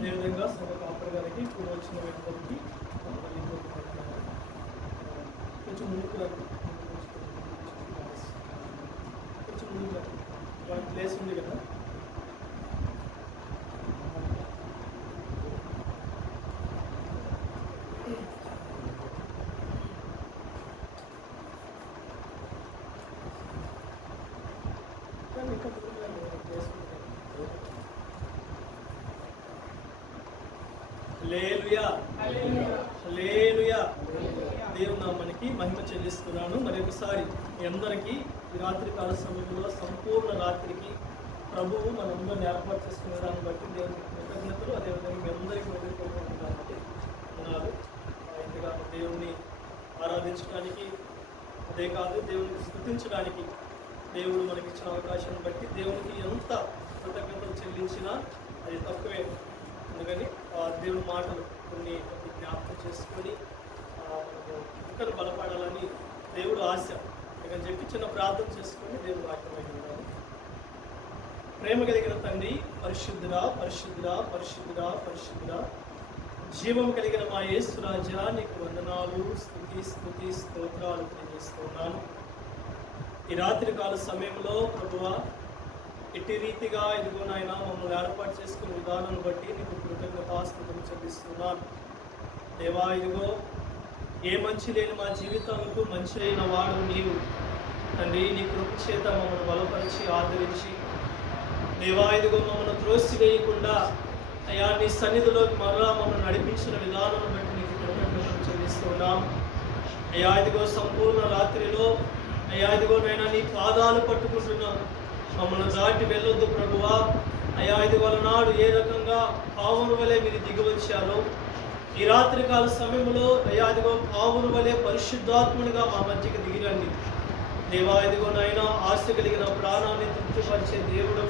అదేవిధంగా సంఘ కాపర్ గారికి ఇప్పుడు వచ్చిన వ్యక్తులకి కొంచెం ముందుకు కొంచెం ముందుకు వాళ్ళ ప్లేస్ ఉంది కదా. ఇంకా ప్లేస్ ఉంది. హల్లెలూయా హల్లెలూయా. దేవుని నామానికి మహిమ చెల్లిస్తున్నాను. మరొకసారి మీ అందరికీ ఈ రాత్రి కాల సమయంలో సంపూర్ణ రాత్రికి ప్రభువు మనందరిని ఏర్పాటు చేసుకునే దాన్ని బట్టి దేవునికి కృతజ్ఞతలు. అదేవిధంగా మీ అందరికీ వదిలిపోతున్నానికి ఉన్నారు. ఇంతగా దేవుణ్ణి ఆరాధించడానికి, అదే కాదు దేవునికి స్తుతించడానికి దేవుడు మనకిచ్చిన అవకాశాన్ని బట్టి దేవునికి ఎంత కృతజ్ఞతలు చెల్లించినా అది తక్కువే. అందుకని దేవుని మాటలు కొన్ని జ్ఞాపకం చేసుకొని మనకు ఇంకా బలపడాలని దేవుడు ఆశ. ఇక చెప్పి చిన్న ప్రార్థన చేసుకొని దేవుడు వాక్యమై ఉండాలి. ప్రేమ కలిగిన తండ్రి, పరిశుద్ధుడా పరిశుద్ధుడా పరిశుద్ధుడా పరిశుద్ధుడా, జీవం కలిగిన మా యేసు రాజా, నీకు వందనాలు, స్తుతి స్తుతి స్తోత్రాలు తెలియజేస్తున్నాను. ఈ రాత్రి కాల సమయంలో ప్రభువా, ఇట్టి రీతిగా ఇదిగో నాయన మమ్మల్ని ఏర్పాటు చేసుకునే విధానాన్ని బట్టి నీకు కృతజ్ఞతాస్తుతులు చెల్లిస్తున్నాను. దేవా, ఇదిగో ఏ మంచి లేని మా జీవితాలకు మంచి అయిన వాడు నీవు తండ్రి. నీ కృప చేత మమ్మల్ని బలపరిచి ఆదరించి దేవా, ఇదిగో మమ్మల్ని త్రోసివేయకుండా అయ్యా నీ సన్నిధిలోకి మరలా మమ్మల్ని నడిపించిన విధానాన్ని బట్టి నీకు కృతజ్ఞతలు చెల్లిస్తున్నాం. అయ్యా ఇదిగో సంపూర్ణ రాత్రిలో అయ్యా ఇదిగో నైనా నీ పాదాలు పట్టుకుంటున్నాం. మమ్మల్ని దాటి వెళ్ళొద్దు ప్రభువా. అయ్యా ఇదిగో నాడు ఏ రకంగా పావును వలె మీరు దిగి వచ్చారో ఈ రాత్రి కాల సమయంలో అయ్యా ఇదిగో పావును వలె పరిశుద్ధాత్మునిగా మా మధ్యకి దిగిరండి దేవా. ఇదిగో నాయన ఆశ కలిగిన ప్రాణాన్ని తృప్తిపరిచే దేవుడు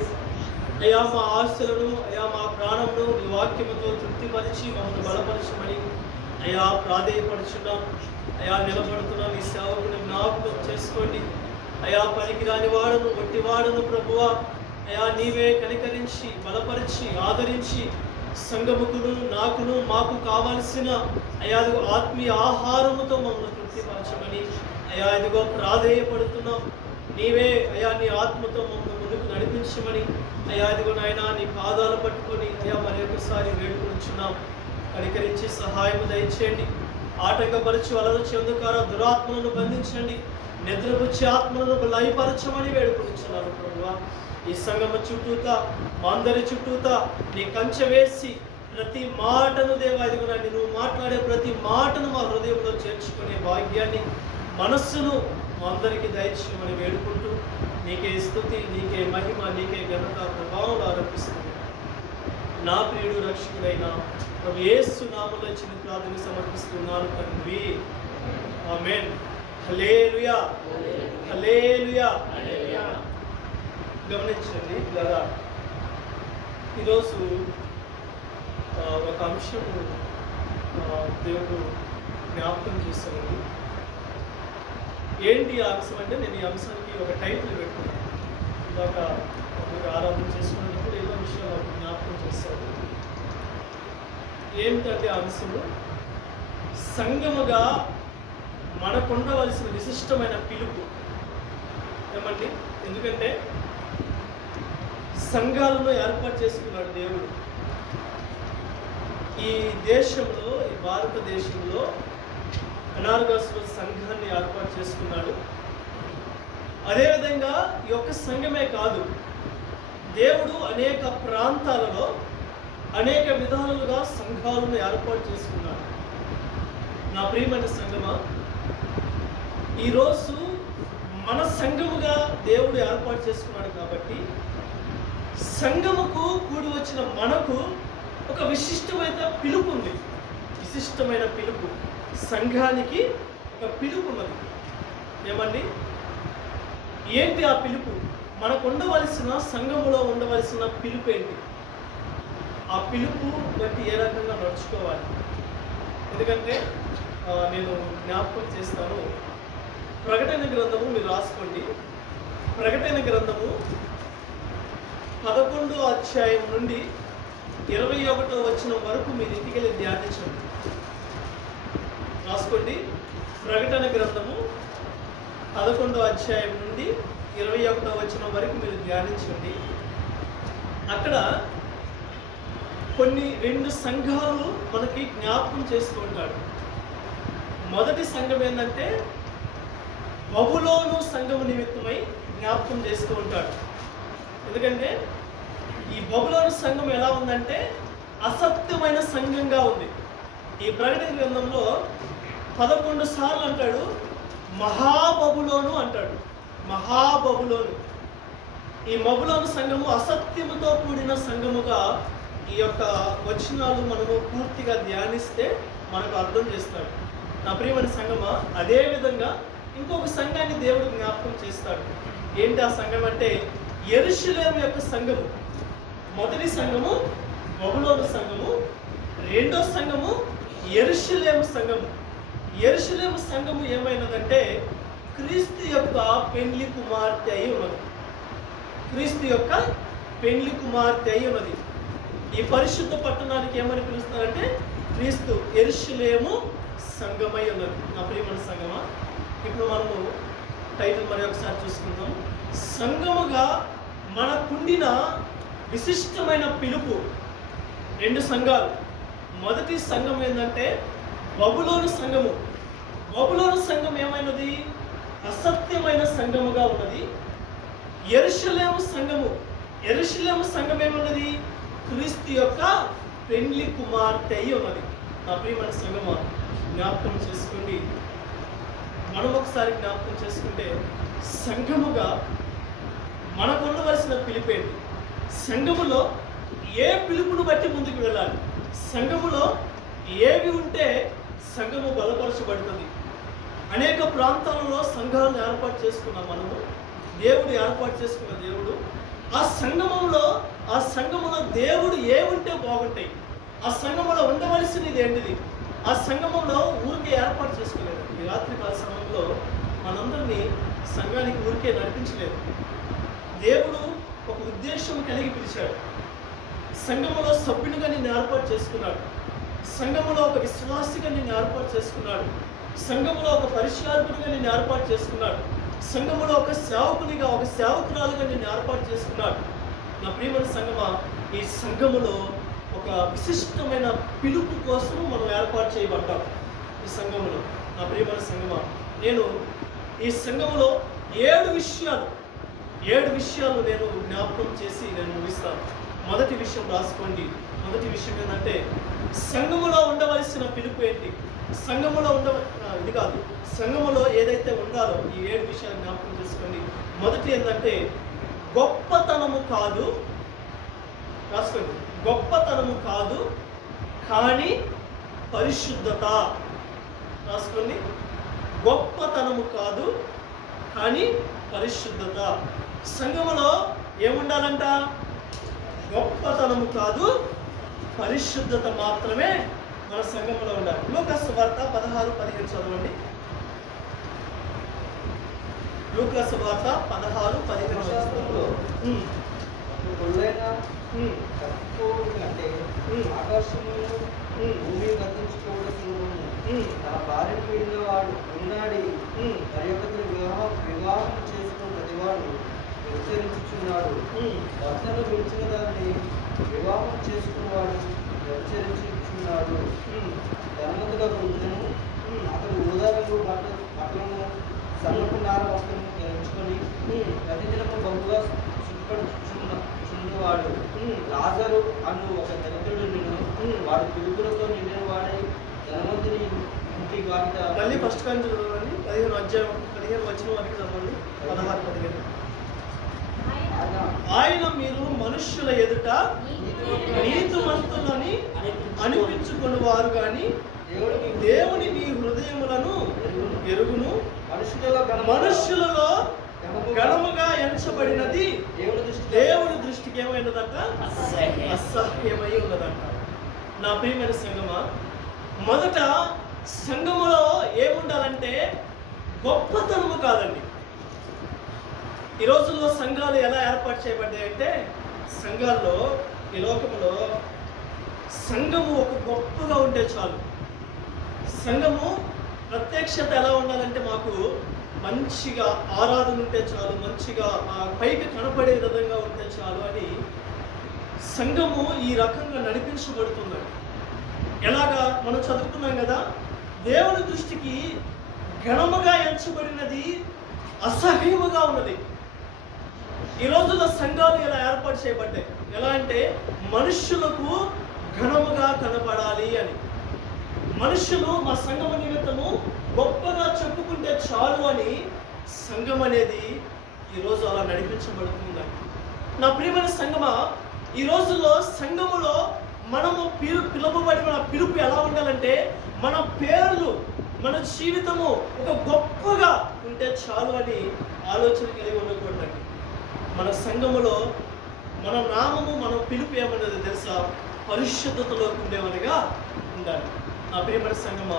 అయ్యా, మా ఆశలను అయ్యా మా ప్రాణమును నీ వాక్యముతో తృప్తిపరిచి మమ్మల్ని బలపరచమని అయ్యా ప్రాధేయపడుచున్నాం. అయ్యా నిలబడుతున్నాం. ఈ సేవకుని జ్ఞాపకం చేసుకోండి అయ్యా. పనికిరాని వాడును ఒట్టివాడును ప్రభువా అయ్యా, నీవే కనికరించి బలపరిచి ఆదరించి సంఘముకును నాకును మాకు కావలసిన అయ్యా ఇదిగో ఆత్మీయ ఆహారముతో మమ్మల్ని తృప్తిపరచమని అయ్యా ఇదిగో ప్రాధేయపడుతున్నాం. నీవే అయ్యా నీ ఆత్మతో మమ్మల్ని ముందుకు నడిపించమని అయ్యా ఇదిగో నాయన నీ పాదాలు పట్టుకొని అయ్యా మరొకసారి వేడుకొంచున్నాం. కనికరించి సహాయం దయచేయండి. ఆటంకపరచు అలరు చెందుకార దురాత్మలను బంధించండి. నిద్రపుచ్చే ఆత్మలను లయపరచమని వేడుకొంచున్నాను ప్రభువా. ఈ సంగమ చుట్టూత మా అందరి చుట్టూత నీ కంచె వేసి ప్రతి మాటను దేవా ఇదిగో నువ్వు మాట్లాడే ప్రతి మాటను మా హృదయంలో చేర్చుకునే భాగ్యాన్ని మనస్సును మా అందరికీ దయచేయమని వేడుకుంటూ నీకే స్తుతి, నీకే మహిమ, నీకే ఘనత ప్రభావం ఆరోపిస్తుంది. నా ప్రియుడు రక్షకుడైన ప్రభు యేసు నామములో చిన్న ప్రార్థన సమర్పిస్తున్నాను తండ్రి. ఆమేన్. హల్లెలూయా హల్లెలూయా. గమనించండి లేదా, ఈరోజు ఒక అంశం దేవుడు జ్ఞాపకం చేశాను. ఏంటి ఆ అంశం అంటే, నేను ఈ అంశానికి ఒక టైటిల్ పెట్టుకున్నాను. ఇలాగ మీరు ఆరాధన చేసుకున్నప్పుడు ఏదో విషయం జ్ఞాపకం చేశారు. ఏంటంటే ఆ అంశము, సంఘముగా మనకు ఉండవలసిన విశిష్టమైన పిలుపు. ఏమండి, ఎందుకంటే సంఘాలను ఏర్పాటు చేసుకున్నాడు దేవుడు. ఈ దేశంలో, ఈ భారతదేశంలో బెనారస్లో సంఘాన్ని ఏర్పాటు చేసుకున్నాడు. అదేవిధంగా ఈ యొక్క సంఘమే కాదు, దేవుడు అనేక ప్రాంతాలలో అనేక విధాలుగా సంఘాలను ఏర్పాటు చేసుకున్నాడు. నా ప్రియమైన సంఘమా, ఈరోజు మన సంఘముగా దేవుడు ఏర్పాటు చేసుకున్నాడు కాబట్టి సంఘముకు కూడి వచ్చిన మనకు ఒక విశిష్టమైన పిలుపు ఉంది. విశిష్టమైన పిలుపు, సంఘానికి ఒక పిలుపు ఉన్నది. ఏమండి, ఏంటి ఆ పిలుపు? మనకు ఉండవలసిన, సంఘములో ఉండవలసిన పిలుపు ఏంటి? ఆ పిలుపు బట్టి ఏ రకంగా నడుచుకోవాలి? ఎందుకంటే నేను జ్ఞాపకం చేస్తాను. ప్రకటన గ్రంథము మీరు రాసుకోండి. ప్రకటన గ్రంథము 11వ అధ్యాయం నుండి 21వ వచనం వరకు మీరు ఇంటికి వెళ్ళి ధ్యానించండి. రాసుకోండి. ప్రకటన గ్రంథము 11వ అధ్యాయం నుండి 21వ వచనం వరకు మీరు ధ్యానించండి. అక్కడ కొన్ని 2 సంఘాలు మనకి జ్ఞాపకం చేస్తూ ఉంటాడు. మొదటి సంఘం ఏంటంటే బబులోను సంఘము నిమిత్తమై జ్ఞాపకం చేస్తూ ఉంటాడు. ఎందుకంటే ఈ బబులోను సంఘం ఎలా ఉందంటే అసత్యమైన సంఘంగా ఉంది. ఈ ప్రకటన గ్రంథంలో 11 సార్లు అంటాడు మహాబబులోను అంటాడు. మహాబబులోను. ఈ బబులోను సంఘము అసత్యముతో కూడిన సంఘముగా ఈ యొక్క వచనాలు మనము పూర్తిగా ధ్యానిస్తే మనకు అర్థం చేస్తాడు. నా ప్రియమైన సంఘమా, అదే విధంగా ఇంకొక సంఘాన్ని దేవుడు జ్ఞాపకం చేస్తాడు. ఏంటి ఆ సంఘం అంటే యెరూషలేము యొక్క సంఘము. మొదటి సంఘము బబులోను సంఘము, రెండో సంఘము యెరూషలేము సంఘము. యెరూషలేము సంఘము ఏమైనదంటే క్రీస్తు యొక్క పెండ్లి కుమార్తె అయి ఉన్నది. క్రీస్తు యొక్క పెండ్లి కుమార్తె అయి ఉన్నది. ఈ పరిశుద్ధ పట్టణానికి ఏమని పిలుస్తారంటే క్రీస్తు యెరూషలేము సంఘమై ఉన్నది. నా ప్రియమైన సంఘమా, ఇప్పుడు మనము టైటిల్ మరి ఒకసారి చూసుకుందాం. సంఘముగా మనకుండిన విశిష్టమైన పిలుపు 2 సంఘాలు. మొదటి సంఘం ఏంటంటే బబులోను సంఘము. బబులోను సంఘం ఏమైనది? అసత్యమైన సంఘముగా ఉన్నది. యెరూషలేము సంఘము. యెరూషలేము సంఘం ఏమన్నది? క్రీస్తు యొక్క పెండ్లి కుమార్తె అయి ఉన్నది. నా ప్రియమైన సంఘమా, జ్ఞాపకం చేసుకోండి. మనం ఒకసారి జ్ఞాపకం చేసుకుంటే సంఘముగా మనకు ఉండవలసిన పిలుపేంటి? సంఘములో ఏ పిలుపును బట్టి ముందుకు వెళ్ళాలి? సంఘములో ఏవి ఉంటే సంఘము బలపరచబడుతుంది? అనేక ప్రాంతాలలో సంఘాలను ఏర్పాటు చేసుకున్న మనము, దేవుడు ఏర్పాటు చేసుకున్న దేవుడు ఆ సంఘములో దేవుడు ఏముంటే బాగుంటాయి? ఆ సంఘములో ఉండవలసినది ఏంటిది? ఆ సంఘములో ఊరికే ఏర్పాటు చేసుకోలేదు. ఈ రాత్రికాల సమయంలో మనందరినీ సంఘానికి ఊరికే నడిపించలేదు. దేవుడు ఒక ఉద్దేశం కలిగి పిలిచాడు. సంఘములో సభ్యునిగా నిన్ను ఏర్పాటు చేసుకున్నాడు. సంఘములో ఒక విశ్వాసిగా నిన్ను ఏర్పాటు చేసుకున్నాడు. సంఘములో ఒక పరిచారకునిగా నిన్ను ఏర్పాటు చేసుకున్నాడు. సంఘములో ఒక సేవకునిగా, ఒక సేవకురాలుగా నిన్ను ఏర్పాటు చేసుకున్నాడు. నా ప్రియమైన సంఘమా, ఈ సంఘములో ఒక విశిష్టమైన పిలుపు కోసం మనం ఏర్పాటు చేయబడ్డాం. ఈ సంఘములో నా ప్రియమైన సంఘమా, నేను ఈ సంఘములో 7 విషయాలు నేను జ్ఞాపకం చేసి నేను ముగిస్తాను. మొదటి విషయం రాసుకోండి. మొదటి విషయం ఏంటంటే సంఘములో ఉండవలసిన పిలుపు ఏంటి? సంఘములో ఏదైతే ఉండాలో ఈ 7 విషయాలు జ్ఞాపకం చేసుకోండి. మొదటి ఏంటంటే గొప్పతనము కాదు. రాసుకోండి. గొప్పతనము కాదు కానీ పరిశుద్ధత. రాసుకోండి. గొప్పతనము కాదు కానీ పరిశుద్ధత. సంఘములో ఏముండాలంట? గొప్పతనము కాదు, పరిశుద్ధత మాత్రమే మన సంఘములో ఉండాలి. లూకాసు సువార్త 16-15 చదవండి. లూకాసు సువార్త 16-15 ఆకాశమును భూమి గతించుకోవడం తన భార్యను వీడిన వాడు ఉన్నాడి దర్యాప్తులు వివాహం చేసుకున్న ప్రతివాడు వ్యభిచరించుచున్నాడు. భర్తను విడిచిన దాన్ని వివాహం చేసుకున్నవాడు వ్యభిచరించుచున్నాడు. ధనవంతుల వృద్ధును అతడు ఊదారంగు బట్టలను సన్నపు నార వస్త్రము ధరించుకొని ప్రతిదినము బహుగా సుఖపడుచున్నవాడు. లాజరు అను ఒక దరిద్రుడు వాడు పిలుపులతో నిండిన వాడై ధనవంతుని ఇంటి వాకిట. మళ్ళీ ఫస్ట్ కాంచి చదవండి. 15 వచనం వరకు చదవండి. 16-15. ఆయన మీరు మనుష్యుల ఎదుట నీతిమంతులని అనిపించుకుని వారు కానీ దేవుని మీ హృదయములను ఎరుగును. మనుష్యులలో గణముగా ఎంచబడినది దేవుని దృష్టికి ఏమైనదంట? అసహ్యమై ఉన్నదంట. నా ప్రియమైన సంఘమా, మొదట సంఘములో ఏముండాలంటే గొప్పతనము కాదండి. ఈ రోజుల్లో సంఘాలు ఎలా ఏర్పాటు చేయబడ్డాయంటే, సంఘాల్లో ఈ లోకంలో సంఘము ఒక గొప్పగా ఉంటే చాలు. సంఘము ప్రత్యక్షత ఎలా ఉండాలంటే మాకు మంచిగా ఆరాధన ఉంటే చాలు, మంచిగా పైకి కనపడే విధంగా ఉంటే చాలు అని సంఘము ఈ రకంగా నడిపించబడుతుందండి. ఎలాగా మనం చదువుకున్నాం కదా, దేవుని దృష్టికి ఘనముగా ఎంచబడినది అసహ్యముగా ఉన్నది. ఈ రోజుల్లో సంఘాలు ఇలా ఏర్పాటు చేయబడ్డాయి. ఎలా అంటే మనుష్యులకు ఘనముగా కనపడాలి అని. మనుషులు మా సంఘం నిమిత్తము గొప్పగా చెప్పుకుంటే చాలు అని సంఘం అనేది ఈరోజు అలా నడిపించబడుతుందండి. నా ప్రియమైన సంఘమా, ఈ రోజుల్లో సంఘములో మనము పిలువబడిన పిలుపు ఎలా ఉండాలంటే మన పేర్లు, మన జీవితము ఒక గొప్పగా ఉంటే చాలు అని ఆలోచన కలిగి ఉండకూడదండి. మన సంఘములో మన నామము, మన పిలుపు ఏమన్నది తెలుసా? పరిశుద్ధతలోకి ఉండేవనిగా ఉండాలి. నా ప్రియమైన సంఘమా,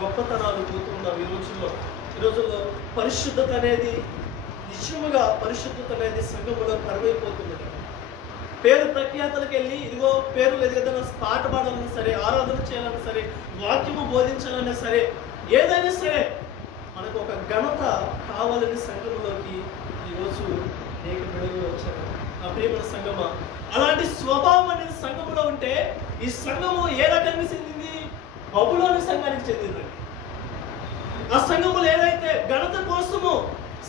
గొప్పతనాలు పోతున్నాం ఈ రోజుల్లో పరిశుద్ధత అనేది, నిజముగా పరిశుద్ధత అనేది సంఘములో కరువైపోతున్నది. పేరు ప్రఖ్యాతలకు వెళ్ళి ఇదిగో పేరు లేదు కదా, పాట పాడాలన్నా సరే, ఆరాధన చేయాలన్నా సరే, వాక్యము బోధించాలన్నా సరే, ఏదైనా సరే మనకు ఒక ఘనత కావాలని సంఘంలోకి ఈరోజు అనేక బిడ్డలు వచ్చారు. నా ప్రియమైన సంఘమా, అలాంటి స్వభావం అనేది సంఘములో ఉంటే ఈ సంఘము ఏ రకానికి చెందింది? బబులోని సంఘానికి చెందిందండి. ఆ సంఘములు ఏదైతే ఘనత కోసము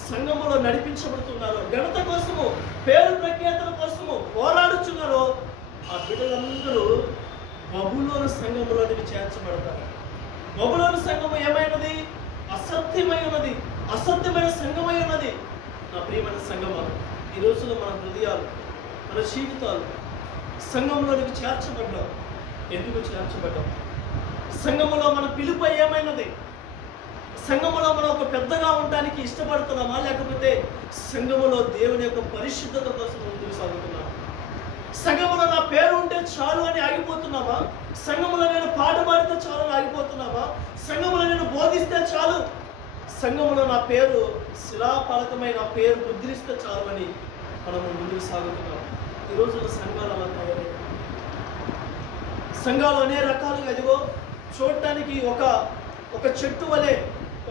సంఘములో నడిపించబడుతున్నారో, ఘనత కోసము, పేరు ప్రఖ్యాతల కోసము పోరాడుచున్నారో, ఆ బిడ్డలందరూ బబులోని సంఘములోనికి చేర్చబడతారు. బబులోని సంఘము ఏమైనది? అసత్యమైనది, అసత్యమైన సంఘమై ఉన్నది. నా ప్రియమైన సంఘమా, ఈ రోజుల్లో మన హృదయాలు, మన జీవితాలు సంఘంలోనికి చేర్చబడ్డాం. ఎందుకు చేర్చబడ్డాం? సంఘములో మన పిలుపు ఏమైనది? సంఘములో మనం ఒక పెద్దగా ఉండడానికి ఇష్టపడుతున్నామా, లేకపోతే సంఘములో దేవుని యొక్క పరిశుద్ధత కోసం ముందుకు సాగుతున్నామా? సంఘములో నా పేరు ఉంటే చాలు అని ఆగిపోతున్నామా? సంఘములో నేను పాట పాడితే చాలు అని ఆగిపోతున్నామా? సంఘములో నేను బోధిస్తే చాలు, సంఘములో నా పేరు శిలాఫలకమై నా పేరు ముద్రిస్తే చాలు అని మనము ముందుకు సాగుతున్నాం. ఈ రోజుల్లో సంఘాలు అలా తయారయ్యాయి. సంఘాలు అనే రకాలుగా ఇదిగో చూడటానికి ఒక చెట్టు వలె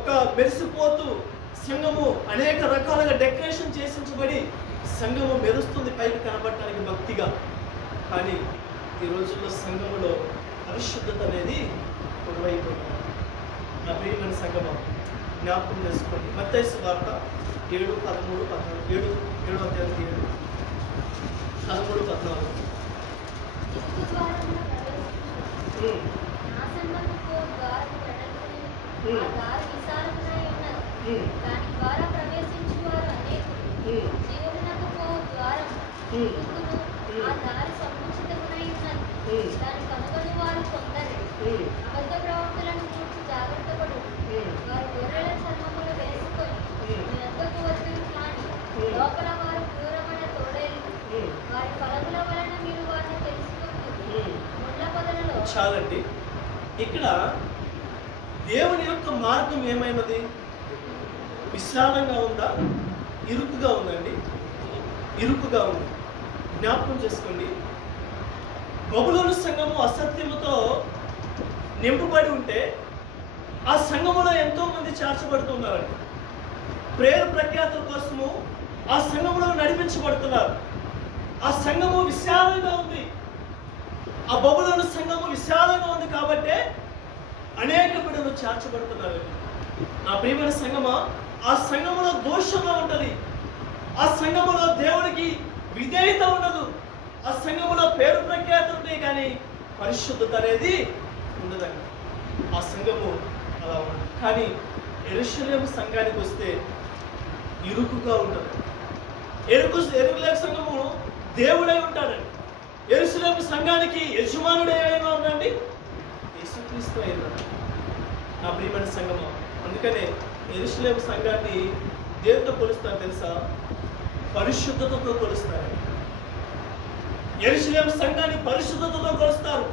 ఒక మెరిసిపోతూ సంఘము అనేక రకాలుగా డెకరేషన్ చేసించబడి సంఘము మెరుస్తుంది పైకి కనబడటానికి భక్తిగా. కానీ ఈ రోజుల్లో సంఘములో పరిశుద్ధత అనేది కొరవైపోయింది. నా ప్రియమైన సంఘము జ్ఞాపకం చేసుకోండి. మత్తయి సువార్త 7:13-14, 7:13-14. దాని ద్వారా ప్రవేశించువారు అనేకులు. జీవమునకు పోవు ద్వారం ఆ దారి సముచితమునై ఉన్నది, దాని కనుగొని వారు కొందరే. అబద్ధ ప్రవక్తలను చూసి జాగ్రత్త పడు. వారు గొర్రెల చర్మములు వేసుకొని మీ వద్దకు వచ్చును, కానీ లోపల వారు క్రూరమైన తోడేళ్ళు. వారి ఫలముల వలన మీరు వారిని తెలుసుకుంటారు. ముళ్ళ పొదలలో చాలండి. ఇక్కడ దేవుని యొక్క మార్గం ఏమైనది? విశాలంగా ఉందా? ఇరుకుగా ఉందండి. ఇరుకుగా ఉంది. జ్ఞాపకం చేసుకోండి. బబులోను సంఘము అసత్యముతో నింపబడి ఉంటే ఆ సంఘములో ఎంతో మంది చేర్చబడుతున్నారండి. పేరు ప్రఖ్యాతుల కోసము ఆ సంఘములో నడిపించబడుతున్నారు. ఆ సంఘము విశాలంగా ఉంది. ఆ బబులోను సంఘము విశాలంగా ఉంది కాబట్టే అనేక బిడ్డలు చేర్చబడుతున్నారు. నా ప్రియమైన సంఘమా, ఆ సంఘములో దోషంగా ఉంటుంది. ఆ సంఘములో దేవునికి విధేయత ఉండదు. ఆ సంఘములో పేరు ప్రఖ్యాతులు ఉంటాయి, కానీ పరిశుద్ధత అనేది ఉండదండి. ఆ సంఘము అలా ఉండదు. కానీ యెరూషలేము సంఘానికి వస్తే ఇరుకుగా ఉంటుంది. యెరూషలేము సంఘము దేవుడై ఉంటాడండి. యెరూషలేము సంఘానికి యజమానుడే అయినా ఉందండి, యేసుక్రీస్తు అయినా. నా ప్రియమైన సంఘము, అందుకనే యెరూషలేము సంఘాన్ని దేనితో కొలుస్తారు తెలుసా? పరిశుద్ధతతో కొలుస్తారు. యెరూషలేము సంఘాన్ని పరిశుద్ధతతో కొలుస్తారు.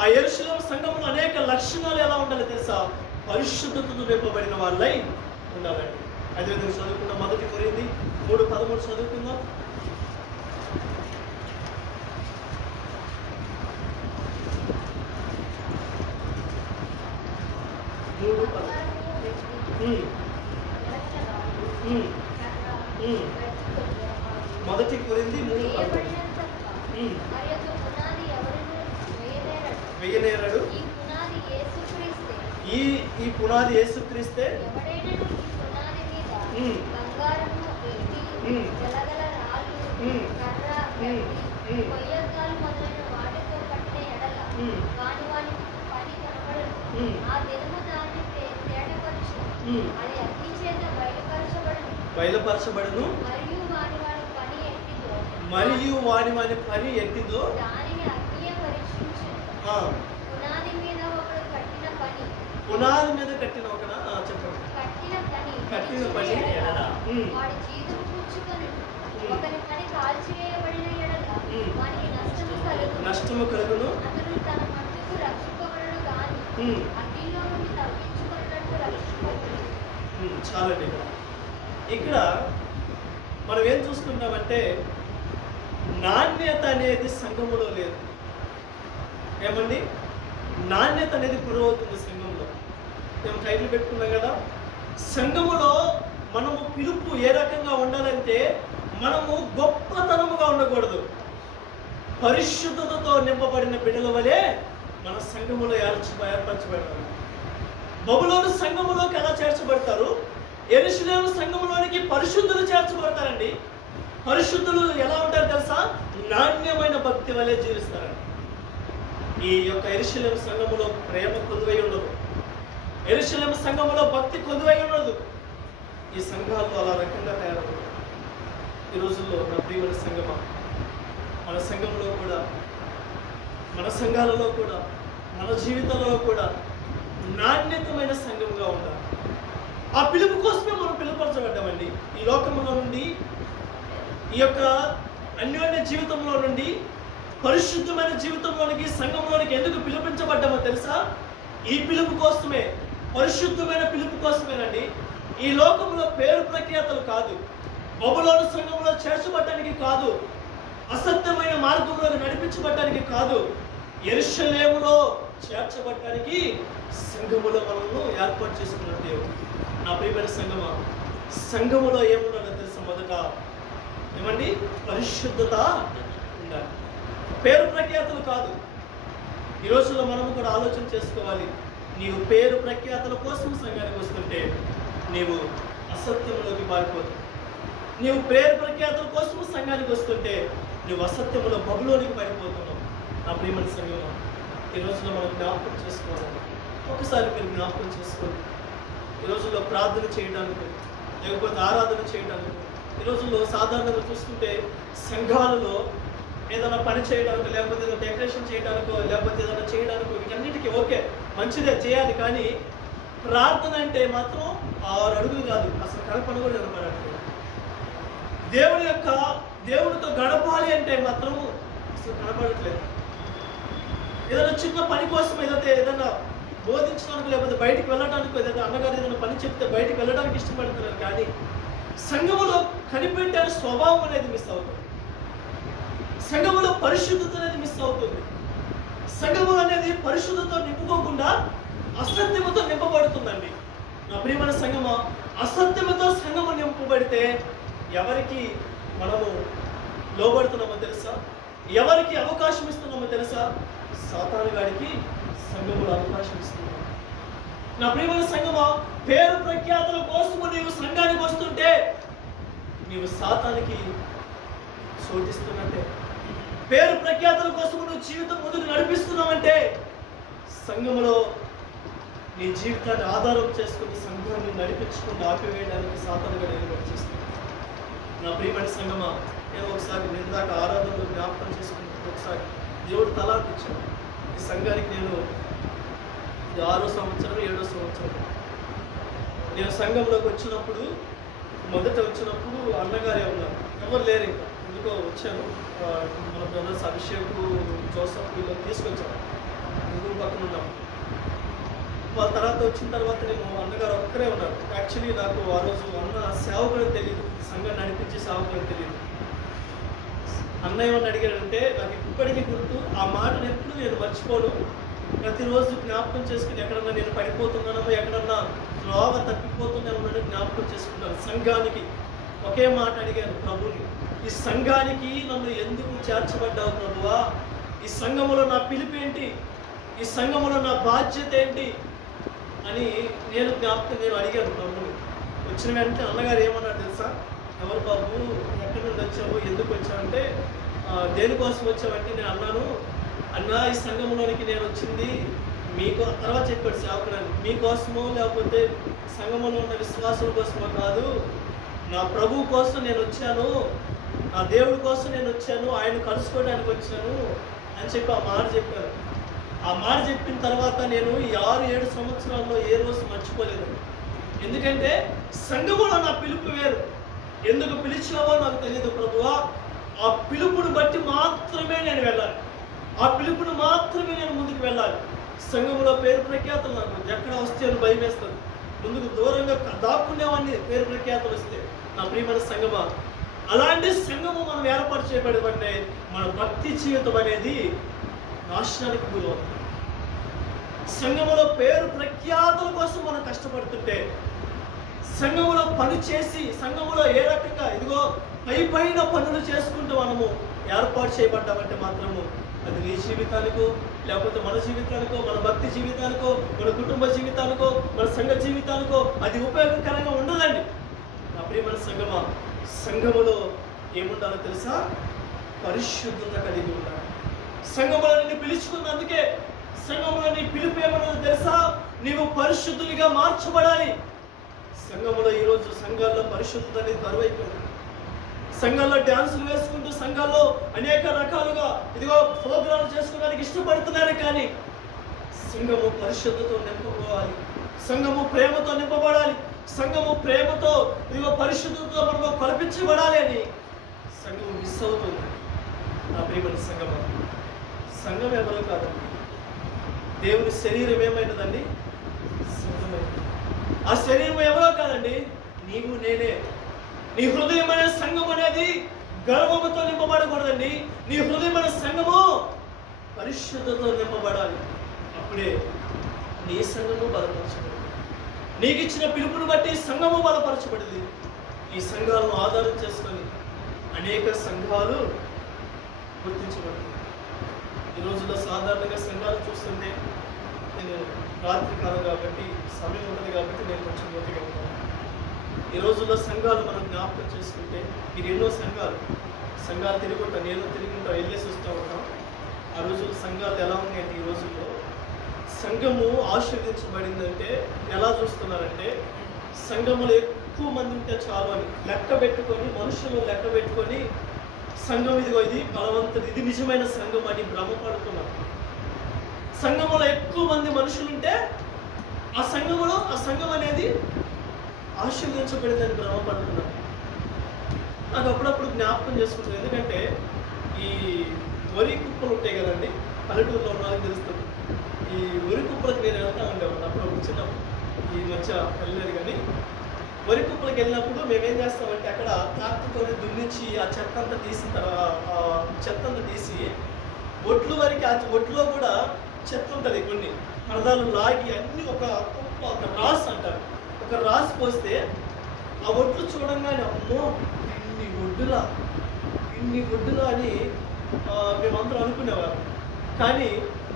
ఆ యెరూషలేము సంఘంలో అనేక లక్షణాలు ఎలా ఉండాలి తెలుసా? పరిశుద్ధతతో నింపబడిన వాళ్ళై ఉండాలండి. అదేవిధంగా చదువుకున్న 1 కొరింథీ 3:13 చదువుకుందాం. 1 వేయబడినంత మరి యొక్క పునాది ఎవరునూ వెయ్యనేరడు. ఈ పునాది యేసుక్రీస్తే. ఈ పునాది యేసుక్రీస్తే. ఎవడైనను ఈ పునాది మీద ఉమ్. బంగారము, వెండి, ఉమ్. గలగల రాళ్ళు, ఉమ్. కర్ర, ఉమ్. కత్తి, ఉమ్. కొయ్యకాలు మొదలైన వాటితో కట్టిన ఎడల ఉమ్. వాని పని కనబడదు. ఉమ్. ఆ దినము దాన్ని తేటపరచు. ఉమ్. అది అగ్ని చేత బయలుపరచబడును. మరియు వాని పని ఎట్టిదో దానిని అగ్నియే పరీక్షించును. పునాది మీద ఒకడు కట్టిన పని. పునాది మీద కట్టిన చెప్పండి. కట్టిన పని ఎడల ఉమ్. వాడి జీతం పుచ్చుకొని ఉమ్. ఒకని పని కాల్చివేయబడిన ఎడల ఉమ్. వానికి నష్టము కలుగును. అతడు తన మట్టుకు రక్షింపబడడు గాని అగ్నిలో నుండి తప్పించుకున్నట్టు రక్షింపబడడు. చాలండి. ఇక్కడ మనం ఏం చూసుకుంటామంటే నాణ్యత అనేది సంఘములో లేదు. ఏమండి? నాణ్యత అనేది గురవుతుంది సంఘంలో. మేము టైటిల్ పెట్టుకున్నాం కదా, సంఘములో మనము పిలుపు ఏ రకంగా ఉండాలంటే మనము గొప్పతనముగా ఉండకూడదు. పరిశుద్ధతతో నింపబడిన బిడ్డల వలె మన సంఘములో ఏర్పరచబడాలి. బబులోను సంఘములోకి ఎలా చేర్చబడతారు? యెరూషలేము సంఘములోనికి పరిశుద్ధులు చేర్చబడతారండి. పరిశుద్ధులు ఎలా ఉంటారు తెలుసా? నాణ్యమైన భక్తి వలె జీవిస్తారండి. ఈ యొక్క యెరూషలేము సంఘములో ప్రేమ కొదువై ఉండదు. యెరూషలేము సంఘములో భక్తి కొదువై ఉండదు. ఈ సంఘాలు అలా రకంగా తయారవుతాయి ఈ రోజుల్లో. నా ప్రియమైన సంఘమా, మన సంఘంలో కూడా, మన సంఘాలలో కూడా, మన జీవితంలో కూడా నాణ్యతమైన సంఘంగా ఉండాలి. ఆ పిలుపు కోసమే మనం పిలుపరచబడ్డామండి. ఈ లోకంలో నుండి, ఈ యొక్క అన్యోన్య జీవితంలో నుండి పరిశుద్ధమైన జీవితంలోనికి, సంఘంలోనికి ఎందుకు పిలిపించబడ్డామో తెలుసా? ఈ పిలుపు కోసమే, పరిశుద్ధమైన పిలుపు కోసమేనండి. ఈ లోకంలో పేరు ప్రఖ్యాతలు కాదు, బబులోను సంఘంలో చేర్చబడటానికి కాదు, అసత్యమైన మార్గంలో నడిపించబడటానికి కాదు, యెరూషలేములో చేర్చబడటానికి సంఘములో మనల్ని ఏర్పాటు చేసుకున్న దేవుడు. నా ప్రియమైన సంఘమా, సంఘములో ఏముండాలో తెలుసా? మొదట ఏమండి? పరిశుద్ధత ఉండాలి, పేరు ప్రఖ్యాతలు కాదు. ఈ రోజుల్లో మనము కూడా ఆలోచన చేసుకోవాలి. నీవు పేరు ప్రఖ్యాతల కోసం సంఘానికి వస్తుంటే నీవు అసత్యంలోకి పారిపోతావు. నీవు పేరు ప్రఖ్యాతల కోసం సంఘానికి వస్తుంటే నువ్వు అసత్యంలో బబులోనికి పడిపోతున్నావు. నా ప్రియమైన సంఘమా, ఈ రోజుల్లో మనం జ్ఞాపకం చేసుకోవాలి. ఒకసారి మీరు జ్ఞాపకం చేసుకోండి. ఈ రోజుల్లో ప్రార్థన చేయడానికి, లేకపోతే ఆరాధన చేయడానికి, ఈ రోజుల్లో సాధారణంగా చూసుకుంటే సంఘాలలో ఏదైనా పని చేయడానికి, లేకపోతే ఏదైనా డెకరేషన్ చేయడానికో, లేకపోతే ఏదైనా చేయడానికో, వీటన్నిటికీ ఓకే, మంచిదే, చేయాలి. కానీ ప్రార్థన అంటే మాత్రం 6 అడుగులు కాదు, అసలు కడపను కూడా నిలబడట్లేదు. దేవునితో గడపాలి అంటే మాత్రం అసలు కనపడట్లేదు. ఏదైనా చిన్న పని కోసం, ఏదైనా బోధించడానికి, లేకపోతే బయటికి వెళ్ళడానికి, ఏదైనా అన్నగారు ఏదైనా పని చెప్తే బయటికి వెళ్ళడానికి ఇష్టపడుతున్నారు. కానీ సంఘములో కనిపెట్టే స్వభావం అనేది మిస్ అవుతుంది. సంఘములో పరిశుద్ధత అనేది మిస్ అవుతుంది. సంఘములు అనేది పరిశుద్ధతో నింపుకోకుండా అసత్యముతో నింపబడుతుందండి. నా ప్రియమైన సంఘమా, అసత్యముతో సంఘము నింపబడితే ఎవరికి మనము లోబడుతున్నామో తెలుసా? ఎవరికి అవకాశం ఇస్తున్నామో తెలుసా? సాతాను గాడికి సంఘములో అవకాశం ఇస్తున్నాం. నా ప్రియమైన సంఘమా, పేరు ప్రఖ్యాతుల కోసము నీవు సంఘానికి వస్తుంటే నీవు సాతానికి చోటిస్తున్నట్టే. పేరు ప్రఖ్యాతుల కోసము నువ్వు జీవితం ముందుకు నడిపిస్తున్నావంటే సంఘములో నీ జీవితాన్ని ఆధారం చేసుకుని సంఘాన్ని నడిపించుకుని ఆపివేయడానికి సాతానుగా నేను చేస్తున్నాను. నా ప్రియమైన సంఘమా, నేను ఒకసారి నిందాక ఆరాధనలో జ్ఞాపకం చేసుకుని ఒకసారి దేవుడు తలాంటి ఇచ్చాడు. ఈ సంఘానికి నేను ఇది 6వ సంవత్సరం 7వ సంవత్సరం. నేను సంఘంలోకి మొదట వచ్చినప్పుడు అన్నగారే ఉన్నారు, ఎవరు లేరు. ఇంకా ఎందుకో వచ్చాను. మన బ్రదర్స్ అభిషేక్, జోసఫ్ వీళ్ళు తీసుకొచ్చాను. ముగ్గురు పక్కన ఉన్నాము. వాళ్ళ తర్వాత వచ్చిన తర్వాత నేను అన్నగారు ఒక్కరే ఉన్నారు. యాక్చువల్లీ నాకు ఆ రోజు అన్న సేవకుడు తెలియదు, సంఘాన్ని నడిపించే సేవకుడు తెలియదు. అన్న ఏమని అడిగాడంటే నాకు ఇప్పటికీ గుర్తు, ఆ మాటను ఎప్పుడు నేను మర్చిపోను. ప్రతిరోజు జ్ఞాపకం చేసుకుని ఎక్కడన్నా నేను పడిపోతున్నానో, ఎక్కడన్నా లోగా తప్పిపోతున్నానో జ్ఞాపకం చేసుకుంటాను. సంఘానికి ఒకే మాట అడిగాను ప్రభుని, ఈ సంఘానికి నన్ను ఎందుకు చేర్చబడ్డావు ప్రభువా? ఈ సంఘములో నా పిలుపు ఏంటి? ఈ సంఘములో నా బాధ్యత ఏంటి అని నేను అడిగాను ప్రభుని. వచ్చిన వెంటనే అన్నగారు ఏమన్నాడు తెలుసా? ఎవరు బాబు, ఎక్కడి నుండి వచ్చావు, ఎందుకు వచ్చావంటే దేనికోసం వచ్చావంటే నేను అన్నాను, అన్నా ఈ సంఘంలోనికి నేను వచ్చింది మీకు, తర్వాత చెప్పాడు సేవకుడు, మీకోసమో లేకపోతే సంఘంలో ఉన్న విశ్వాసుల కోసమో కాదు, నా ప్రభువు కోసం నేను వచ్చాను, నా దేవుడి కోసం నేను వచ్చాను, ఆయన కలుసుకోవడానికి వచ్చాను అని చెప్పి ఆ మాట చెప్పారు. ఆ మాట చెప్పిన తర్వాత నేను ఈ 6-7 సంవత్సరాల్లో ఏ రోజు మర్చిపోలేదు. ఎందుకంటే సంఘములో నా పిలుపు వేరు. ఎందుకు పిలిచావో నాకు తెలియదు ప్రభువా, ఆ పిలుపుని బట్టి మాత్రమే నేను వెళ్ళాలి, ఆ పిలుపుని మాత్రమే నేను ముందుకు వెళ్ళాలి. సంఘములో పేరు ప్రఖ్యాతలు నాకు ఎక్కడ వస్తే అని భయం వేస్తుంది. ముందుకు దూరంగా దాక్కునేవాడిని పేరు ప్రఖ్యాతలు వస్తే. నా ప్రియమైన సంఘమా, అలాంటి సంఘము మనం ఏర్పాటు చేయబడబట్టే మన భక్తి జీవితం అనేది నాశనానికి గురవుతుంది. సంఘములో పేరు ప్రఖ్యాతుల కోసం మనం కష్టపడుతుంటే, సంఘములో పని చేసి సంఘములో ఏ రకంగా ఇదిగో పైన పనులు చేసుకుంటూ మనము ఏర్పాటు చేయబడ్డామంటే మాత్రము అది నీ జీవితానికో లేకపోతే మన జీవితానికో, మన భక్తి జీవితానికో, మన కుటుంబ జీవితానికో, మన సంఘ జీవితానికో అది ఉపయోగకరంగా ఉండదండి. నా ప్రియమైన సంఘమా, సంఘములో ఏముండాలో తెలుసా? పరిశుద్ధత కలిగి ఉండాలి. సంఘములో నిన్ను పిలుచుకున్నందుకే సంఘములో నీ పిలుపు ఏమన్నదో తెలుసా? నీవు పరిశుద్ధులుగా మార్చబడాలి. సంఘములో ఈరోజు సంఘాల్లో పరిశుద్ధత అనేది కరువైపోయింది. సంఘాల్లో డ్యాన్సులు వేసుకుంటూ సంఘాల్లో అనేక రకాలుగా ఇదిగో ప్రోగ్రాంలు చేసుకోవడానికి ఇష్టపడుతున్నారు. కానీ సంఘము పరిశుద్ధతో నింపబడాలి, సంఘము ప్రేమతో నింపబడాలి, సంఘము ప్రేమతో ఇదిగో పరిశుద్ధతతో మనకు కల్పించబడాలి అని సంఘము మిస్ అవుతుంది. నా ప్రియమైన సంఘము, సంఘం ఎవరో కాదండి, దేవుని శరీరం ఏమైనదండి? సంఘమైనది. ఆ శరీరం ఎవరో కాదండి, నీవు నేనే. నీ హృదయం అనే సంఘం అనేది గర్వముతో నింపబడకూడదండి. నీ హృదయం అనే సంఘము పరిశుద్ధతో నింపబడాలి. అప్పుడే నీ సంఘము బలపరచబడింది. నీకు ఇచ్చిన పిలుపుని బట్టి సంఘము బలపరచబడింది. ఈ సంఘాలను ఆధారం చేసుకొని అనేక సంఘాలు గుర్తించబడింది. ఈ రోజుల్లో సాధారణంగా సంఘాలు చూస్తుంటే, నేను రాత్రి కాలం కాబట్టి సమయం ఉన్నది కాబట్టి నేను కొంచెం లోతుగా ఉంటాను. ఈ రోజుల్లో సంఘాలు మనం జ్ఞాపకం చేసుకుంటే, మీరు ఎన్నో సంఘాలు తిరుగుంటాం, నేను తిరుగుంటాం, వెళ్ళేసి వస్తూ ఉంటాం. ఆ రోజుల్లో సంఘాలు ఎలా ఉన్నాయంటే, ఈ రోజుల్లో సంఘము ఆశీర్వదించబడిందంటే ఎలా చూస్తున్నారంటే, సంఘములో ఎక్కువ మంది ఉంటే చాలు అని లెక్క పెట్టుకొని, మనుషులు లెక్క పెట్టుకొని సంఘం ఇదిగో ఇది బలవంతుడు, ఇది నిజమైన సంఘం అని భ్రమపడుతున్నారు. సంఘములో ఎక్కువ మంది మనుషులుంటే ఆ సంఘం అనేది ఆశీర్వదించబడిందని భ్రమపడుతున్నారు. నాకు అప్పుడప్పుడు జ్ఞాపకం చేసుకుంటాను. ఎందుకంటే ఈ వరి కుప్పలు ఉంటాయి కదండి, పల్లెటూరులో ఉన్న వాళ్ళకి తెలుస్తుంది. ఈ వరి కుప్పలకు నేను వెళ్తా ఉండేవాడిని అప్పుడప్పుడు చిన్నప్పుడు. ఈ మధ్య వెళ్ళలేదు. కానీ వరి కుప్పలకు వెళ్ళినప్పుడు మేమేం చేస్తామంటే, అక్కడ ట్రాక్టర్తో దున్నించి ఆ చెత్త అంతా తీసిన తర్వాత తీసి ఒట్లు వరకు, ఆ ఒట్లో కూడా చెత్త ఉంటుంది, కొన్ని పరదాలు లాగి అన్ని ఒక రాస్ అంటారు, ఒక రాసు పోస్తే ఆ ఒట్లు చూడంగానే అమ్మో ఇన్ని ఒడ్డులా అని మేమందరం అనుకునేవారు. కానీ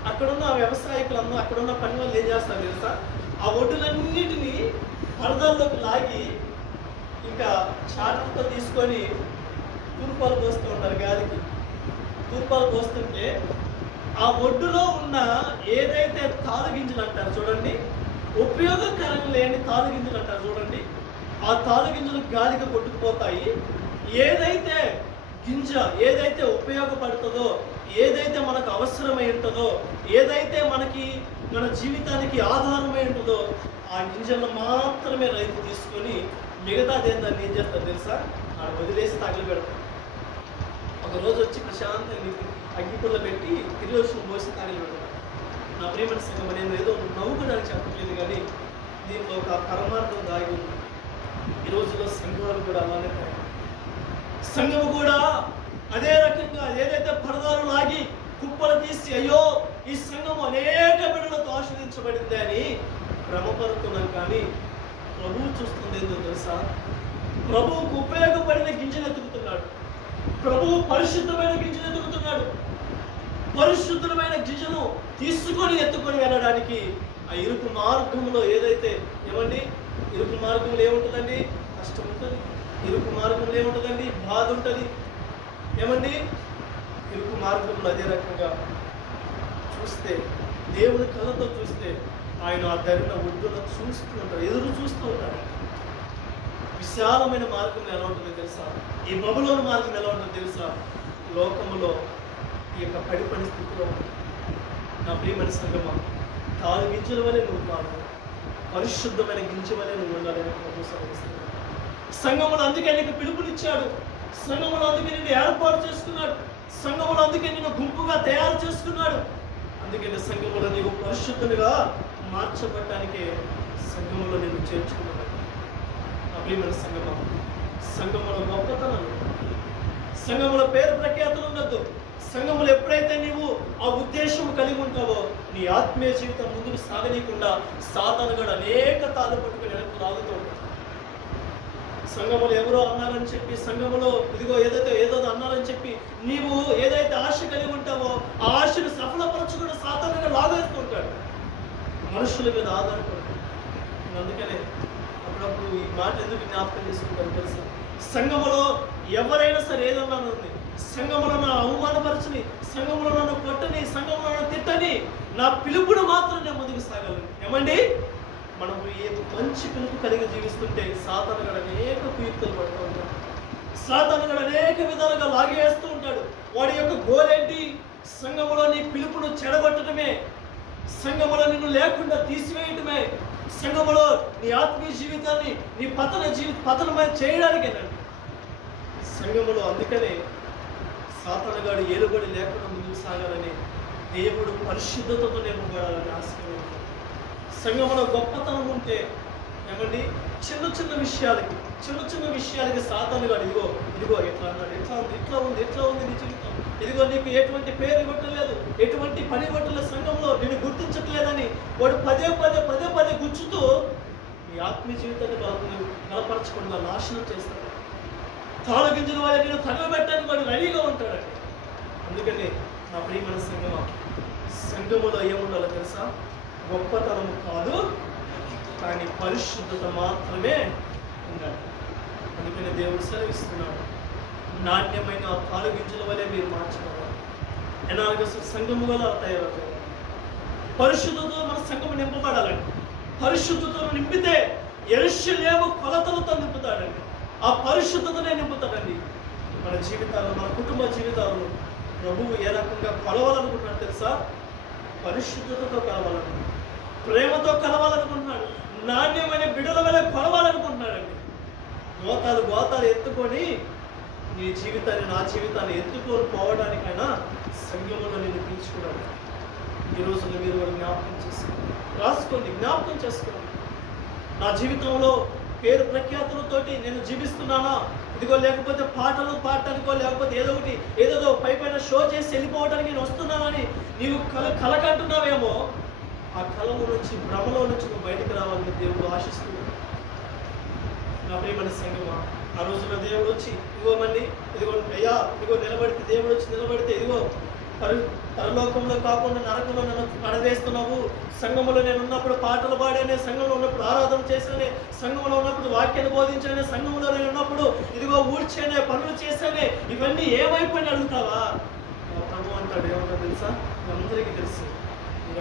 అక్కడున్న వ్యవసాయకులందరూ, అక్కడున్న పని వాళ్ళు ఏం చేస్తారు తెలుసా? ఆ ఒడ్డులన్నిటినీ పరదాల్లోకి లాగి ఇంకా చాటతో తీసుకొని తూర్పాలు పోస్తూ ఉంటారు. గాలికి తూర్పాలు పోస్తుంటే ఆ ఒడ్డులో ఉన్న ఏదైతే తాలుగింజలు అంటారు చూడండి, ఉపయోగకరం లేని తాలుగింజలు అంటారు చూడండి, ఆ తాలుగింజలు గాలిగా కొట్టుకుపోతాయి. ఏదైతే ఉపయోగపడుతుందో, ఏదైతే మనకు అవసరమై ఉంటుందో, ఏదైతే మన జీవితానికి ఆధారమై ఉంటుందో ఆ గింజలను మాత్రమే రైతు తీసుకొని మిగతాది దాన్ని ఏం చేస్తారు తెలుసా? ఆడ వదిలేసి తగలు పెడతారు. ఒకరోజు వచ్చి ప్రశాంతంగా అగ్గిపుల్ల పెట్టి కిరోసిన్ పోసి తగలు పెడతారు. నా ప్రియమైన సంఘం, నేను ఏదో నవ్వుకోవడానికి చెప్పట్లేదు, కానీ దీంట్లో ఒక పరమార్థం దాగి ఉంది. ఈ రోజుల్లో సంఘాలు కూడా అలానే తయారు. సంఘము కూడా అదే రకంగా ఏదైతే పరదాలు లాగి కుప్పలు తీసి అయ్యో ఈ సంఘము అనేక బిడ్డలతో ఆశీర్వదించబడింది అని భ్రమపడుతున్నాం. కానీ ప్రభువు చూస్తుంది ఏందో తెలుసా? ప్రభువుకు ఉపయోగపడిన గింజలు ఎత్తుకుతున్నాడు. ప్రభువు పరిశుద్ధమైన గింజను ఎత్తుకుతున్నాడు. పరిశుద్ధమైన గింజను ఎత్తుకొని వెళ్ళడానికి ఆ ఇరుకు మార్గంలో ఏదైతే ఏమండి, ఇరుకు మార్గంలో ఏముంటుందండి? కష్టం ఉంటుంది. ఇరుకు మార్గంలో ఏముంటుందండి? బాధ ఉంటుంది. ఏమండి, ఇరుకు మార్గంలో అదే రకంగా చూస్తే, దేవుని కళ్ళతో చూస్తే ఆయన ఆ ధరిన ఒడ్డున చూస్తూ ఉంటాడు, ఎదురు చూస్తూ ఉంటాడు. విశాలమైన మార్గం ఎలా ఉంటుందో తెలుసా? ఈ బబులోను మార్గం ఎలా ఉంటుందో తెలుసా? లోకములో ఈ యొక్క పడిపడి స్థితిలో నా ప్రియమైన సంగమా, తాను గింజల వలె నువ్వు కాదు, పరిశుద్ధమైన గింజ వలె నువ్వు ఉండాలని ప్రభు సెలవిస్తున్నాడు. సంఘములు అందుకే నీకు పిలుపునిచ్చాడు. సంఘములు అందుకే నిన్ను ఏర్పాటు చేసుకున్నాడు. సంఘములు అందుకే నిన్ను గుంపుగా తయారు చేసుకున్నాడు. అందుకే సంఘములో నీవు పరిశుద్ధునిగా మార్చబడటానికే సంఘములో నిన్ను చేర్చుకున్నాడు. నా ప్రియమైన సంగమా, సంఘములో గొప్పతనం, సంఘముల పేరు ప్రఖ్యాతులు ఉండద్దు. సంఘములు ఎప్పుడైతే నీవు ఆ ఉద్దేశం కలిగి ఉంటావో నీ ఆత్మీయ జీవితం ముందుకు సాగనీయకుండా సాతానుగాడు అనేక తాళ్ళు పట్టుకుని వెనక్కి లాగుతూ ఉంటాడు. సంఘములు ఎవరో అన్నారని చెప్పి, సంఘములో ఇదిగో ఏదో అన్నారని చెప్పి నీవు ఏదైతే ఆశ కలిగి ఉంటావో ఆ ఆశను సఫలపరచుకుని సాతానుగా లాగేస్తూ ఉంటాడు. మనుషుల మీద ఆధారపడతాడు. అందుకనే అప్పుడప్పుడు ఈ మాట ఎందుకు జ్ఞాపకం చేసుకుంటారు తెలుసా? సంఘములో ఎవరైనా సరే ఏదన్నా ఉంది, సంఘములో నన్ను అవమానపరచని, సంఘములో నన్ను కొట్టని, సంఘములో నన్ను తిట్టని, నా పిలుపును మాత్రం నేను ముందుకు సాగాలి. ఏమండి, మనము ఏ మంచి పిలుపు కలిగి జీవిస్తుంటే సాతానుగాడు అనేక కుయుక్తులు పడుతూ ఉంటాడు. సాతానుగాడు అనేక విధాలుగా లాగేస్తూ ఉంటాడు. వాడి యొక్క గోల్ ఏంటి? సంఘములో నీ పిలుపును చెడగొట్టడమే, సంఘములో నిన్ను లేకుండా తీసివేయటమే, సంఘములో నీ ఆత్మీయ జీవితాన్ని నీ పతనమై చేయడానికేనండి సంఘములో. అందుకనే సాతానుగాడు ఏలుబడి లేకుండా ముందుకు సాగాలని దేవుడు పరిశుద్ధతతో నింపబడాలని ఆశిస్తున్నాడు. సంఘములో గొప్పతనం ఉంటే ఏమండి, చిన్న విషయాలకి సాతానుగాడు ఇదిగో ఎట్లా అన్నాడు, ఎట్లా ఉంది నీ జీవితం, ఇదిగో నీకు ఎటువంటి పేరు ఇవ్వట్లేదు, ఎటువంటి పని ఇవ్వట్లేదు, సంఘంలో నిన్ను గుర్తించట్లేదని వాడు పదే గుచ్చుతూ నీ ఆత్మీయ జీవితాన్ని బలపరచకుండా నాశనం చేస్తాడు. తాళ గింజల వారి నేను తగలబెట్టడానికి వాడు రెడీగా ఉంటాడండి. అందుకని నా ప్రియమైన సంఘములో ఏముండాలో తెలుసా? గొప్పతనము కాదు, కానీ పరిశుద్ధత మాత్రమే ఉండాలి. అందుకని దేవుడు సెలవిస్తున్నాడు, నాణ్యమైన తాళ గింజల వలె మీరు మార్చుకోవాలి. ఎనాగస్ సంఘము వల్ల తయారవుతారు. పరిశుద్ధతో మన సంఘము నింపబడాలండి. పరిశుద్ధతను నింపితే యెరూషలేము కొలతలతో నింపుతాడండి. ఆ పరిశుద్ధతనే నింపుతాడండి. మన జీవితాల్లో, మన కుటుంబ జీవితాల్లో ప్రభువు ఏ రకంగా కొలవాలనుకుంటున్నాడు తెలుసా? పరిశుద్ధతతో కలవాలనుకుంటున్నాడు, ప్రేమతో కలవాలనుకుంటున్నాడు, నాణ్యమైన బిడ్డల వల్ల కొలవాలనుకుంటున్నాడండి. గోతాలు ఎత్తుకొని నీ జీవితాన్ని, నా జీవితాన్ని ఎత్తుకొని పోవడానికైనా సంఘములో నేను పిలుచుకున్నాడు. ఈ రోజున మీరు కూడా జ్ఞాపకం చేసుకోండి. నా జీవితంలో పేరు ప్రఖ్యాతులతోటి నేను జీవిస్తున్నానా? ఇదిగో లేకపోతే పాటలు పాడటానికో, లేకపోతే ఏదో పైన షో చేసి వెళ్ళిపోవడానికి నేను వస్తున్నానని నీవు కలకంటున్నావేమో, ఆ కళలో నుంచి, భ్రమలో నుంచి నువ్వు బయటకు రావాలని దేవుడు ఆశిస్తున్నాడు. నా ప్రియమైన సంఘమా, ఆ రోజున దేవుడు వచ్చి ఇదిగో నిలబడితే, దేవుడు వచ్చి నిలబడితే ఇదిగో పరలోకంలో కాకుండా నరకంలో నన్ను పడవేస్తున్నావు. సంఘంలో నేను ఉన్నప్పుడు పాటలు పాడానే, సంఘంలో ఉన్నప్పుడు ఆరాధన చేశానే, సంఘంలో ఉన్నప్పుడు వాక్యాన్ని బోధించానే, సంఘంలో నేను ఉన్నప్పుడు ఇదిగో ఊడ్చానే, పనులు చేశానే, ఇవన్నీ ఏమైపోయినా అడుగుతావా? ప్రభు అంటాడు, ఏమన్నా తెలుసా? అందరికీ తెలుసు,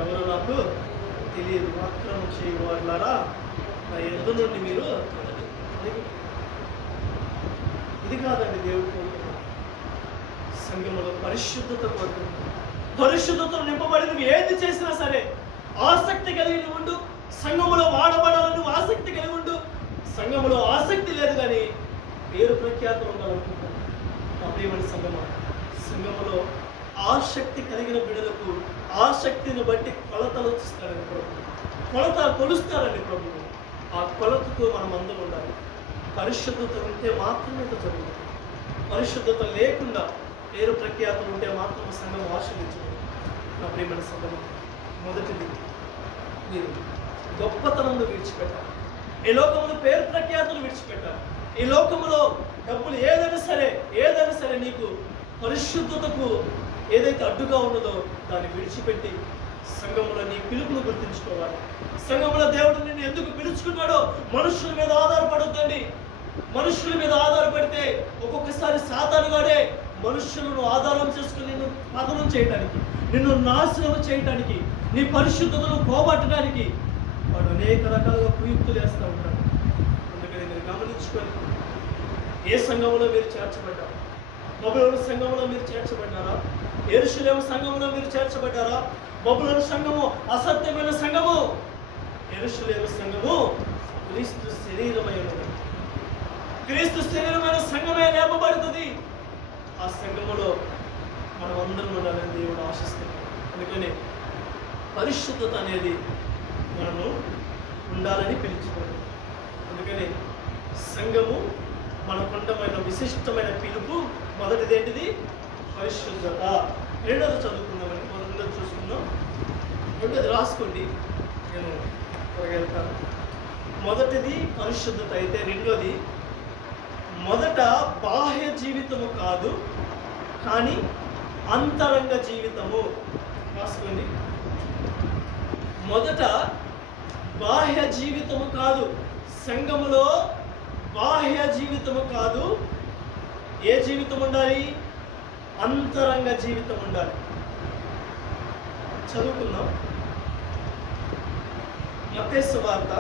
ఎవరో నాకు తెలియదు. అక్రమం చేయవాళ్ళారా నా ఎద్దు నుండి మీరు. ఇది కాదండి దేవుడు కోరుకున్నాడు. సంఘంలో పరిశుద్ధత కోరుకున్నాడు. పరిశుద్ధతను నింపబడి ఏది చేసినా సరే ఆసక్తి కలిగి ఉండు. సంఘములో వాడబడాలని ఆసక్తి కలిగి ఉండు. సంఘములో ఆసక్తి లేదు కానీ పేరు ప్రఖ్యాతులు ఉండాలనుకుంటాను. నా ప్రియమైన సంఘములో ఆసక్తి కలిగిన బిడ్డలకు ఆసక్తిని బట్టి కొలతలు ఇస్తారండి ప్రభు, కొలుస్తారండి ప్రభు. ఆ కొలతతో మనం అందరూ ఉండాలి. పరిశుద్ధత ఉంటే మాత్రమే జరుగుతుంది. పరిశుద్ధత లేకుండా పేరు ప్రఖ్యాతులు ఉంటే మాత్రం సంఘం ఆశ్రయించదు. నా ప్రియమైన సంఘం, మొదటిది మీరు గొప్పతనంలో విడిచిపెట్టాలి. ఈ లోకంలో పేరు ప్రఖ్యాతులు విడిచిపెట్టాలి. ఈ లోకంలో డబ్బులు ఏదైనా సరే నీకు పరిశుద్ధతకు ఏదైతే అడ్డుగా ఉన్నదో దాన్ని విడిచిపెట్టి సంఘంలో నీ పిలుపును గుర్తించుకోవాలి. సంఘంలో దేవుడు నిన్ను ఎందుకు పిలుచుకున్నాడో మనుషుల మీద ఆధారపడొద్దండి. మనుషుల మీద ఆధారపడితే ఒక్కొక్కసారి సాతానుగాడే మనుషులను ఆధారం చేసుకుని నిన్ను పతనం చేయడానికి, నిన్ను నాశనం చేయడానికి, నీ పరిశుద్ధతను పోగొట్టడానికి వాడు అనేక రకాలుగా కుయుక్తులు వేస్తూ ఉంటాడు. అందుకని మీరు గమనించుకొని ఏ సంఘంలో మీరు చేర్చబడ్డారు? బబులోను సంఘంలో మీరు చేర్చబడ్డారా? యెరూషలేము సంఘంలో మీరు చేర్చబడ్డారా? బబులోను సంఘము అసత్యమైన సంఘము, యెరూషలేము సంఘము క్రీస్తు శరీరమైనది. క్రీస్తు శరీరమైన సంఘమే లేపబడుతుంది. ఆ సంఘములో మనం అందరం ఉండాలని దేవుడు ఆశిస్తున్నాడు. అందుకని పరిశుద్ధత అనేది మనము ఉండాలని పిలుచుకోండి. అందుకని సంఘము మనకుండమైన విశిష్టమైన పిలుపు. మొదటిది ఏంటిది? పరిశుద్ధత. రెండోది చదువుకుందామని మొదటిది చూసుకుందాం. రెండోది రాసుకోండి, నేను త్వరగలుగుతాను. మొదటిది పరిశుద్ధత అయితే రెండోది మొదట బాహ్య జీవితము కాదు కానీ అంతరంగ జీవితము. రాసుకోండి. మొదట బాహ్య జీవితము కాదు, సంఘములో బాహ్య జీవితము కాదు. ఏ జీవితం ఉండాలి? అంతరంగ జీవితం ఉండాలి. చదువుకుందాం. మత్తయి సువార్త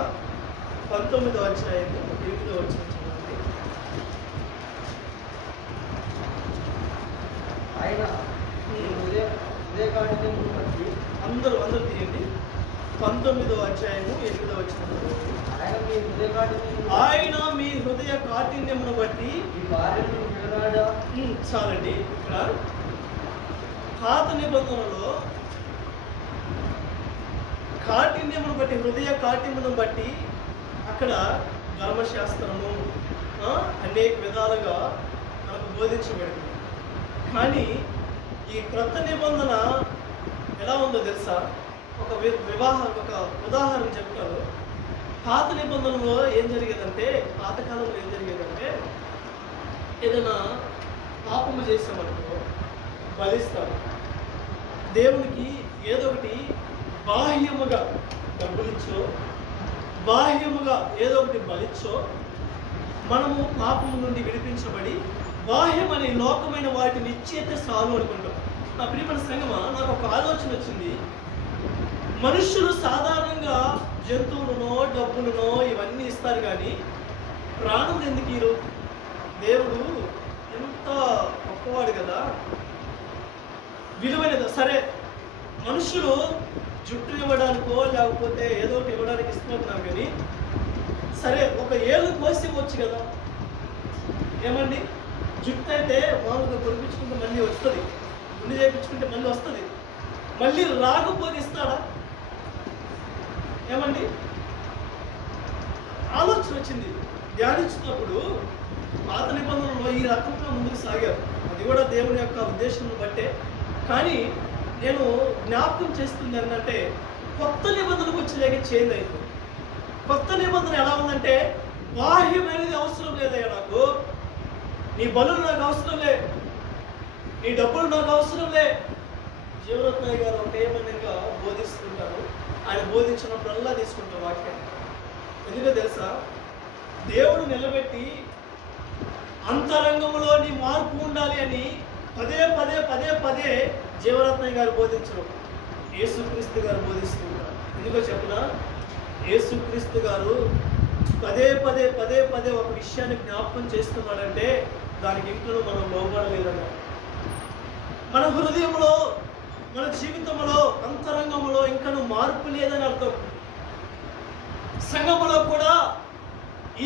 19వ అధ్యాయము 8వ వచనం చదవండి. ఆయన మీ హృదయకాఠిన్యమును బట్టి అందరూ తీయండి. 19వ అధ్యాయము 8వ వచనం చదవండి. ఆయన మీ హృదయ కాఠిన్యమును బట్టి ఈ భార్యను విడనాడా. చాలండి. ఇక్కడ పాత నిబంధనలో కాఠిన్యమును బట్టి, హృదయ కాఠిన్యమును బట్టి అక్కడ ధర్మశాస్త్రము అనేక విధాలుగా మనకు బోధించబడింది. కానీ ఈ క్రొత్త నిబంధన ఎలా ఉందో తెలుసా? ఒక ఉదాహరణ చెప్తారు. పాత నిబంధనలో ఏం జరిగేదంటే, పాతకాలంలో ఏం జరిగేదంటే, ఏదైనా పాపము చేసామనుకో బలిస్తారు. దేవునికి ఏదో ఒకటి బాహ్యముగా డబ్బులిచ్చో, బాహ్యముగా ఏదో ఒకటి బలిచ్చో మనము పాపము నుండి విడిపించబడి బాహ్యమని లోకమైన వాటిని ఇచ్చేస్తే చాలు అనుకుంటాం. నా ప్రియమైన సంగమా, నాకు ఒక ఆలోచన వచ్చింది. మనుషులు సాధారణంగా జంతువులనో డబ్బులనో ఇవన్నీ ఇస్తారు, కానీ ప్రాణులు ఎందుకు ఇరు? దేవుడు ఎంత గొప్పవాడు కదా, విలువైనది. సరే, మనుషులు జుట్టు ఇవ్వడానికో లేకపోతే ఏదో ఒకటి ఇవ్వడానికి ఇస్తున్నారు, కానీ సరే ఒక ఏళ్ళు కోసి ఇవ్వచ్చు కదా. ఏమండి, జుట్టు అయితే మామూలుగా కొనిపించుకుంటే మళ్ళీ వస్తుంది, గుండె చేయించుకుంటే మళ్ళీ వస్తుంది, మళ్ళీ రాకపోతే ఇస్తాడా? ఏమండి, ఆలోచన వచ్చింది. ధ్యానించినప్పుడు పాత నిబంధనలో ఈ రకంగా ముందుకు సాగారు. అది కూడా దేవుని యొక్క ఉద్దేశం బట్టే. కానీ నేను జ్ఞాపకం చేస్తుంది ఏంటంటే, కొత్త నిబంధనకు వచ్చేలాగ చేంజ్ అయిపోయింది. కొత్త నిబంధన ఎలా ఉందంటే, బాహ్యమైనది అవసరం లేదయ్యా, నాకు నీ బలులు నాకు అవసరం లే, నీ డబ్బులు నాకు అవసరం లే. జీవరత్నయ్య గారు ఒకే మనంగా బోధిస్తుంటారు. ఆయన బోధించినప్పుడల్లా తీసుకుంటారు వాక్యాన్ని. ఎందుకో తెలుసా? దేవుడు నిలబెట్టి అంతరంగంలో నీ మార్పు ఉండాలి అని పదే పదే పదే పదే జీవరత్నయ్య గారు బోధించరు, యేసుక్రీస్తు గారు బోధిస్తుంటారు. ఎందుకో చెప్పనా? యేసుక్రీస్తు గారు పదే పదే పదే పదే ఒక విషయాన్ని జ్ఞాపకం చేస్తున్నాడంటే దానికి ఇంట్లో మనం లోబడలేదన్నా. మన హృదయంలో, మన జీవితంలో, అంతరంగంలో ఇంకా మార్పు లేదని అర్థం. సంఘములో కూడా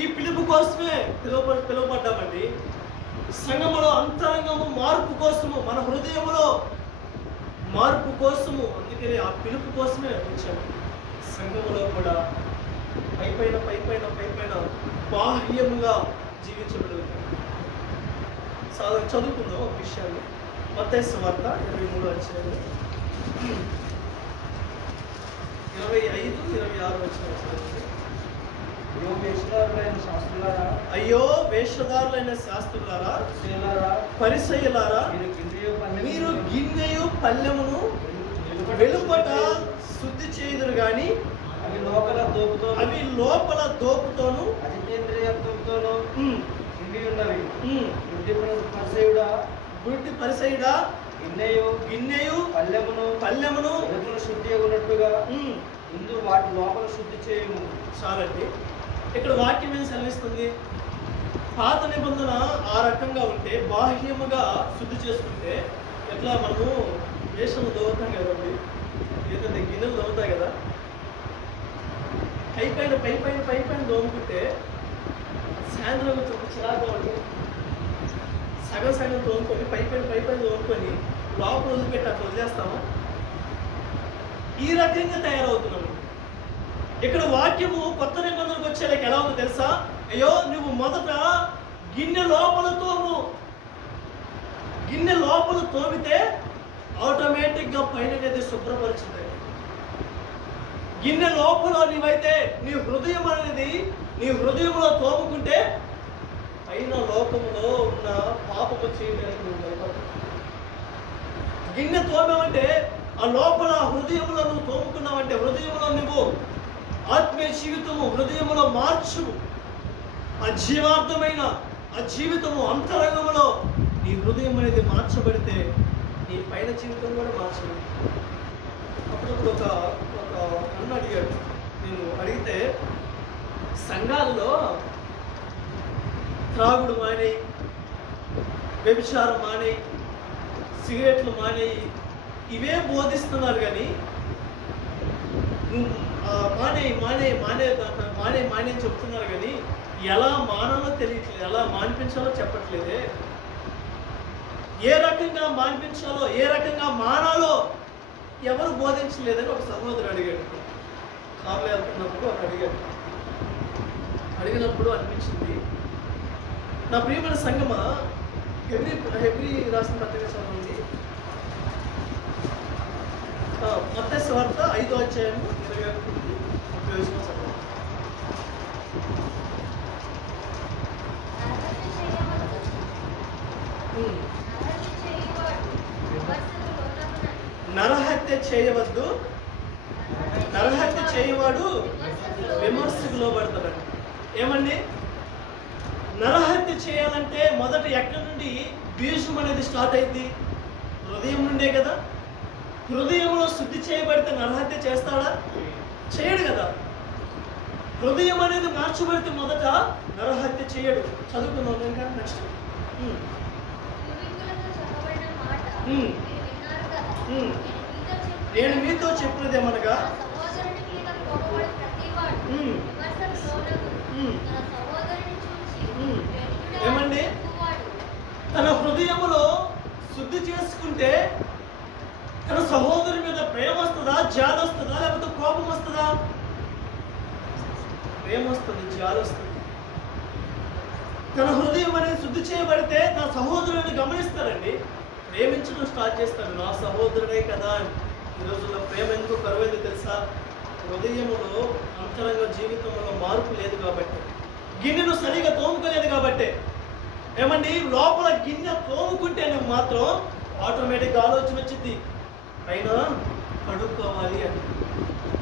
ఈ పిలుపు కోసమే పిలువబడ్డామండి. సంఘములో అంతరంగము మార్పు కోసము, మన హృదయంలో మార్పు కోసము, అందుకని ఆ పిలుపు కోసమే వచ్చాము. సంఘములో కూడా పైపైన బాహ్యముగా జీవించబడుతుంది. సాధారణ చదువుకుందాం ఒక విషయాన్ని. మత్తయి సువార్త 23వ అధ్యాయం 25, 26 వచనాలు చదవండి. అయ్యో వేషధారులైన శాస్త్రులారా, అయ్యో వేషధారులైన శాస్త్రులారా, పరిసయ్యులారా, మీరు గిన్నెయు పల్లెమును వెలుపట శుద్ధి చేయుదురు గాని అవి లోపల దోపుతోను అజితేంద్రియత్వంతోను నిండి ఉన్నవి. గుడ్డి పరిసయుడా, గిన్నెయు పల్లెమును శుద్ధి ఉన్నట్టుగా ముందు వాటి లోపల శుద్ధి చేయము. చాలండి. ఇక్కడ వాక్యం ఏం సెలవిస్తుంది? పాత నిబంధన ఆ రకంగా ఉంటే బాహ్యముగా శుద్ధి చేసుకుంటే ఎట్లా మనము వేషము దోవుతాం కదండి, ఏదైతే గిన్నెలు దోవుతాయి కదా, పై పైన దోముకుంటే సాయంత్రం కొంచెం చిరాకుగా ఉంటుంది. సగం తోముకొని పై పైన తోముకొని లోపల వదిలిపెట్టి అట్లా వదిలేస్తామా? ఈ రకంగా తయారవుతున్నాము. ఇక్కడ వాక్యము కొత్త నిబంధనకు వచ్చేలాకి ఎలా ఉందో తెలుసా? అయ్యో నువ్వు మొదట గిన్నె లోపల తోమితే ఆటోమేటిక్గా పైన అనేది శుభ్రపరిచింది. గిన్నె లోపల నీవైతే నీ హృదయంలో తోముకుంటే పైన లోకములో ఉన్న పాపము చేయడానికి నువ్వు భయపడతావు. గిన్నె తోమేమంటే ఆ లోపల హృదయంలో నువ్వు తోముకున్నావంటే హృదయంలో నువ్వు ఆత్మీయ జీవితము హృదయంలో మార్చు. ఆ జీవార్థమైన ఆ జీవితము అంతరంగంలో నీ హృదయం అనేది మార్చబడితే నీ పైన జీవితం కూడా మార్చబడి. అప్పుడు ఒక అన్న అడిగాడు, నేను అడిగితే సంఘాల్లో త్రాగుడు మానేయి, వ్యభిచారం మానేయి, సిగరెట్లు మానేయి, ఇవే బోధిస్తున్నారు. కానీ మానే అని చెప్తున్నారు, కానీ ఎలా మానాలో తెలియట్లేదు, ఎలా మానిపించాలో చెప్పట్లేదే. ఏ రకంగా మానిపించాలో, ఏ రకంగా మానాలో ఎవరు బోధించలేదని ఒక సహోదరుడు అడిగాడు. కారులో వెళ్తున్నప్పుడు అడిగినప్పుడు అనిపించింది, నా ప్రియమైన సంగమా, హెబ్రీ రాసిన పత్రిక చదవండి. మత్తయి సువార్త 5వ అధ్యాయము 21-30 చదవండి. నరహత్య చేయవద్దు, నరహత్య చేయవాడు విమర్శకు లోబడతాడు. ఏమండి, నరహత్య చేయాలంటే మొదట ఎక్కడి నుండి బీజం అనేది స్టార్ట్ అయింది? హృదయం నుండే కదా. హృదయంలో శుద్ధి చేయబడితే నరహత్య చేస్తాడా? చేయడు కదా. హృదయం అనేది మార్చబడితే మొదట నరహత్య చేయడు. చదువుకున్నాం ఇంకా నెక్స్ట్. నేను మీతో చెప్పినదేమనగా, ఏమండి, తన హృదయములో శుద్ధి చేసుకుంటే తన సహోదరు మీద ప్రేమ వస్తుందా, జాలి వస్తుందా, లేకపోతే కోపం వస్తుందా? ప్రేమ వస్తుంది, జాలి వస్తుంది. తన హృదయం అనేది శుద్ధి చేయబడితే నా సహోదరుని గమనిస్తారండి, ప్రేమించడం స్టార్ట్ చేస్తాడు. నా సహోదరుడే కదా. ఈ రోజుల్లో ప్రేమ ఎందుకు కరువైంది తెలుసా? హృదయములో అంతరంగ జీవితంలో మార్పు లేదు కాబట్టి, గిన్నెను సరిగా తోముకోలేదు కాబట్టి. ఏమండి, లోపల గిన్నె తోముకుంటే నువ్వు మాత్రం ఆటోమేటిక్గా ఆలోచన వచ్చింది, పైన కడుక్కోవాలి అని.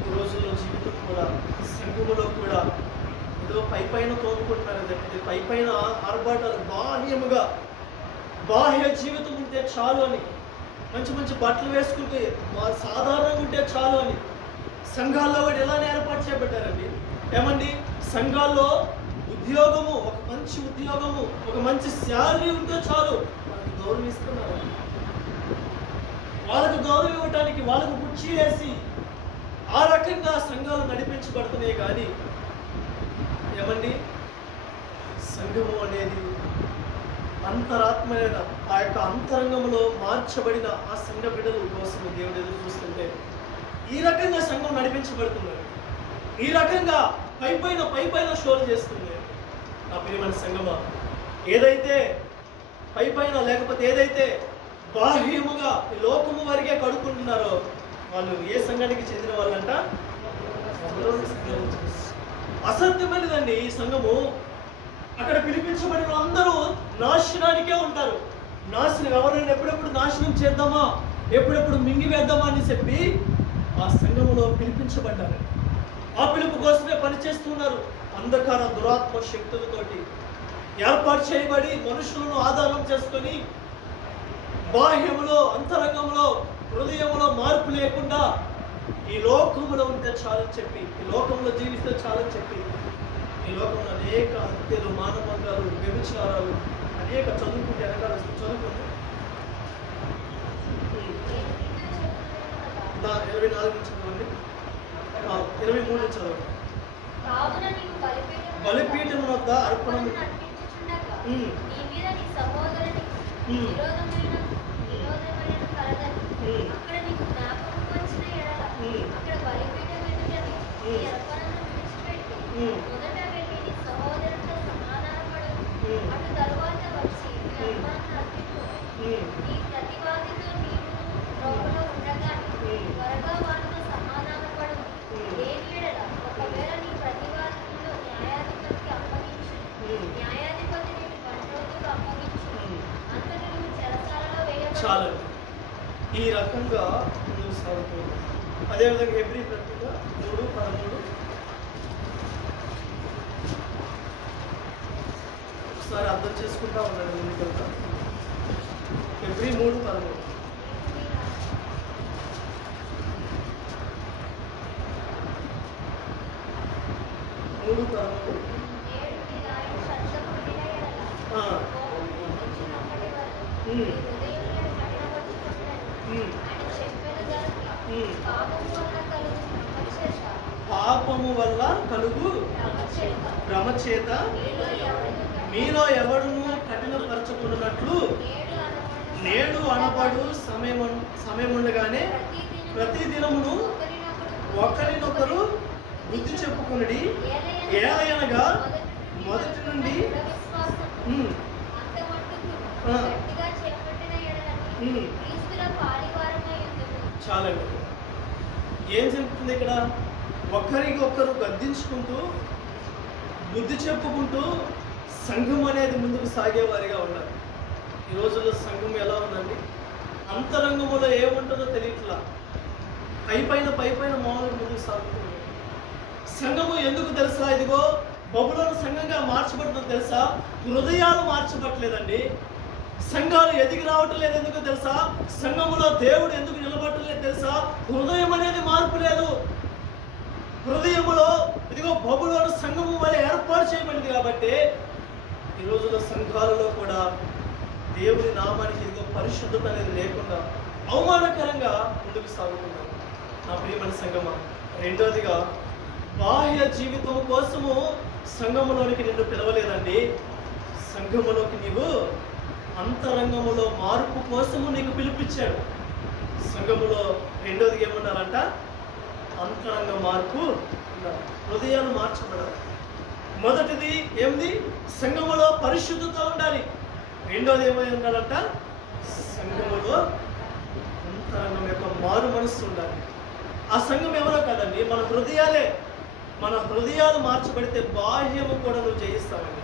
ఈ రోజుల్లో జీవితం కూడా, సంఘములో కూడా ఏదో పైన తోముకుంటున్నారు తప్పితే పైన ఆర్భాటాలు, బాహ్య జీవితం ఉంటే చాలు అని, మంచి మంచి బట్టలు వేసుకుంటే సాధారణంగా ఉంటే చాలు అని సంఘాల్లో కూడా ఎలానే ఏర్పాటు చేయబడ్డారండి. ఏమండి, సంఘాల్లో ఉద్యోగము, ఒక మంచి ఉద్యోగము, ఒక మంచి శాలరీ ఉంటే చాలు, వాళ్ళకి గౌరవం ఇస్తున్నారు. వాళ్ళకు గౌరవం ఇవ్వటానికి వాళ్ళకు కుర్చీ వేసి ఆ రకంగా సంఘాలు నడిపించబడుతున్నాయి. కానీ ఏమండి, సంఘము అనేది అంతరాత్మైన ఆ యొక్క అంతరంగంలో మార్చబడిన ఆ సంఘ బిడ్డల కోసం దేవుడు ఎదురు చూస్తుంటే ఈ రకంగా సంఘం నడిపించబడుతున్నారు. ఈ రకంగా పైపైన షోలు చేస్తుంది. నా ప్రియమైన సంఘమా, ఏదైతే పైపైన లేకపోతే ఏదైతే బాహ్యముగా లోకము వరకే కడుక్కుంటున్నారో వాళ్ళు ఏ సంఘానికి చెందిన వాళ్ళంట? అసత్యమైనదండి ఈ సంఘము. అక్కడ పిలిపించబడిన అందరూ నాశనానికే ఉంటారు. నాశనం ఎవరైనా ఎప్పుడెప్పుడు నాశనం చేద్దామా, ఎప్పుడెప్పుడు మింగివేద్దామా అని చెప్పి ఆ సంఘములో పిలిపించబడ్డారు. ఆ పిలుపు కోసమే పనిచేస్తున్నారు. అంధకార దురాత్మ శక్తులతోటి ఏర్పాటు చేయబడి మనుషులను ఆధారం చేసుకొని బాహ్యములో, అంతరంగంలో, హృదయంలో మార్పు లేకుండా ఈ లోకంలో ఉంటే చాలని చెప్పి, ఈ లోకంలో జీవిస్తే చాలని చెప్పి, ఈ లోకంలో అనేక హత్యలు, మానభంగాలు, వ్యభిచారాలు, అనేక చదువుకుంటే వెనకాల చదువుకుంటే 24 నుంచి చదవండి, 23 నుంచి చదవండి. కావున నీవు బలిపీఠం వద్ద అర్పణ అర్పించుచుండగా నీ మీద నీ సహోదరునికి విరోధమైన కలదని అక్కడ నీకు జ్ఞాపకం వచ్చిన ఎడల అక్కడ బలిపీఠం ఎదుటని నీ అర్పణను విడిచిపెట్టి మొదట వెళ్ళి నీ సహోదరునితో సమాధానపడు. అటు తరువాత వచ్చి నీ అర్పణను అర్పింపు. నీ ప్రతివాదితో నీవు రోగులో ఉండగా త్వరగా వారితో సమాధానపడు. లేని ఎడల ఒకవేళ నీ ప్రతివాదులను న్యాయాధిపతికి అప్పగించు, న్యాయాధిపతి నీకు బంట్రోతుకు అప్పగించు, అంతటి నువ్వు చెరసాలలో వేయబడు. చాలు. ఈ రకంగా ముందుకు సాగుతుంది. అదేవిధంగా హెబ్రీ పత్రిక 3:13 ఒకసారి అర్థం చేసుకుంటా ఉన్నాడు ముందుకెళ్తా. హెబ్రీ 3:13 3:13 నేడు నీ ఆయన శబ్దము వినిన ఎడల ఆ. కోపము వచ్చినప్పటి వరకు నీ హృదయములను కఠినపరచుకొనుడని ఆయన చెప్పెను గనుక పాపము వల్ల కలుగు భ్రమ చేత మీలో ఎవడును కఠినపరచుకున్నట్లు నేడు అనబడు సమయముండగానే ప్రతి దినమును ఒకరినొకరు బుద్ధి చెప్పుకున్నది. ఏలయనగా మొదటి నుండి చాలండి. ఏం చెప్తుంది ఇక్కడ? ఒకరికి ఒకరు గద్దించుకుంటూ బుద్ధి చెప్పుకుంటూ సంఘం అనేది ముందుకు సాగేవారిగా ఉన్నారు. ఈ రోజుల్లో సంఘం ఎలా ఉందండి? అంతరంగంలో ఏముంటుందో తెలియట్లా. పైపైన మామూలుగా ముందుకు సాగుతుంది. సంఘము ఎందుకు తెలుసా? ఇదిగో బబులోను సంఘంగా మార్చబడుతుందో తెలుసా? హృదయాలు మార్చబట్టలేదండి. సంఘాలు ఎదిగి రావటం లేదు. ఎందుకు తెలుసా? సంఘములో దేవుడు ఎందుకు నిలబడలేదు తెలుసా? హృదయం అనేది మార్పు లేదు. హృదయములో ఇదిగో బబులోను సంఘము వల్ల ఏర్పాటు చేయబడింది. కాబట్టి ఈ రోజుల్లో సంఘాలలో కూడా దేవుని నామానికి ఇదిగో పరిశుద్ధత అనేది లేకుండా అవమానకరంగా ముందుకు సాగుతున్నారు. నా ప్రియమైన సంఘమా, రెండోదిగా బాహ్య జీవితం కోసము సంఘములోనికి నిన్ను పిలవలేదండి. సంఘములోకి నీవు అంతరంగములో మార్పు కోసము నీకు పిలిపించాడు. సంఘములో రెండోదిగా ఏమన్నారంట? అంతరంగ మార్పు ఉండాలి. హృదయాలు మార్చబడాలి. మొదటిది ఏమిటి? సంఘములో పరిశుద్ధత ఉండాలి. రెండోది ఏమై ఉండాలంట? సంఘములో అంతరంగం యొక్క మారు మనస్సు ఉండాలి. ఆ సంఘం ఎవరో కదండి, మన హృదయాలే. మన హృదయాలు మార్చబడితే బాహ్యము కూడా నువ్వు జయిస్తావండి.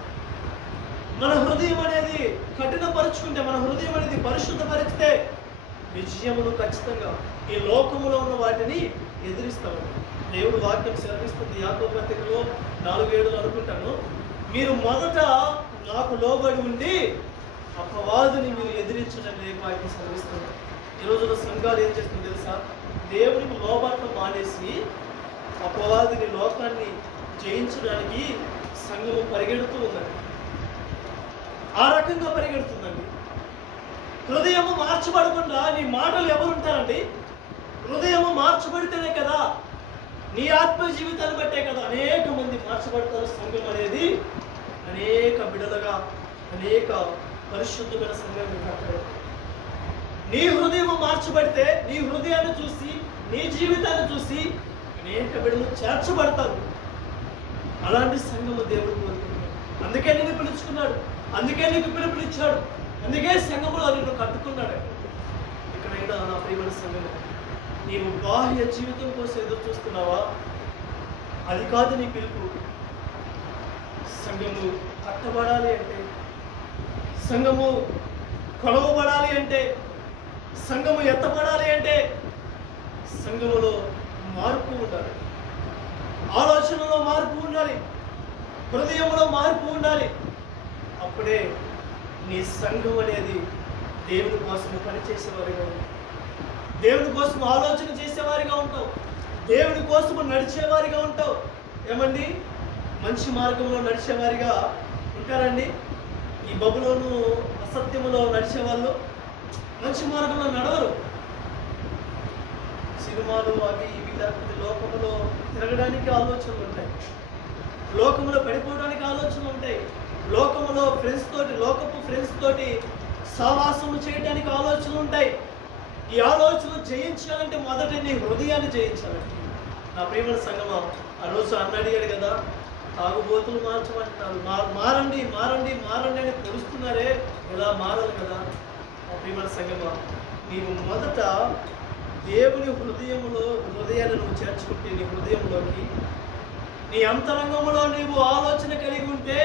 మన హృదయం అనేది కఠినపరుచుకుంటే, మన హృదయం అనేది పరిశుద్ధపరిచితే విజయమును ఖచ్చితంగా ఈ లోకములో ఉన్న వాటిని ఎదిరిస్తామండి. దేవుడు వాక్యం సెలవిస్తుంది యాకోబు పత్రికలో 4:7 అనుకుంటాను. మీరు మొదట నాకు లోబడి ఉండి అపవాదిని మీరు ఎదిరించడం లేక వాక్యం సెలవిస్తుంది. ఈ రోజున సంఘాలు ఏం చేస్తుంది తెలుసా? దేవునికి లోబడటం మానేసి అపవాదిని, లోకాన్ని జయించడానికి సంఘము పరిగెడుతూ ఉందండి. ఆ రకంగా పరిగెడుతుందండి. హృదయము మార్చబడకుండా నీ మాటలు ఎవరు ఉంటారండి? హృదయము మార్చబడితేనే కదా, నీ ఆత్మ జీవితాన్ని బట్టే కదా అనేక మంది మార్చబడతారు. సంఘం అనేది అనేక బిడలుగా, అనేక పరిశుద్ధమైన సంఘం కట్టారు. నీ హృదయం మార్చబడితే నీ హృదయాన్ని చూసి, నీ జీవితాన్ని చూసి అనేక బిడలు చేర్చబడతారు. అలాంటి సంఘము దేవుడు కోరుకుంటున్నాడు. అందుకే నిన్ను పిలుచుకున్నాడు, అందుకే నీకు పిలుపునిచ్చాడు, అందుకే సంఘములో నిన్ను కట్టుకున్నాడు. ఇక్కడైనా నా ప్రియమైన సంఘము, నీవు బాహ్య జీవితం కోసం ఎదురు చూస్తున్నావా? అది కాదు నీ పిలుపు. సంఘము కట్టబడాలి అంటే, సంఘము కొలవబడాలి అంటే, సంఘము ఎత్తబడాలి అంటే సంఘములో మార్పు ఉండాలి, ఆలోచనలో మార్పు ఉండాలి, హృదయంలో మార్పు ఉండాలి. అప్పుడే నీ సంఘం అనేది దేవుని కోసం పనిచేసేవారిగా ఉంటావు, దేవుని కోసం ఆలోచన చేసేవారిగా ఉంటావు, దేవుని కోసం నడిచేవారిగా ఉంటావు. ఏమండి, మంచి మార్గంలో నడిచేవారిగా ఉంటారండి. ఈ బబులోను అసత్యములో నడిచేవాళ్ళు మంచి మార్గంలో నడవరు. సినిమాలు అవి ఇవి లేకపోతే లోకములో తిరగడానికి ఆలోచనలు ఉంటాయి, లోకములో పడిపోవడానికి ఆలోచనలు ఉంటాయి, లోకములో లోకపు ఫ్రెండ్స్ తోటి సహవాసము చేయడానికి ఆలోచనలు ఉంటాయి. ఈ ఆలోచనలు జయించాలంటే మొదట నీ హృదయాన్ని జయించాలండి. నా ప్రియమైన సంగమా, ఆ రోజు అన్న అడిగాడు కదా, తాగుబోతులు మార్చమంటున్నారు, మారండి మారండి మారండి అని తెలుస్తున్నారే, ఇలా మారాలి కదా. నా ప్రియమైన సంగమా, నీవు మొదట దేవుని హృదయాన్ని నువ్వు చేర్చుకుంటే, నీ హృదయంలోకి నీ అంతరంగంలో నీవు ఆలోచన కలిగి ఉంటే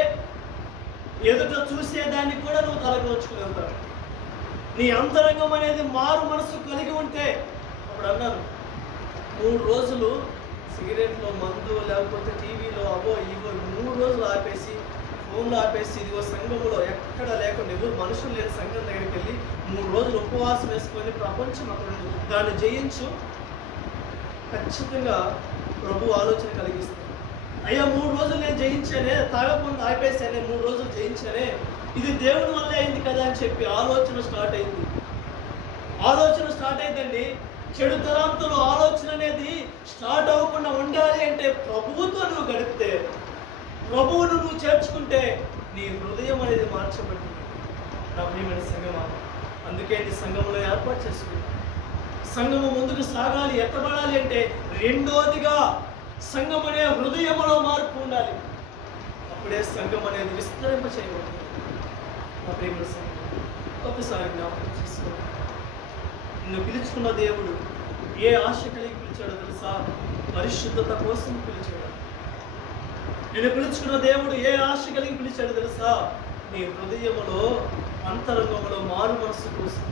ఎదుట చూసేదాన్ని కూడా నువ్వు తలకొచ్చుకోగలుగుతావు. నీ అంతరంగం అనేది మారు మనసు కలిగి ఉంటే, అప్పుడు అన్నారు 3 రోజులు సిగరెట్లో మందు లేకపోతే టీవీలో అవో ఇవో 3 రోజులు ఆపేసి, ఫోన్లో ఆపేసి, ఇదిగో సంఘంలో ఎక్కడ లేకుండా ఎవరు మనుషులు లేని సంఘం దగ్గరికి వెళ్ళి 3 రోజులు ఉపవాసం వేసుకొని ప్రపంచం అక్కడ దాన్ని జయించు. ఖచ్చితంగా ప్రభు ఆలోచన కలిగిస్తుంది. అయ్యా 3 రోజులు నేను జయించానే, తాగకుండా ఆపేసానే, 3 రోజులు జయించానే, ఇది దేవుని వల్ల అయింది కదా అని చెప్పి ఆలోచన స్టార్ట్ అయింది. ఆలోచన స్టార్ట్ అయిందండి. చెడు తలాంతులు ఆలోచన అనేది స్టార్ట్ అవ్వకుండా ఉండాలి అంటే ప్రభువుతో నువ్వు గడిపితే, ప్రభువును నువ్వు చేర్చుకుంటే నీ హృదయం అనేది మార్చబడుతుంది. నా ప్రియమైన సంఘమా, అందుకే నీ సంఘంలో ఏర్పాటు చేసుకుంది. సంఘము ముందుకు సాగాలి, ఎత్తబడాలి అంటే రెండోదిగా సంఘం అనే హృదయంలో మార్పు ఉండాలి. అప్పుడే సంఘం అనేది విస్తరింప చేయబడుతుంది. నా ప్రియమైన సంఘం, ఒకసారి జ్ఞాపకం చేసుకోండి. నిన్ను పిలుచుకున్న దేవుడు ఏ ఆశ కలిగి పిలిచాడో తెలుసా? పరిశుద్ధత కోసం పిలిచాడు. నిన్ను పిలుచుకున్న దేవుడు ఏ ఆశ కలిగి పిలిచాడో తెలుసా? నీ హృదయములో అంతరంగంలో మారు మనసు కోసం.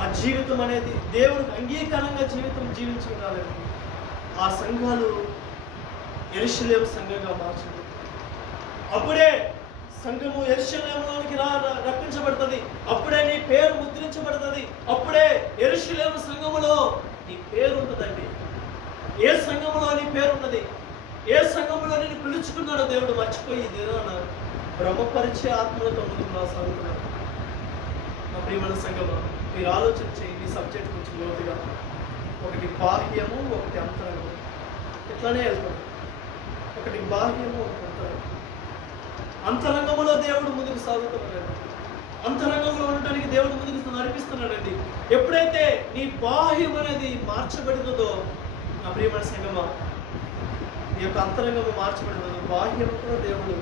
ఆ జీవితం అనేది దేవుడికి అంగీకారంగా జీవించగలగాలి. ఆ సంఘాలు యెరూషలేము సంఘంగా మార్చబడి, అప్పుడే సంఘము యెరూషలేములోనికి రప్పించబడుతుంది. అప్పుడే నీ పేరు ముద్రించబడుతుంది. అప్పుడే యెరూషలేము సంఘములో నీ పేరు ఉంటుందండి. ఏ సంఘములో నీ పేరు ఉన్నది? ఏ సంఘములో నేను పిలుచుకున్నాడో దేవుడు మర్చిపోయి ఇదేనా బ్రహ్మపరిచే ఆత్మలతో ముందుకు సాగుతున్నాడు. నా ప్రియమైన సంఘము, మీరు ఆలోచన చేయండి. ఈ సబ్జెక్ట్ కొంచెం లోతుగా, ఒకటి బాహ్యము, ఒకటి అంతరంగం. ఇట్లానే వెళ్తాడు. ఒకటి బాహ్యము, ఒకటి అంతరంగం. అంతరంగంలో దేవుడు ముందుకు సాగుతున్నాడు. అంతరంగంలో ఉండటానికి దేవుడు ముందుకు నడిపిస్తున్నాడండి. ఎప్పుడైతే నీ బాహ్యం అనేది మార్చబడినదో, నా ప్రియమైన సంఘమా, నీ యొక్క అంతరంగము మార్చబడినదో బాహ్యం కూడా దేవుడు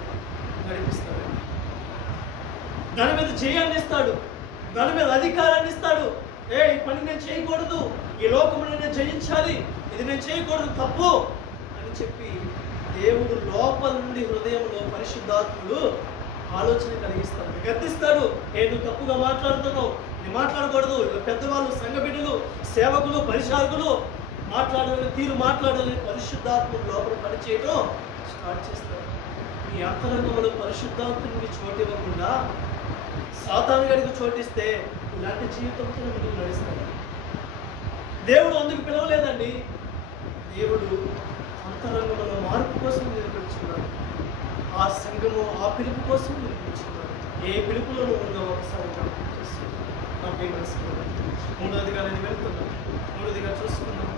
నడిపిస్తాడు. దాని మీద జయాన్ని ఇస్తాడు, దాని మీద అధికారాన్ని ఇస్తాడు. ఈ పని నేను చేయకూడదు, ఈ లోకమును నేను జయించాలి, ఇది నేను చేయకూడదు, తప్పు అని చెప్పి దేవుడు లోపల నుండి హృదయంలో పరిశుద్ధాత్ముడు ఆలోచన కలిగిస్తాడు, గద్దిస్తాడు. నువ్వు తప్పుగా మాట్లాడుతున్నావు, నీ మాట్లాడకూడదు. పెద్దవాళ్ళు, సంఘ బిడ్డలు, సేవకులు, పరిచారకులు మాట్లాడాలని తీరు మాట్లాడాలని పరిశుద్ధాత్ముడు లోపల పనిచేయడం స్టార్ట్ చేస్తాడు. నీ అంతరంగంలో పరిశుద్ధాత్ముడికి చోటు ఇవ్వకుండా సాతాను గడికి చోటిస్తే ఇలాంటి జీవితంతో ముందుకు నడుస్తాడు. దేవుడు అందుకు పిలవలేదండి. దేవుడు అంతరంగంలో మార్పు కోసం నిలబెట్టుకున్నాడు. ఆ సంఘము ఆ పిలుపు కోసం నిలబెట్టుకున్నాడు. ఏ పిలుపులో నువ్వు ఉన్నావు ఒకసారి నాకు మనసుకున్నాను. మూడోదిగా నేను వెళ్తున్నాను. మూడోదిగా చూసుకున్నాను.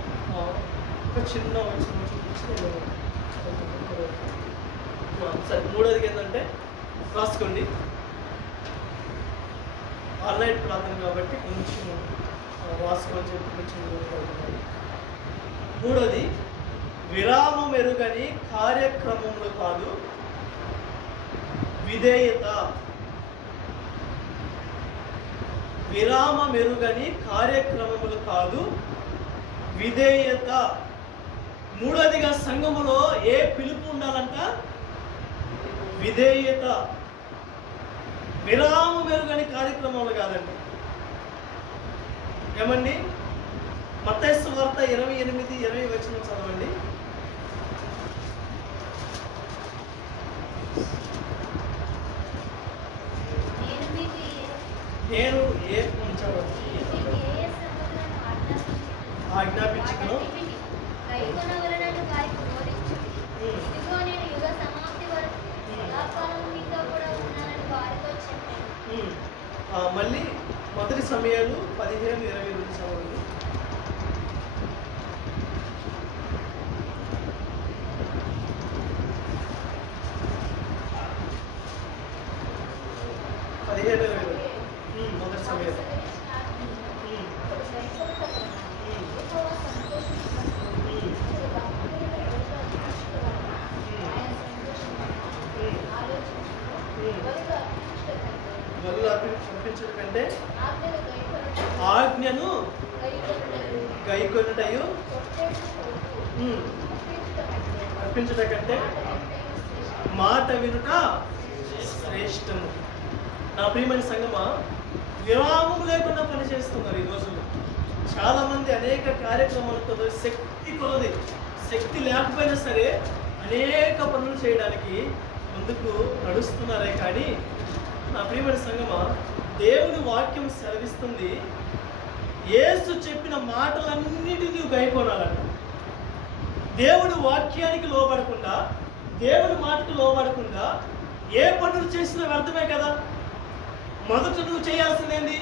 ఒక చిన్న వచ్చిన చూపించి సరే. మూడోదిగా ఏంటంటే రాసుకోండి. ఆన్లైన్ ప్రార్థన కాబట్టి కొంచెం రాసుకోని చెప్పి కొంచెం. మూడోది, విరామం ఎరుగని కార్యక్రమములు కాదు విధేయత. విరామం ఎరుగని కార్యక్రమములు కాదు విధేయత. మూడోదిగా సంఘములో ఏ పిలుపు ఉండాలంట? విధేయత. విరామం మెరుగని కార్యక్రమాలు కాదండి. ఏమండి? మత్తయి సువార్త 28:20 వచనం చదవండి. నేను ఏ ఆజ్ఞాపించుకును మళ్ళీ మొదటి సమయాలు 15:22 చదవండి. మొదటి సమయాలు బలు అర్పించడం కంటే ఆజ్ఞను గైకొనుటయు అర్పించడం కంటే మాట వినుట శ్రేష్టము. నా ప్రియమైన సంగమా, విరామం లేకుండా పనిచేస్తున్నారు ఈ రోజుల్లో. చాలామంది అనేక కార్యక్రమాలతో శక్తి కొలది, శక్తి లేకపోయినా సరే అనేక పనులు చేయడానికి ముందుకు నడుస్తున్నారే. కానీ నా ప్రియమైన సంగమా, దేవుని వాక్యం సెలవిస్తుంది, యేసు చెప్పిన మాటలన్నిటినీ గైకొనాలంట. దేవుని వాక్యానికి లోబడకుండా, దేవుని మాటకు లోబడకుండా ఏ పనులు చేసినా వ్యర్థమే కదా. మొదట నువ్వు చేయాల్సిందేంది?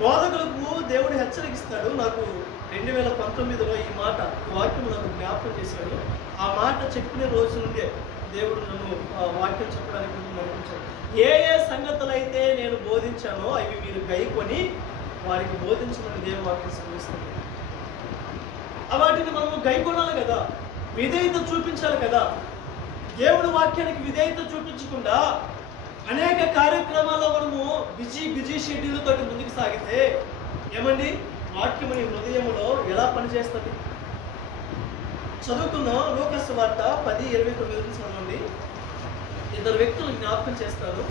బోధకులకు దేవుడు హెచ్చరిస్తాడు. నాకు 2019లో ఈ వాక్యం నాకు జ్ఞాపకం చేశాడు. ఆ మాట చెప్పిన రోజు నుండే దేవుడు నన్ను వాక్యం చెప్పడానికి నడిపించాడు. ఏ సంగతులు అయితే నేను బోధించానో అవి మీరు గైకొని వారికి బోధించమని దేవుని వాక్యం శ్రమిస్తుంది. వాటిని మనము గైకొనాలి కదా, విధేయత చూపించాలి కదా. దేవుని వాక్యానికి విధేయత చూపించకుండా అనేక కార్యక్రమాల్లో మనము బిజీ షెడ్యూల్ తోటి ముందుకు సాగితే ఏమండి, వాక్యం నీ హృదయంలో ఎలా పనిచేస్తుంది? చదువుకున్నాం లూకాసు వార్త 10:29 చదవండి. ఇద్దరు వ్యక్తులు జ్ఞాపకం చేస్తారు.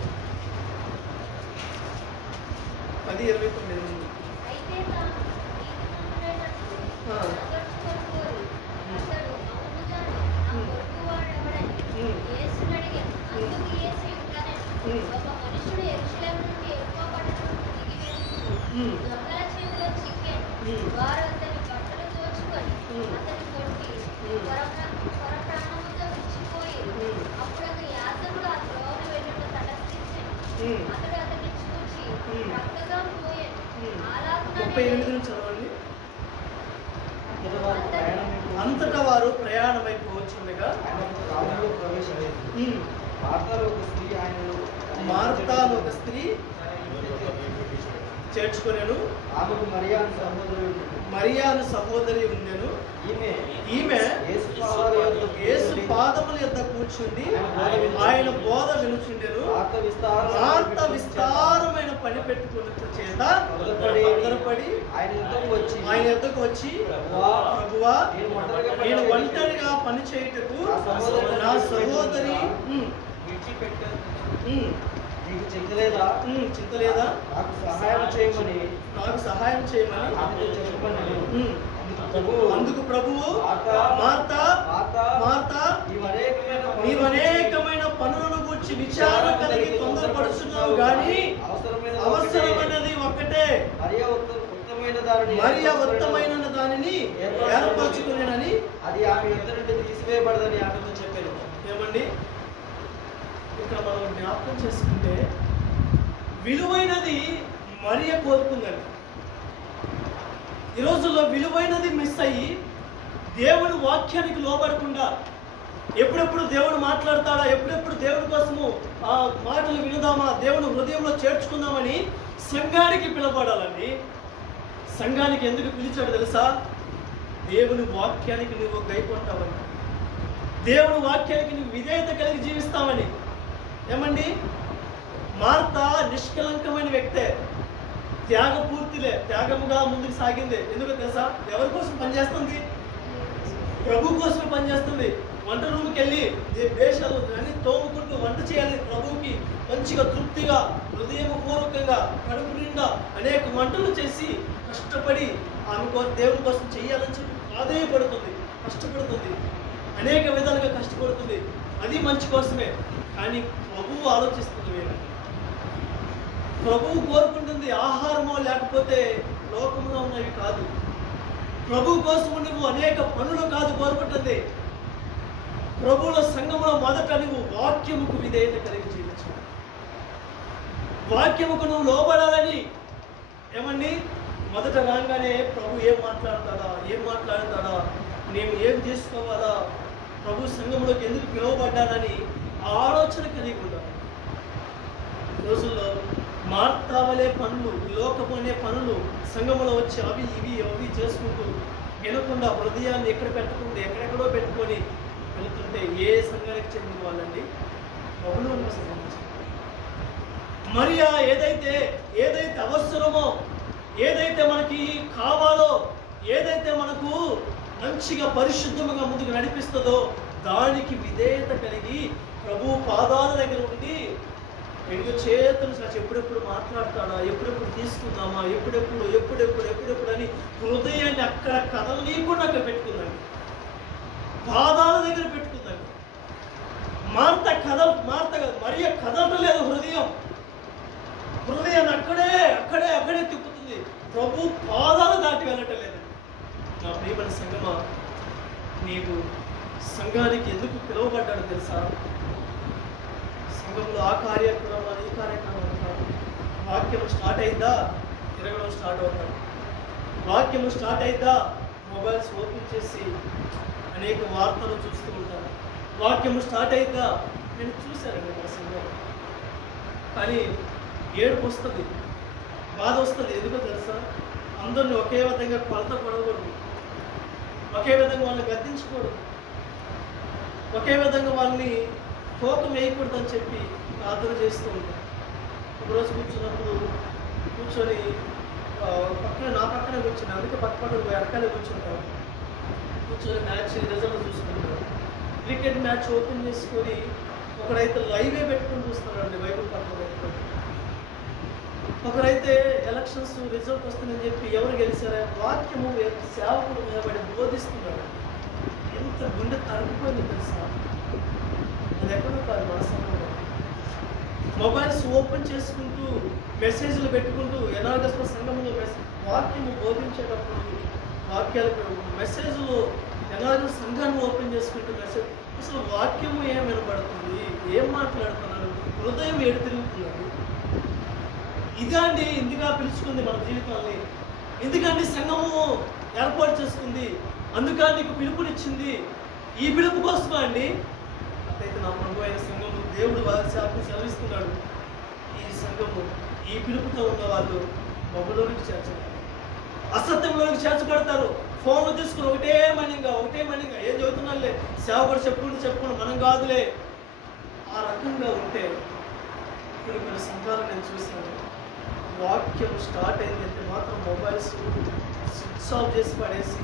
10:29. చదవండి. అంతటా వారు ప్రయాణమైపోవచ్చుండగా మార్తాను ఒక స్త్రీ చేర్చుకొనెను. ఆమెకు మరియాను సహోదరి ఉండెను. ఈమె యేసు పాదముల యొద్ద కూర్చుండి ఆయన బోధ వినుచుండెను. మార్త విస్తారమైన పని పెట్టుకున్న చేత తొందరపడి ఆయన యొద్దకు వచ్చి, ప్రభువా, నేను ఒంటరిగా పని చేయుటకు నా సహోదరి చింతలేదా? నాకు సహాయం చేయమని అందుకు ప్రభువు, మార్తా, నీవు అనేకమైన పనులను గురించి విచారణ కలిగి తొందరపడుచున్నావు, కానీ అవసరమైనది ఒక్కటే. మరియ ఉత్తమైన దానిని ఏర్పరచుకునేనని అది ఆమె యొద్ద నుండి తీసివేయబడదని ఆమెతో చెప్పాను. ఏమండి, ఇక్కడ మనం జ్ఞాపకం చేసుకుంటే విలువైనది మరియ కోరుకుందండి. ఈ రోజుల్లో విలువైనది మిస్ అయ్యి దేవుని వాక్యానికి లోబడకుండా ఎప్పుడెప్పుడు దేవుడు మాట్లాడతాడా, ఎప్పుడెప్పుడు దేవుని కోసము ఆ మాటలు వినుదామా, దేవుని హృదయంలో చేర్చుకుందామని సంఘానికి పిలబడాలండి. సంఘానికి ఎందుకు పిలిచాడు తెలుసా? దేవుని వాక్యానికి నువ్వు గైకొంటావని, దేవుని వాక్యానికి నువ్వు విధేయత కలిగి జీవిస్తావని. ఏమండి, మార్త నిష్కలంకమైన వ్యక్తే, త్యాగముగా ముందుకు సాగింది. ఎందుకు తెలుసా? ఎవరి కోసం పనిచేస్తుంది? ప్రభు కోసమే పనిచేస్తుంది. వంట రూమ్కి వెళ్ళి దేశాలు అన్ని తోముకుంటూ వంట చేయాలి, ప్రభువుకి మంచిగా తృప్తిగా హృదయపూర్వకంగా కడుపు నిండా అనేక వంటలు చేసి కష్టపడి ఆమె దేవుని కోసం చేయాలని చెప్పి ఆదాయపడుతుంది, కష్టపడుతుంది, అనేక విధాలుగా కష్టపడుతుంది. అది మంచి కోసమే. కానీ ప్రభువు ఆలోచిస్తుంది వేరే. ప్రభువు కోరుకుంటుంది ఆహారమో లేకపోతే లోకంలో ఉన్నవి కాదు. ప్రభు కోసం నువ్వు అనేక పనులు కాదు కోరుకుంటుంది. ప్రభువుల సంఘంలో మొదట నువ్వు వాక్యముకు విధేయత కలిగి జీవించు. వాక్యముకు నువ్వు లోబడాలని ఏమండి మొదట రాగానే ప్రభు ఏం మాట్లాడతాడా, నేను ఏం చేసుకోవాలా, ప్రభు సంఘంలోకి ఎందుకు పిలువబడ్డానని ఆలోచన కలిగి ఉండాలి. ఈ రోజుల్లో మార్తావలే పనులు, లోకము అనే పనులు సంఘంలో వచ్చి అవి చేసుకుంటూ వినకుండా హృదయాన్ని ఎక్కడెక్కడో పెట్టుకొని వెళుతుంటే ఏ సంఘానికి చెందిన వాళ్ళండి? బబులోను సంబంధించి. మరియా ఏదైతే అవసరమో, ఏదైతే మనకి కావాలో, ఏదైతే మనకు మంచిగా పరిశుద్ధంగా ముందుకు నడిపిస్తుందో దానికి విధేయత కలిగి ప్రభు పాదాల దగ్గర ఉండి రెండు చేతులు సాచి ఎప్పుడెప్పుడు మాట్లాడతాడా, ఎప్పుడెప్పుడు తీసుకుందామా, ఎప్పుడెప్పుడు అని హృదయాన్ని అక్కడ కదలనీయకుండా అక్కడ పెట్టుకుందండి, పాదాల దగ్గర పెట్టుకుందండి. మరియ కదలలేదు. హృదయాన్ని అక్కడే తిప్పుతుంది. ప్రభు పాదాలు దాటి వెళ్ళటం లేదండి. నా ప్రియమైన సంగమా, నీవు సంఘానికి ఎందుకు పిలువబడ్డాడు తెలుసా? సంఘంలో ఆ కార్యక్రమాలు ఈ కార్యక్రమాలు కాదు. వాక్యం స్టార్ట్ అయిందా తిరగడం స్టార్ట్ అవుతాడు. వాక్యము స్టార్ట్ అయిందా మొబైల్స్ ఓపెన్ చేసి అనేక వార్తలు చూస్తూ ఉంటారు. వాక్యము స్టార్ట్ అయిందా నేను చూశానండి మా సంఘం. కానీ ఏడుపు వస్తుంది, బాధ వస్తుంది. ఎందుకో తెలుసా? అందరినీ ఒకే విధంగా కొలత పడకూడదు, ఒకే విధంగా వాళ్ళని గద్దించకూడదు, ఒకే విధంగా వాళ్ళని తోకం వేయకూడదు అని చెప్పి ప్రార్థన చేస్తూ ఉంటాం. ఒకరోజు కూర్చొని నా పక్కనే కూర్చుని, అందుకే పక్కన వెనకాలే కూర్చుంటాం. కూర్చొని మ్యాచ్ రిజల్ట్ చూసుకుంటాం. క్రికెట్ మ్యాచ్ ఓపెన్ చేసుకొని ఒకరైతే లైవే పెట్టుకొని చూస్తున్నారండి, బైబుల్ పక్కన పెట్టుకొని. ఒకరైతే ఎలక్షన్స్ రిజల్ట్ వస్తుందని చెప్పి ఎవరు గెలిచారా వాక్యము సేవకుడు నిలబడి బోధిస్తున్నాడు. ఎంత గుండె తరిగిపోయింది తెలుసా? అది ఎక్కడో కాదు, మన సమయంలో మొబైల్స్ ఓపెన్ చేసుకుంటూ మెసేజ్లు పెట్టుకుంటూ ఎనాగస్మ సంఘంలో వాక్యము బోధించేటప్పుడు మెసేజ్లు ఎనాగ సంఘాన్ని ఓపెన్ చేసుకుంటూ మెసేజ్, అసలు వాక్యము ఏం వినబడుతుంది, ఏం మాట్లాడుతున్నారు, హృదయం ఏడు తిరుగుతున్నారు. ఇదండి ఇందుగా పిలుచుకుంది మన జీవితాన్ని, ఎందుకండి సంఘము ఏర్పాటు చేసుకుంది, అందుకని నీకు పిలుపునిచ్చింది. ఈ పిలుపు కోసమా అండి? అయితే నా ప్రభు అయిన సంఘము దేవుడు వారి శాపని సెలవిస్తున్నాడు. ఈ సంఘము ఈ పిలుపుతో ఉన్న వాళ్ళు బబులోనికి చేర్చబడతారు, అసత్యంలోనికి చేర్చబడతారు. ఫోన్లు తీసుకుని ఒకటే మణిగా ఏం చదువుతున్నాలే, సేవకుడు చెప్పుకుంటూ మనం కాదులే, ఆ రకంగా ఉంటే ఇప్పుడు కొన్ని సంఘాలు నేను చూశాను. వాక్యం స్టార్ట్ అయిందంటే మాత్రం మొబైల్స్ స్విచ్ ఆఫ్ చేసి పడేసి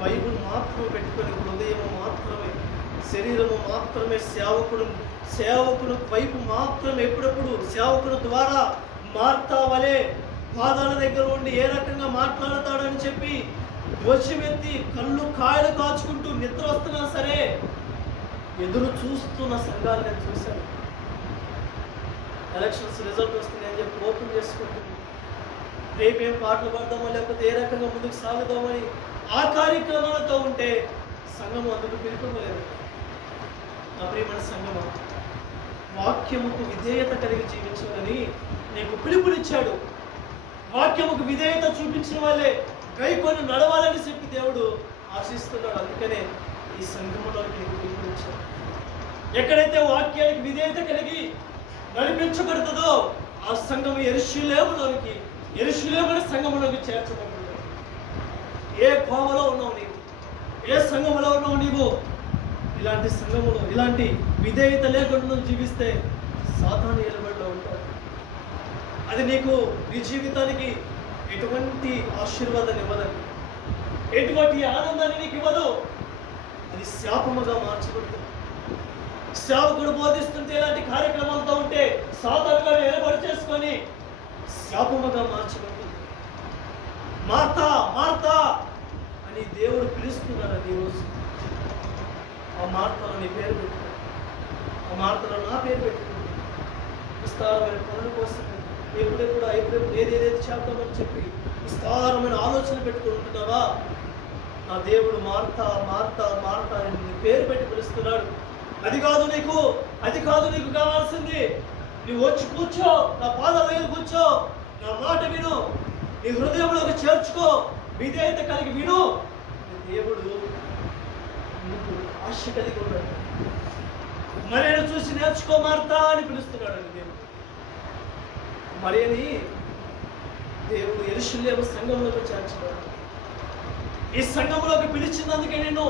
బైబుల్ మాత్రమే పెట్టుకొని హృదయము మాత్రమే, శరీరము మాత్రమే సేవకుడు వైపు మాత్రమే, ఎప్పుడప్పుడు సేవకుడు ద్వారా మార్తా వలె పాదాల దగ్గర ఉండి ఏ రకంగా మాట్లాడతాడని చెప్పి ధ్వజమెత్తి కాయలు కాచుకుంటూ నిద్ర వస్తున్నా సరే ఎదురు చూస్తున్న సంఘాలు నేను చూశాను. ఎలక్షన్స్ రిజల్ట్ వస్తున్నాయని చెప్పి ఓపెన్ చేసుకుంటుంది, రేపేం పాటలు పాడదామో లేకపోతే ఏ రకంగా ముందుకు సాగుదామని ఆ కార్యక్రమాలతో ఉంటే సంఘము అందుకు పిలుపులేదు. నా ప్రియమైన సంఘము, వాక్యముకు విధేయత కలిగి జీవించాలని నీకు పిలుపునిచ్చాడు. వాక్యముకు విధేయత చూపించిన వాళ్ళే గైకొని నడవాలని చెప్పి దేవుడు ఆశిస్తున్నాడు. అందుకనే ఈ సంఘములోకి నీకు పిలుపునిచ్చాడు. ఎక్కడైతే వాక్యానికి విధేయత కలిగి నడిపించబడుతుందో ఆ సంఘము యెరూషలేము సంఘములోకి చేర్చబడుతుంది. ఏ కోవలో ఉన్నావు నీవు, ఏ సంఘములో ఉన్నావు నీవు, ఇలాంటి సంఘములో ఇలాంటి విధేయత లేకుండా జీవిస్తే సాతాను ఏలుబడిలో ఉంటాడు. అది నీకు నీ జీవితానికి ఎటువంటి ఆశీర్వాదాన్ని ఇవ్వదండి, ఎటువంటి ఆనందాన్ని నీకు ఇవ్వదు. అది శాపముగా మార్చబడుతుంది. సేవకుడు బోధిస్తుంటే ఇలాంటి కార్యక్రమాలతో ఉంటే సాధారణంగా ఏర్పాటు చేసుకొని శాపముగా మార్చబడుతుంది. మార్తా మార్తా అని దేవుడు పిలుస్తున్నాడు. ఈరోజు ఆ మార్తలో నీ పేరు పెట్టుకో, ఆ మార్తలో నా పేరు పెట్టుకో. విస్తారమైన పనుల కోసం ఎప్పుడెప్పుడు ఏదేదైతే చేద్దామని చెప్పి విస్తారమైన ఆలోచన పెట్టుకుంటున్నావా? నా దేవుడు మార్తా మార్తా మార్తా అని నీ పేరు పెట్టి పిలుస్తున్నాడు. అది కాదు నీకు కావాల్సింది. నువ్వు వచ్చి కూర్చో, నా పాదాల దగ్గర కూర్చో, నా మాట విను, నీ హృదయంలోకి చేర్చుకో, విధేయత కలిగి విను. దేవుడు నీకు ఆశ కలిగి ఉన్నాడు. మరియను చూసి నేర్చుకో మార్తా అని పిలుస్తున్నాడు దేవుడు. మరియని దేవుడు యెరూషలేము సంఘంలోకి చేర్చున్నాడు. ఈ సంఘంలోకి పిలిచినందుకే నేను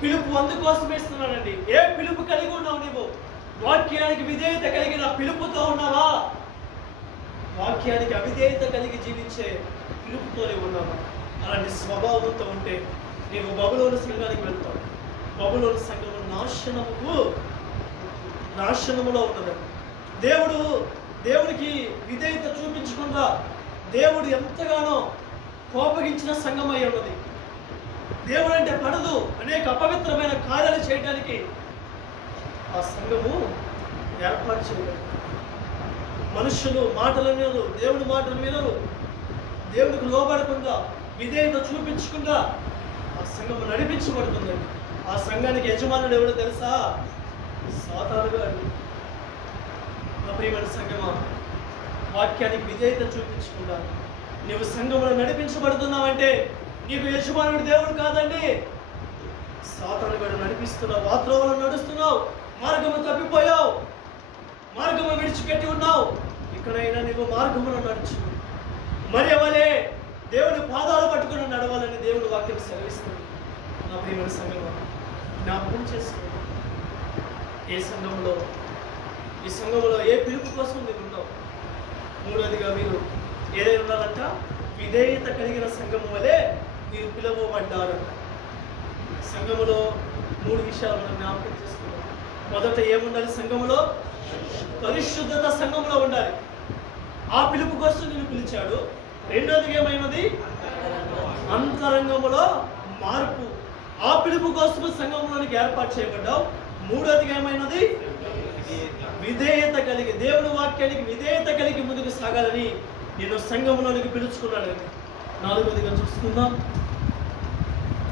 పిలుపు అందుకోసం ఇస్తున్నానండి. ఏ పిలుపు కలిగి ఉన్నావు నీవు? వాక్యానికి విధేయత కలిగిన పిలుపుతో ఉన్నావా? వాక్యానికి అవిధేయత కలిగి జీవించే పిలుపుతోనే ఉన్నావా? అలాంటి స్వభావంతో ఉంటే నీవు బబులోను సంఘానికి వెళ్తావు. బబులోను సంఘము నాశనములో ఉన్నదండి. దేవుడికి విధేయత చూపించకుండా దేవుడు ఎంతగానో కోపగించిన సంఘం అయి ఉన్నది. దేవుడు అంటే పడదు, అనేక అపవిత్రమైన కార్యాలు చేయడానికి ఆ సంఘము ఏర్పాటు చేయలేదు. మనుషులు మాటల వినరు, దేవుడి మాటలు వినరు, దేవుడికి లోబడకుండా విధేయత చూపించకుండా ఆ సంఘము నడిపించబడుతుందండి. ఆ సంఘానికి యజమానుడు ఎవడో తెలుసా? సాతాను గారు. నా ప్రియమైన సంఘమా, వాక్యానికి విధేయత చూపించకుండా నీవు సంఘములో నడిపించబడుతున్నావంటే నీకు యజమానుడు దేవుడు కాదండి. సాతాను గారు నడిపిస్తున్నావు, వాత్రోవలో నడుస్తున్నావు, మార్గము తప్పిపోయావు, మార్గము విడిచిపెట్టి ఉన్నావు. ఇక్కడైనా నీవు మార్గములో నడుచు. మరి వలే దేవుని పాదాలు పట్టుకుని నడవాలని దేవుడు వాక్యం సెలవిస్తుంది. నా ప్రియమైన సంఘమా, జ్ఞాపకం చేసుకో. ఈ సంఘంలో ఏ పిలుపు కోసం మీరు ఉన్నావు? మూడోదిగా మీరు ఏదైనా ఉన్నారంట, విధేయత కలిగిన సంఘము వలె మీరు పిలువబడ్డారంట. సంఘములో 3 విషయాలు మనం జ్ఞాపకం చేసుకున్నాం. మొదట ఏముండాలి? సంఘములో పరిశుద్ధత సంఘంలో ఉండాలి. ఆ పిలుపు కోసం నేను పిలిచాడు. రెండోదిగా ఏమైనది? అంతరంగములో మార్పు. ఆ పిలుపు కోసం సంఘంలోనికి ఏర్పాటు చేయబడ్డావు. మూడోదిగా ఏమైనది? విధేయత కలిగి, దేవుని వాక్యానికి విధేయత కలిగి ముందుకు సాగాలని నేను సంఘంలోనికి పిలుచుకున్నాడండి. నాలుగోదిగా చూసుకుందాం.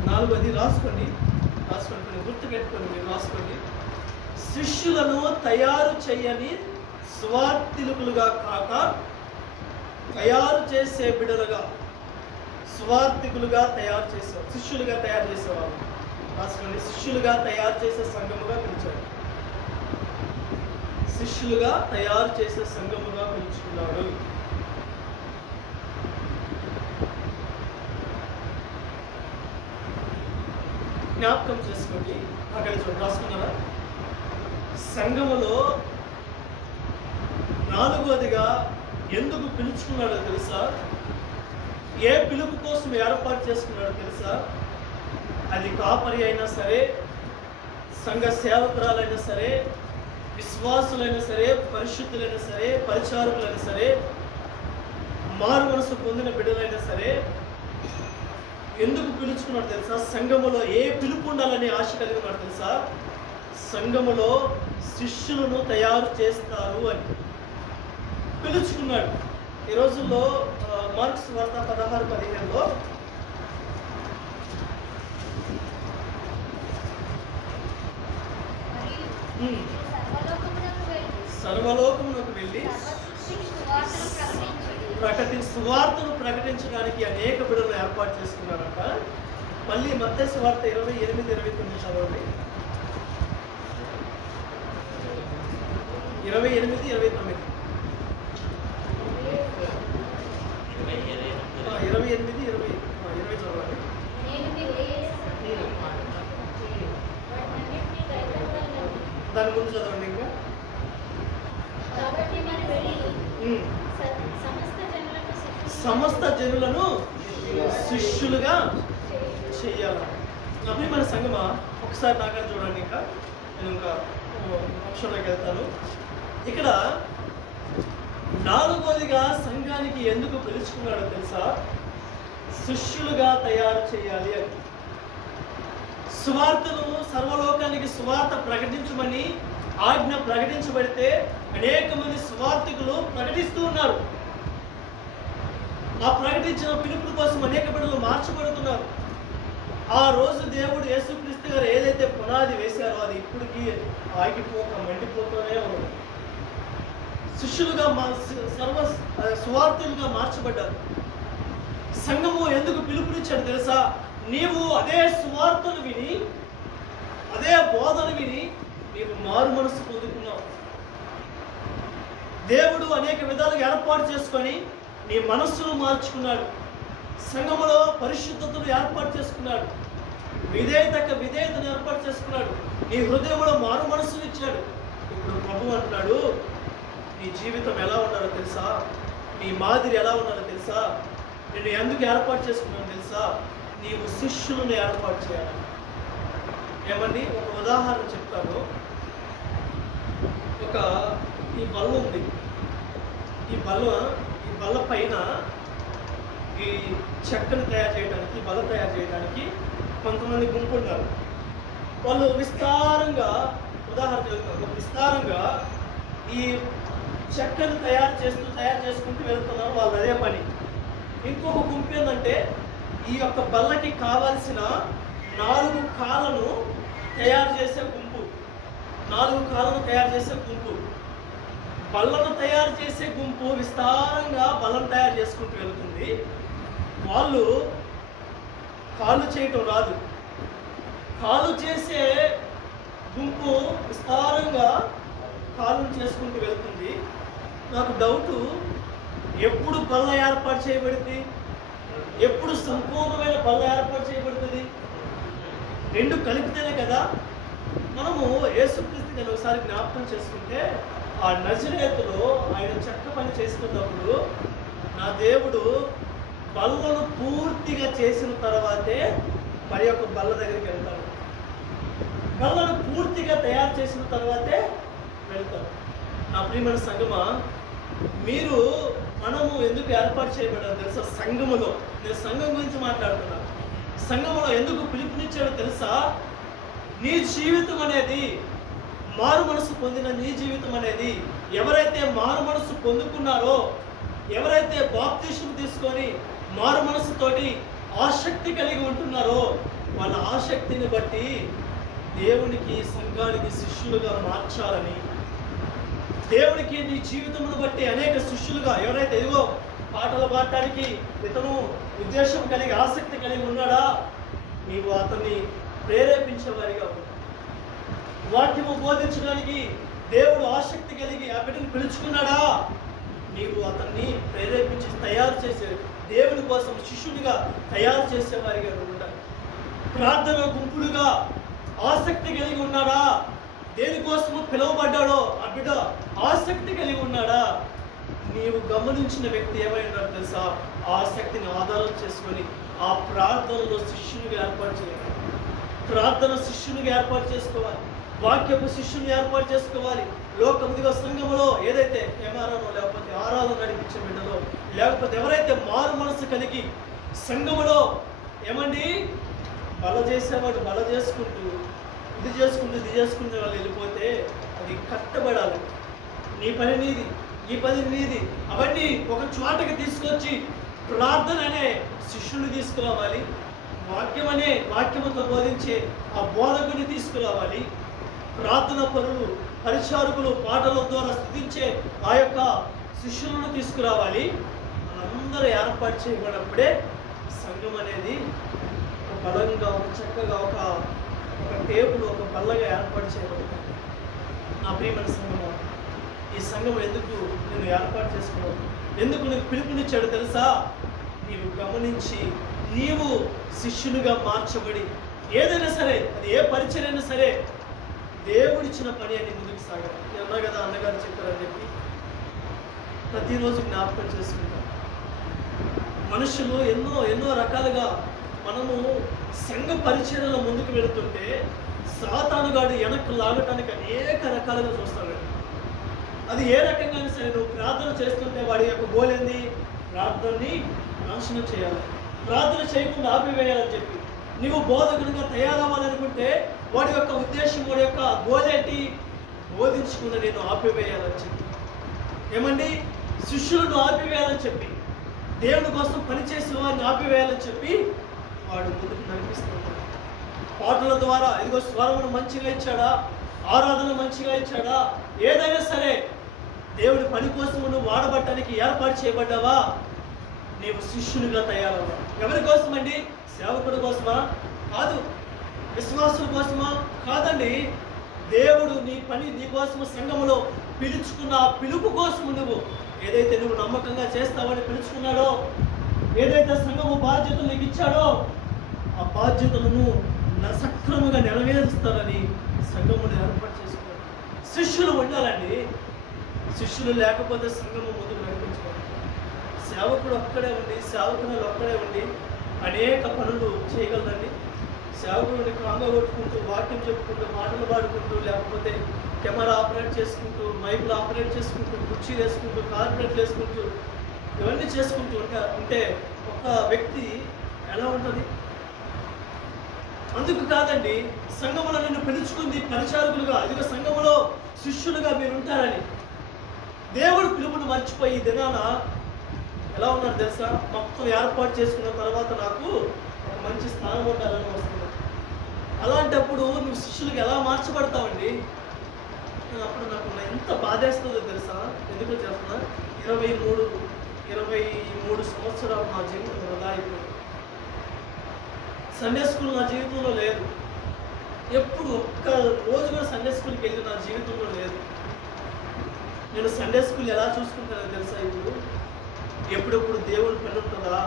నాలుగోది రాసుకోండి, గుర్తు పెట్టుకోండి, మీరు రాసుకోండి. శిష్యులను తయారు చేయని స్వార్థికులుగా కాక తయారు చేసే బిడ్డలుగా, స్వార్థికులుగా తయారు చేసేవారు, శిష్యులుగా తయారు చేసేవారు. రాసుకోండి. శిష్యులుగా తయారు చేసే సంఘముగా పిలిచాడు. శిష్యులుగా తయారు చేసే సంఘముగా పిలుచుకున్నాడు. జ్ఞాపకం చేసుకోండి. అక్కడ చూడండి, రాసుకున్నారా? సంఘములో నాలుగోదిగా ఎందుకు పిలుచుకున్నాడో తెలుసా? ఏ పిలుపు కోసం ఏర్పాటు చేసుకున్నాడో తెలుసా? అది కాపరి అయినా సరే, సంఘ సేవకురాలైనా సరే, విశ్వాసులైనా సరే, పరిశుద్ధులైనా సరే, పరిచారకులైనా సరే, మారు మనసు పొందిన బిడ్డలైనా సరే, ఎందుకు పిలుచుకున్నాడు తెలుసా? సంఘములో ఏ పిలుపు ఉండాలని ఆశ కలిగి ఉన్నాడు తెలుసా? సంఘములో శిష్యులను తయారు చేస్తారు అని పిలుచుకున్నాడు. ఈ రోజుల్లో మార్క్స్ వార్త 16:15లో సర్వలోకమునకు వెళ్ళి సువార్తను ప్రకటించడానికి అనేక బిడ్డలు ఏర్పాటు చేసుకున్నారంట. మళ్ళీ మత్తయి సువార్త 28-29 చదవండి. 28-29 చదవండి. దాని ముందు చదవండి. ఇంకా సమస్త జనులను శిష్యులుగా చెయ్యాలి. నా ప్రియమైన సంగమా, ఒకసారి నాగా చూడండి. ఇంకా నేను ఇంకా అంశంలోకి వెళ్తాను. ఇక్కడ 4వదిగా సంఘానికి ఎందుకు పిలుచుకున్నాడో తెలుసా? శిష్యులుగా తయారు చేయాలి అని. సువార్తను సర్వలోకానికి సువార్త ప్రకటించమని ఆజ్ఞ ప్రకటించబడితే అనేక మంది సువార్తికులు ప్రకటిస్తూ ఉన్నారు. ఆ ప్రకటించిన పిలుపుల కోసం అనేక బిడ్డలు మార్చబడుతున్నారు. ఆ రోజు దేవుడు యేసుక్రీస్తు గారు ఏదైతే పునాది వేశారో అది ఇప్పటికీ ఆగిపోక మండిపోతూనే ఉంది. శిష్యులుగా సువార్తులుగా మార్చబడ్డారు. సంఘము ఎందుకు పిలుపునిచ్చాడు తెలుసా? నీవు అదే సువార్తను విని, అదే బోధను విని నీవు మారు మనసు పొందుకున్నావు. దేవుడు అనేక విధాలుగా ఏర్పాటు చేసుకొని నీ మనస్సును మార్చుకున్నాడు. సంఘములో పరిశుద్ధతను ఏర్పాటు చేసుకున్నాడు. విధేయతను ఏర్పాటు చేసుకున్నాడు. నీ హృదయంలో మారు మనస్సును ఇచ్చాడు. ఇప్పుడు ప్రభు అంటున్నాడు, నీ జీవితం ఎలా ఉండాలో తెలుసా? నీ మాదిరి ఎలా ఉండాలో తెలుసా? నేను ఎందుకు ఏర్పాటు చేసుకున్నాను తెలుసా? నీవు శిష్యులను ఏర్పాటు చేయాలి. ఏమండి, ఒక ఉదాహరణ చెప్తాను. ఈ బల్ల ఉంది. ఈ బల్ల పైన ఈ చెక్కను తయారు చేయడానికి, బల్ల తయారు చేయడానికి కొంతమంది గుంపు ఉన్నారు. వాళ్ళు విస్తారంగా, ఉదాహరణ చెప్తారు, విస్తారంగా ఈ చెక్కను తయారు చేసుకుంటూ వెళ్తున్నారు. వాళ్ళు అదే పని. ఇంకొక గుంపు ఏంటంటే ఈ యొక్క బల్లకి కావాల్సిన 4 కాళ్ళను తయారు చేసే గుంపు. 4 కాళ్ళను తయారు చేసే గుంపు. బల్లను తయారు చేసే గుంపు విస్తారంగా బల్లను తయారు చేసుకుంటూ వెళ్తుంది. వాళ్ళు కాళ్ళు చేయటం రాదు. కాళ్ళు చేసే గుంపు విస్తారంగా కాళ్ళు చేసుకుంటూ వెళ్తుంది. నాకు డౌటు, ఎప్పుడు బల్ల ఏర్పాటు చేయబడింది? ఎప్పుడు సంపూర్ణమైన బల్ల ఏర్పాటు చేయబడుతుంది? 2 కలిపితేనే కదా. మనము యేసుక్రీస్తుని ఒకసారి జ్ఞాపకం చేసుకుంటే, ఆ నజరేతులో ఆయన చెక్క పని చేస్తున్నప్పుడు నా దేవుడు బల్లను పూర్తిగా చేసిన తర్వాతే మరి ఒక బల్ల దగ్గరికి వెళ్తాడు. బల్లను పూర్తిగా తయారు చేసిన తర్వాతే వెళ్తాడు. నా ప్రియమైన సంగమా, మనము ఎందుకు ఏర్పాటు చేయబడ్డారు తెలుసా? సంఘములో, నేను సంఘం గురించి మాట్లాడుతున్నాను. సంఘములో ఎందుకు పిలుపునిచ్చాడో తెలుసా? నీ జీవితం అనేది, మారు మనసు పొందిన నీ జీవితం అనేది, ఎవరైతే మారు మనసు పొందుకున్నారో, ఎవరైతే బాప్తిస్మం తీసుకొని మారు మనసుతోటి ఆసక్తి కలిగి ఉంటున్నారో, వాళ్ళ ఆసక్తిని బట్టి దేవునికి, సంఘానికి శిష్యులుగా మార్చాలని, దేవునికి నీ జీవితమును బట్టి అనేక శిష్యులుగా, ఎవరైతే ఇదిగో పాటలు పాడటానికి ఇతను ఉద్దేశం కలిగి ఆసక్తి కలిగి ఉన్నాడా, నీవు అతన్ని ప్రేరేపించేవారిగా ఉన్నావు. వాక్యము బోధించడానికి దేవుడు ఆసక్తి కలిగి ఆ బిడ్డను పిలుచుకున్నాడా, నీవు అతన్ని ప్రేరేపించి తయారు చేసే, దేవుని కోసం శిష్యునిగా తయారు చేసేవారిగా ఉండాలి. ప్రార్థన గుంపులుగా ఆసక్తి కలిగి ఉన్నాడా, దేనికోసము పిలువబడ్డాడో ఆ బిడ్డ ఆసక్తి కలిగి ఉన్నాడా? నీవు గమనించిన వ్యక్తి ఏమైనా తెలుసా? ఆసక్తిని ఆధారం చేసుకొని ఆ ప్రార్థనలో శిష్యునిగా ఏర్పాటు చేయాలి. ప్రార్థన శిష్యునిగా ఏర్పాటు చేసుకోవాలి. వాక్యపు శిష్యుని ఏర్పాటు చేసుకోవాలి. లోకముదిగా సంఘములో ఏదైతే కెమెరాలో, లేకపోతే ఆరాధన నడిపించే బిడ్డలో, లేకపోతే ఎవరైతే మారు మనసు కలిగి సంఘములో ఏమండి బల చేసేవాడు బల చేసుకుంటూ ఇది చేసుకుంటూ వాళ్ళు వెళ్ళిపోతే అది కట్టబడాలి. నీ పని నీది, ఈ పని నీది. అవన్నీ ఒక చోటకి తీసుకొచ్చి ప్రార్థన అనే శిష్యుని తీసుకురావాలి. వాక్యముతో బోధించే ఆ బోధకుని తీసుకురావాలి. ప్రార్థన పరులు, పరిచారకులు పాటల ద్వారా స్థుతించే ఆ యొక్క శిష్యులను తీసుకురావాలి. మనందరూ ఏర్పాటు చేయబడినప్పుడే సంఘం అనేది ఒక బలంగా, ఒక చక్కగా, ఒక టేబుల్, ఒక బల్లగా ఏర్పాటు చేయబడుతుంది. నా ప్రియమైన సంఘము, ఈ సంఘం ఎందుకు నేను ఏర్పాటు చేసుకున్నావు, ఎందుకు నీకు పిలుపునిచ్చాడు తెలుసా? నీవు గమనించి నీవు శిష్యునిగా మార్చబడి, ఏదైనా సరే, అది ఏ పరిచయం అయినా సరే, దేవుడిచ్చిన పని అని ముందుకు సాగాలి. అన్నా కదా, అన్నగారు చెప్పారని చెప్పి ప్రతిరోజు జ్ఞాపకం చేసుకుంటాం. మనుషులు ఎన్నో రకాలుగా మనము సంఘ పరిచర్యలో ముందుకు వెళుతుంటే సాతానుగాడు వెనక్కి లాగటానికి అనేక రకాలుగా చూస్తాడు. అది ఏ రకంగా సరే, నువ్వు ప్రార్థన చేస్తుంటే వాడి యొక్క గోల్ ఏంది? ప్రార్థనని నాశనం చేయాలి, ప్రార్థన చేయకుండా ఆపివేయాలని చెప్పి. నీవు బోధకునిగా తయారవ్వాలనుకుంటే వాడి యొక్క ఉద్దేశం, వాడి యొక్క గోల్ ఏంటి? బోధించకుండా నేను ఆపివేయాలని చెప్పి. ఏమండి? శిష్యులను ఆపివేయాలని చెప్పి, దేవుని కోసం పనిచేసిన వారిని ఆపివేయాలని చెప్పి వాడు ముందుకు నడిపిస్తున్నాడు. పాటల ద్వారా ఇదిగో స్వరమును మంచిగా ఇచ్చాడా, ఆరాధన మంచిగా ఇచ్చాడా, ఏదైనా సరే దేవుడి పని కోసం నువ్వు వాడబట్టడానికి ఏర్పాటు చేయబడ్డావా? నీవు శిష్యునిగా తయారవ్వా. ఎవరి కోసమండి? సేవకుడి కోసమా? కాదు. విశ్వాసుల కోసమా? కాదండి. దేవుడు నీ పని నీ కోసము సంఘములో పిలుచుకున్న ఆ పిలుపు కోసము ఏదైతే నువ్వు నమ్మకంగా చేస్తావని పిలుచుకున్నాడో, ఏదైతే సంఘము బాధ్యతలు నీకు ఇచ్చాడో ఆ బాధ్యతలను సక్రమంగా నెరవేరుస్తారని సంఘమును ఏర్పాటు చేసుకోవాలి. శిష్యులు ఉండాలండి. శిష్యులు లేకపోతే సంఘము ముందుకు నడిపించుకోవాలి. సేవకుడు ఒక్కడే ఉండి, సేవకులు ఒక్కడే ఉండి అనేక పనులు చేయగలరండి. సేవకుడిని కాంగా కొట్టుకుంటూ, వాక్యం చెప్పుకుంటూ, మాటలు పాడుకుంటూ, లేకపోతే కెమెరా ఆపరేట్ చేసుకుంటూ, మైకులు ఆపరేట్ చేసుకుంటూ, కుర్చీ వేసుకుంటూ, కార్పొరేట్లు వేసుకుంటూ, ఇవన్నీ చేసుకుంటూ ఉంటే ఒక వ్యక్తి ఎలా ఉంటుంది? అందుకు కాదండి సంఘములో నిన్ను పిలుచుకుంది పరిచారకులుగా, అదిగో సంఘములో శిష్యులుగా మీరు ఉంటారని. దేవుడు పిలుపును మర్చిపోయి ఈ దినాన ఎలా ఉన్నారు తెలుసా? మొత్తం ఏర్పాటు చేసుకున్న తర్వాత నాకు ఒక మంచి స్థానం ఉండాలని వస్తుంది. అలాంటప్పుడు నువ్వు శిష్యులకు ఎలా మార్చబడతావండి? అప్పుడు నాకు ఎంత బాధేస్తుందో తెలుసా? ఎందుకు చేస్తున్నా? 23 సంవత్సరాలు నా జీవితం వృధా అయిపోయింది. సండే స్కూల్ నా జీవితంలో లేదు. ఎప్పుడు ఒక్క రోజు కూడా సండే స్కూల్కి వెళ్ళి నా జీవితంలో లేదు. నేను సండే స్కూల్ ఎలా చూసుకుంటానో తెలుసా? ఇప్పుడు ఎప్పుడెప్పుడు దేవుని పని ఉంటుందా,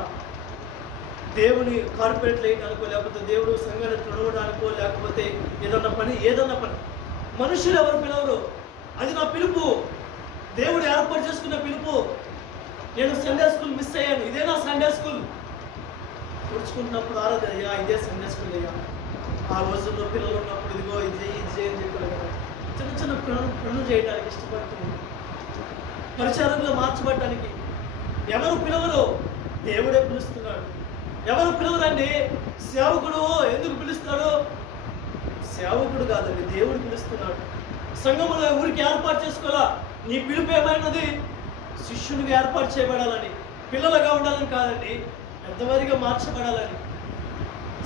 దేవుని కార్పొరేట్ వేయడానికో, లేకపోతే దేవుడు సంఘాన్ని తొడవడానికో, లేకపోతే ఏదన్నా పని మనుషులు ఎవరు పిలవరు. అది నా పిలుపు, దేవుడు ఏర్పాటు చేసుకున్న పిలుపు. నేను సండే స్కూల్ మిస్ అయ్యాను. ఇదే నా సండే స్కూల్. పుడుచుకుంటున్నప్పుడు అయ్యా ఇదే సండే స్కూల్ అయ్యా. ఆ రోజుల్లో పిల్లలు ఉన్నప్పుడు ఇదిగో ఇది అని చెప్పారు కదా. చిన్న చిన్న పనులు చేయడానికి ఇష్టపడుతుంది. పరిచారంలో మార్చబడటానికి ఎవరు పిలవరు, దేవుడే పిలుస్తున్నాడు. ఎవరు పిలవరండి? సేవకుడు ఎందుకు పిలుస్తాడు? సేవకుడు కాదండి, దేవుడు పిలుస్తున్నాడు. సంఘములో ఊరికి ఏర్పాటు చేసుకోవాలా? నీ పిలుపు ఏమైనది? శిష్యునిగా ఏర్పాటు చేయబడాలని, పిల్లలుగా ఉండాలని కాదండి, పెద్దవారిగా మార్చబడాలని.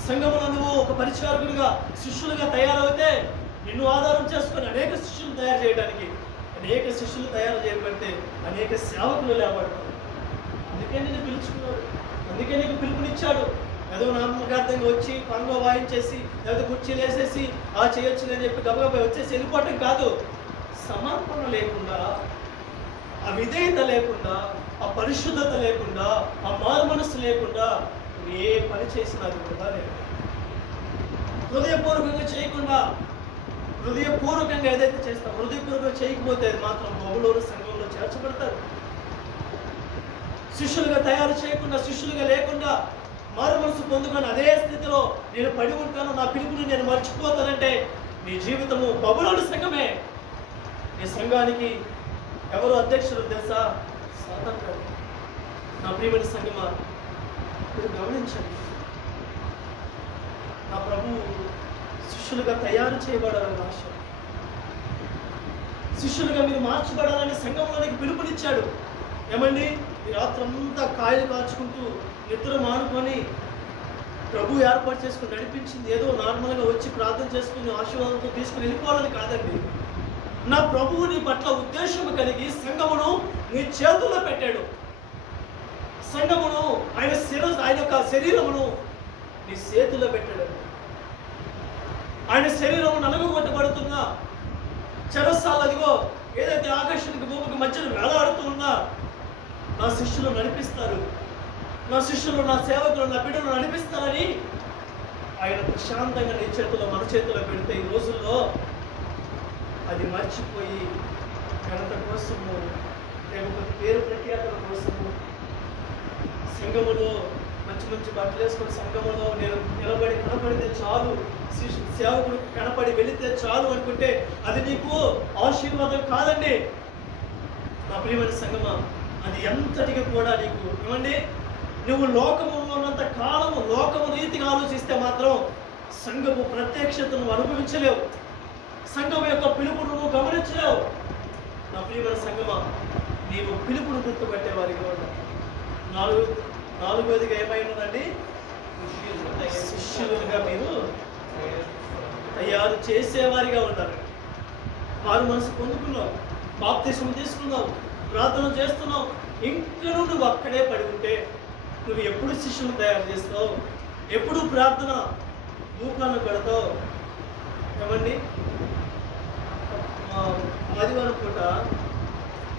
సంఘములో నువ్వు ఒక పరిచారకుడిగా శిష్యులుగా తయారవుతే నిన్ను ఆధారం చేసుకొని అనేక శిష్యులు తయారు చేయడానికి, అనేక శిష్యులు తయారు చేయబడితే అనేక సేవకులు లేబడతారు. అందుకే నిన్ను పిలుచుకున్నాడు, అందుకే నీకు పిలుపునిచ్చాడు. ఏదో నామకార్థంగా వచ్చి పంగ వాయించేసి, లేకపోతే కుర్చీలు వేసేసి చేయొచ్చు అని చెప్పి గబగబా వచ్చేసి వెళ్ళిపోవటం కాదు. సమర్పణ లేకుండా, ఆ విధేయత లేకుండా, ఆ పరిశుద్ధత లేకుండా, ఆ మారు మనస్సు లేకుండా ఏ పని చేసినా అది కూడా లేదు. హృదయపూర్వకంగా చేయకుండా, హృదయపూర్వకంగా ఏదైతే చేస్తాం, హృదయపూర్వకంగా చేయకపోతే అది మాత్రం బహుళూరు సంఘంలో చేర్చబడతారు. శిష్యులుగా తయారు చేయకుండా, శిష్యులుగా లేకుండా మారు మనసు పొందుకొని అదే స్థితిలో నేను పడి ఉంటాను, నా పిలుపుని నేను మర్చిపోతానంటే నీ జీవితము బబులోను సంఘమే. నీ సంఘానికి ఎవరు అధ్యక్షులు తెలుసా? సాతాను గారు. నా ప్రియమైన సంఘమా, మీరు గమనించండి. నా ప్రభువు శిష్యులుగా తయారు చేయబడాలని ఆశ, శిష్యులుగా మీరు మార్చబడాలని సంఘంలోనికి పిలుపునిచ్చాడు. ఏమండి? ఈ రాత్రంతా కాయలు కాచుకుంటూ నిద్ర మానుకొని ప్రభు ఏర్పాటు చేసుకుని నడిపించింది ఏదో నార్మల్గా వచ్చి ప్రార్థన చేసుకుని ఆశీర్వాదంతో తీసుకుని వెళ్ళిపోవాలని కాదండి. నా ప్రభువు నీ పట్ల ఉద్దేశం కలిగి సంఘమును నీ చేతుల్లో పెట్టాడు. సంఘమును ఆయన యొక్క శరీరమును నీ చేతుల్లో పెట్టాడు. ఆయన శరీరము నలగొట్టబడుతున్న చెరసాలు అదిగో ఏదైతే ఆకర్షణకి భూమికి మధ్యన వేలాడుతూ ఉన్నా నా శిష్యులు నడిపిస్తారు, నా శిష్యులు, నా సేవకులు, నా బిడ్డలు నడిపిస్తారని ఆయన ప్రశాంతంగా నీ చేతిలో, మన చేతిలో పెడితే ఈ రోజుల్లో అది మర్చిపోయి ఘనత కోసము, లేకపోతే పేరు ప్రఖ్యాతల కోసము సంఘములో మంచి మంచి బట్టలు వేసుకొని సంఘంలో నేను నిలబడి కనపడితే చాలు, సేవకుడు కనపడి వెళితే చాలు అనుకుంటే అది నీకు ఆశీర్వాదం కాదండి నా ప్రియమైన సంగమా. అది ఎంతటికి కూడా నీకు ఏమండి, నువ్వు లోకములో ఉన్నంత కాలము లోకము రీతిగా ఆలోచిస్తే మాత్రం సంఘము ప్రత్యక్షతను అనుభవించలేవు, సంఘం యొక్క పిలుపును నువ్వు గమనించలేవు. నా ప్రియమైన సంగమా, నీవు పిలుపును గుర్తుపట్టే వారిగా ఉండాలి. నాలుగోదిగా ఏమైనదండి, శిష్యులుగా మీరు తయారు చేసేవారిగా ఉండాలి. వారు మనసు పొందుకున్నావు, బాప్తిస్మం తీసుకున్నావు, ప్రార్థన చేస్తున్నావు, ఇంకా నువ్వు అక్కడే పడి ఉంటే నువ్వు ఎప్పుడు శిష్యులు తయారు చేస్తావు, ఎప్పుడు ప్రార్థన ధూపాలను పెడతావు. ఏమండి, ఆదివారం పూట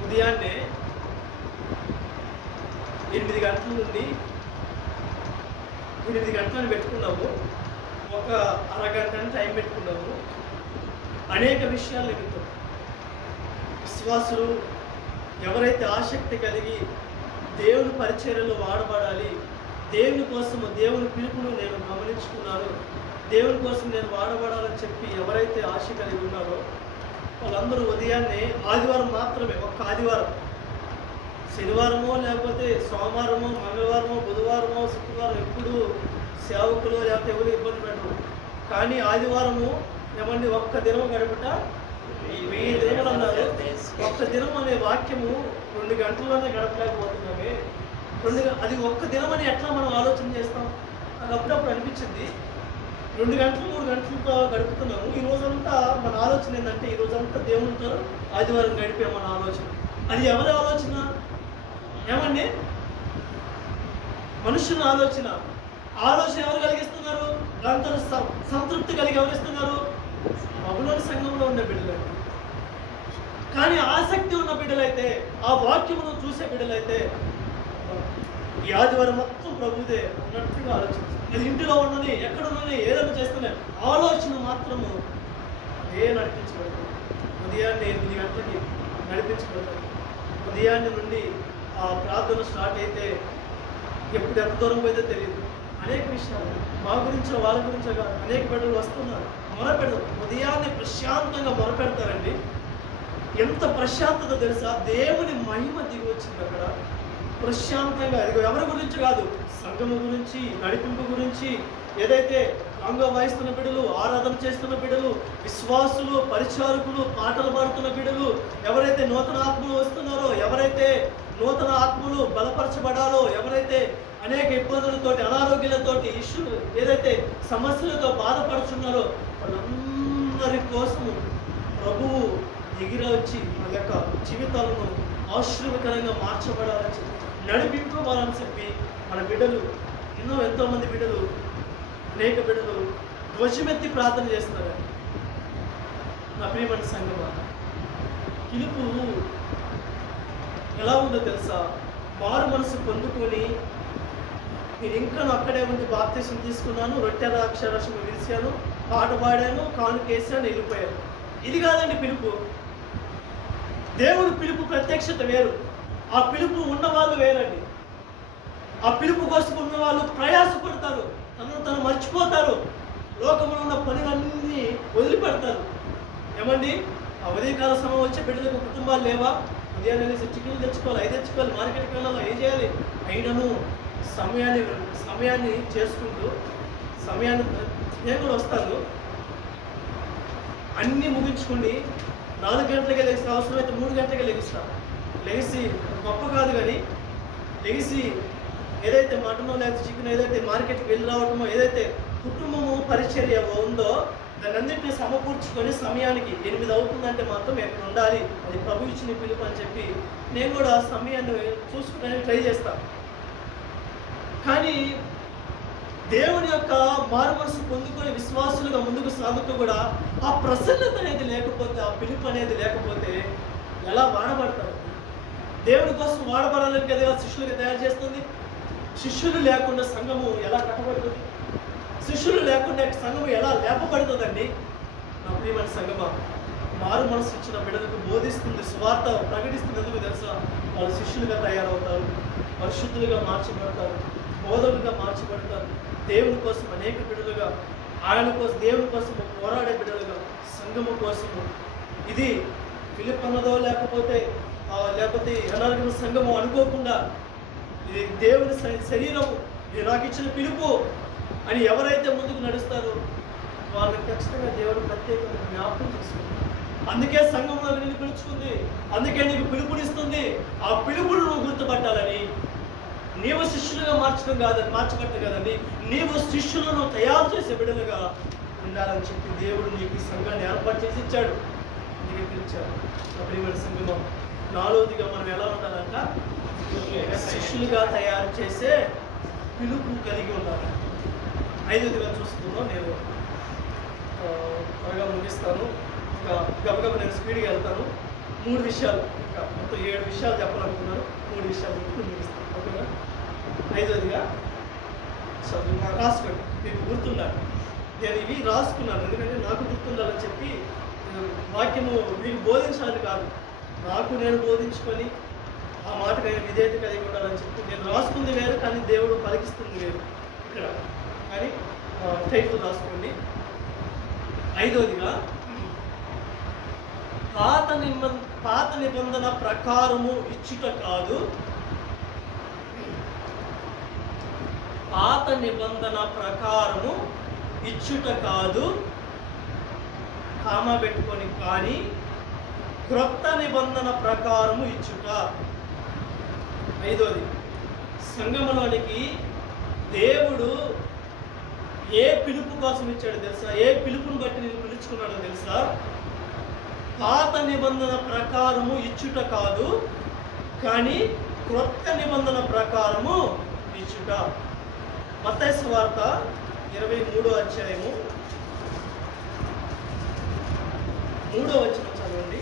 ఉదయాన్నే 8 గంటల నుండి 8 గంటలను పెట్టుకున్నాము, ఒక అరగంట టైం పెట్టుకున్నాము. అనేక విషయాలు నిమిత్తం విశ్వాసులు ఎవరైతే ఆసక్తి కలిగి దేవుని పరిచర్యలో వాడబడాలి, దేవుని కోసము దేవుని పిలుపును నేను గమనించుకున్నాను, దేవుని కోసం నేను వాడబడాలని చెప్పి ఎవరైతే ఆశ కలిగి ఉన్నారో వాళ్ళందరూ ఉదయాన్నే, ఆదివారం మాత్రమే, ఒక్క ఆదివారం, శనివారమో లేకపోతే సోమవారమో మంగళవారమో బుధవారమో శుక్రవారం ఎప్పుడు సేవకులు లేకపోతే ఎవరు ఇబ్బంది పెట్టరు. కానీ ఆదివారము ఏమండి ఒక్క దినం గడుపుట 1000 దినములు అన్నారు. ఒక్క దినం అనే వాక్యము 2 గంటల్లోనే గడపలేకపోతున్నామే. అది ఒక్క దినం అని ఎట్లా మనం ఆలోచన చేస్తాం? నాకు అప్పుడప్పుడు అనిపించింది, 2 గంటలు 3 గంటలతో గడుపుతున్నాము. ఈ రోజంతా మన ఆలోచన ఏంటంటే ఈ రోజంతా దేవునితో ఆదివారం గడిపే మన ఆలోచన. అది ఎవరి ఆలోచన? ఏమండి, మనుషుల ఆలోచన ఎవరు కలిగిస్తున్నారు? దాంతో సంతృప్తి కలిగి ఎవరిస్తున్నారు? బబులోని సంఘంలో ఉన్న బిడ్డలు. కానీ ఆసక్తి ఉన్న బిడ్డలైతే, ఆ వాక్యమును చూసే బిడ్డలైతే ఈ ఆదివారం మొత్తం ప్రభుదే అన్నట్టుగా ఆలోచిస్తారు. అది ఇంటిలో ఉన్నది, ఎక్కడ ఉన్నది, ఏదైనా చేస్తున్నా ఆలోచన మాత్రము అదే నడిపించబడుతుంది. ఉదయాన్నే 8 గంటలకి నడిపించబడతారు. ఉదయాన్నే నుండి ఆ ప్రార్థన స్టార్ట్ అయితే ఎప్పుడు ఎంత దూరం పోయితే తెలియదు. అనేక విషయాలు మా గురించో వాళ్ళ గురించో కాదు, అనేక బిడ్డలు వస్తున్నారు, మొరపెడతారు. ఉదయాన్నే ప్రశాంతంగా మొరపెడతారండి. ఎంత ప్రశాంతత తెలుసా? దేవుని మహిమ దిగి వచ్చింది అక్కడ ప్రశాంతంగా. అది ఎవరి గురించి కాదు, సంఘము గురించి, నడిపింపు గురించి. ఏదైతే అంగ వాయిస్తున్న బిడ్డలు, ఆరాధన చేస్తున్న బిడ్డలు, విశ్వాసులు, పరిచారకులు, పాటలు పాడుతున్న బిడ్డలు, ఎవరైతే నూతన ఆత్మలు వస్తున్నారో, ఎవరైతే నూతన ఆత్మలు బలపరచబడాలో, ఎవరైతే అనేక ఇబ్బందులతోటి, అనారోగ్యాలతోటి, ఇష్యూలు, ఏదైతే సమస్యలతో బాధపడుతున్నారో వాళ్ళందరి కోసము ప్రభువు ఎగిర వచ్చి మన యొక్క జీవితాలను ఆశీర్వకరంగా మార్చబడాలని చెప్పి నడిపించుకోవాలని చెప్పి మన బిడ్డలు ఎంతోమంది బిడ్డలు, అనేక బిడ్డలు ధ్వజమెత్తి ప్రార్థన చేస్తున్నారు. నా ప్రియమైన సంఘమా, పిలుపు ఎలా ఉందో తెలుసా? మారు మనసు పొందుకొని నేను ఇంకా అక్కడే ఉండి బాప్తిసం తీసుకున్నాను, రొట్టెల అక్షరాశం విరిచాను, పాట పాడాను, కానుకేసాను, వెళ్ళిపోయాను. ఇది కాదండి పిలుపు. దేవుడు పిలుపు ప్రత్యక్షత వేరు. ఆ పిలుపు ఉన్నవాళ్ళు వేరండి. ఆ పిలుపు కోసం ఉన్నవాళ్ళు ప్రయాసపడతారు, తను మర్చిపోతారు, లోకంలో ఉన్న పనులన్నీ వదిలిపెడతారు. ఏమండి, ఆ ఉదయకాల సమయం వచ్చే బిడ్డలకు కుటుంబాలు లేవా? ఉదయాన్నే చికెన్లు తెచ్చుకోవాలి, అవి తెచ్చుకోవాలి, మార్కెట్కి వెళ్ళాలి, ఏం చేయాలి? అయినను సమయాన్ని చేసుకుంటూ నేను కూడా వస్తాను, అన్నీ ముగించుకుని 4 గంటలకే లెగిస్తే, అవసరమైతే 3 గంటలకే లెగిసి గొప్ప కాదు కానీ లెగిసి ఏదైతే మటనో లేకపోతే చికెన్ ఏదైతే మార్కెట్కి వెళ్ళి రావటమో, ఏదైతే కుటుంబము పరిచర్య ఉందో దాన్ని అన్నింటినీ సమకూర్చుకొని సమయానికి 8 అవుతుందంటే మాత్రం ఎక్కడ ఉండాలి, అది ప్రభు ఇచ్చిన పిలుపు అని చెప్పి నేను కూడా సమయాన్ని చూసుకోవడానికి ట్రై చేస్తాను. కానీ దేవుని యొక్క మారు మనసు పొందుకొని విశ్వాసులుగా ముందుకు సాగుతూ కూడా ఆ ప్రసన్నత అనేది లేకపోతే, ఆ పిలుపు అనేది లేకపోతే ఎలా వాడబడతారు? దేవుని కోసం వాడబడాలని కదా శిష్యులుగా తయారు చేస్తుంది. శిష్యులు లేకుండా సంఘము ఎలా కట్టబడుతుంది? శిష్యులు లేకుండా సంఘము ఎలా లేపబడుతుందండి? నా ప్రియమైన సంఘమా, మారు మనసు ఇచ్చిన బిడ్డలకు బోధిస్తుంది, సువార్త ప్రకటిస్తుంది. ఎందుకు తెలుసా? వాళ్ళు శిష్యులుగా తయారవుతారు, పరిశుద్ధులుగా మార్చబడతారు, బోధకులుగా మార్చబడతారు. దేవుని కోసం అనేక బిడ్డలుగా, ఆయన కోసం, దేవుని కోసం పోరాడే బిడ్డలుగా, సంఘము కోసము. ఇది ఫిలిప్ అన్నదో లేకపోతే అనారోగ్య సంఘము అనుకోకుండా, ఇది దేవుని శరీరము, ఇది నాకు ఇచ్చిన పిలుపు అని ఎవరైతే ముందుకు నడుస్తారో వాళ్ళకి ఖచ్చితంగా దేవుడు ప్రత్యేకంగా జ్ఞాపకం చేసుకుంటారు. అందుకే సంఘంలో నిన్ను పిలుచుకుంది, అందుకే నీకు పిలుపునిస్తుంది. ఆ పిలుపును నువ్వు గుర్తుపట్టాలని, నీవు శిష్యులుగా మార్చబట్ట కదండి, నీవు శిష్యులను తయారు చేసే బిడ్డలుగా ఉండాలని చెప్పి దేవుడు నీకు ఈ సంఘాన్ని ఏర్పాటు చేసి ఇచ్చాడు, నీకు పిలిచాడు. ప్రియమైన సంఘం, నాలుగోదిగా మనం ఎలా ఉండాలంట? శిష్యులుగా తయారు చేసే పిలుపు కలిగి ఉండాలి. ఐదోదిగా చూసుకుందాం. నేను త్వరగా ముగిస్తాను, ఇంకా గబగబ నేను స్పీడ్గా వెళ్తాను. 3 విషయాలు, ఇంకా మొత్తం 7 విషయాలు చెప్పాలనుకున్నాను. 3 విషయాలు ముగిస్తాను, ఓకేనా? ఐదోదిగా రాసుకోండి, మీకు గుర్తుండాలి. నేను ఇవి రాసుకున్నాను ఎందుకంటే నాకు గుర్తుండాలని చెప్పి, వాక్యము మీకు బోధించాలని కాదు, నాకు నేను బోధించుకొని ఆ మాటకైనా విధేయత కలిగి ఉండాలని చెప్పి నేను రాసుకుంది వేరు, కానీ దేవుడు పలికిస్తుంది వేరు ఇక్కడ. కానీ టైటిల్ రాసుకోండి. ఐదోదిగా పాత నిబంధన ప్రకారము ఇచ్చుట కాదు, పాత నిబంధన ప్రకారము ఇచ్చుట కాదు, కామా పెట్టుకొని, కానీ క్రొత్త నిబంధన ప్రకారము ఇచ్చుట. ఐదోది, సంఘములోనికి దేవుడు ఏ పిలుపు కోసం ఇచ్చాడో తెలుసా? ఏ పిలుపుని బట్టి నేను పిలుచుకున్నాడో తెలుసా? పాత నిబంధన ప్రకారము ఇచ్చుట కాదు, కానీ క్రొత్త నిబంధన ప్రకారము ఇచ్చుట. మత్తయి సువార్త 23వ అధ్యాయము 3వ వచనం చదవండి.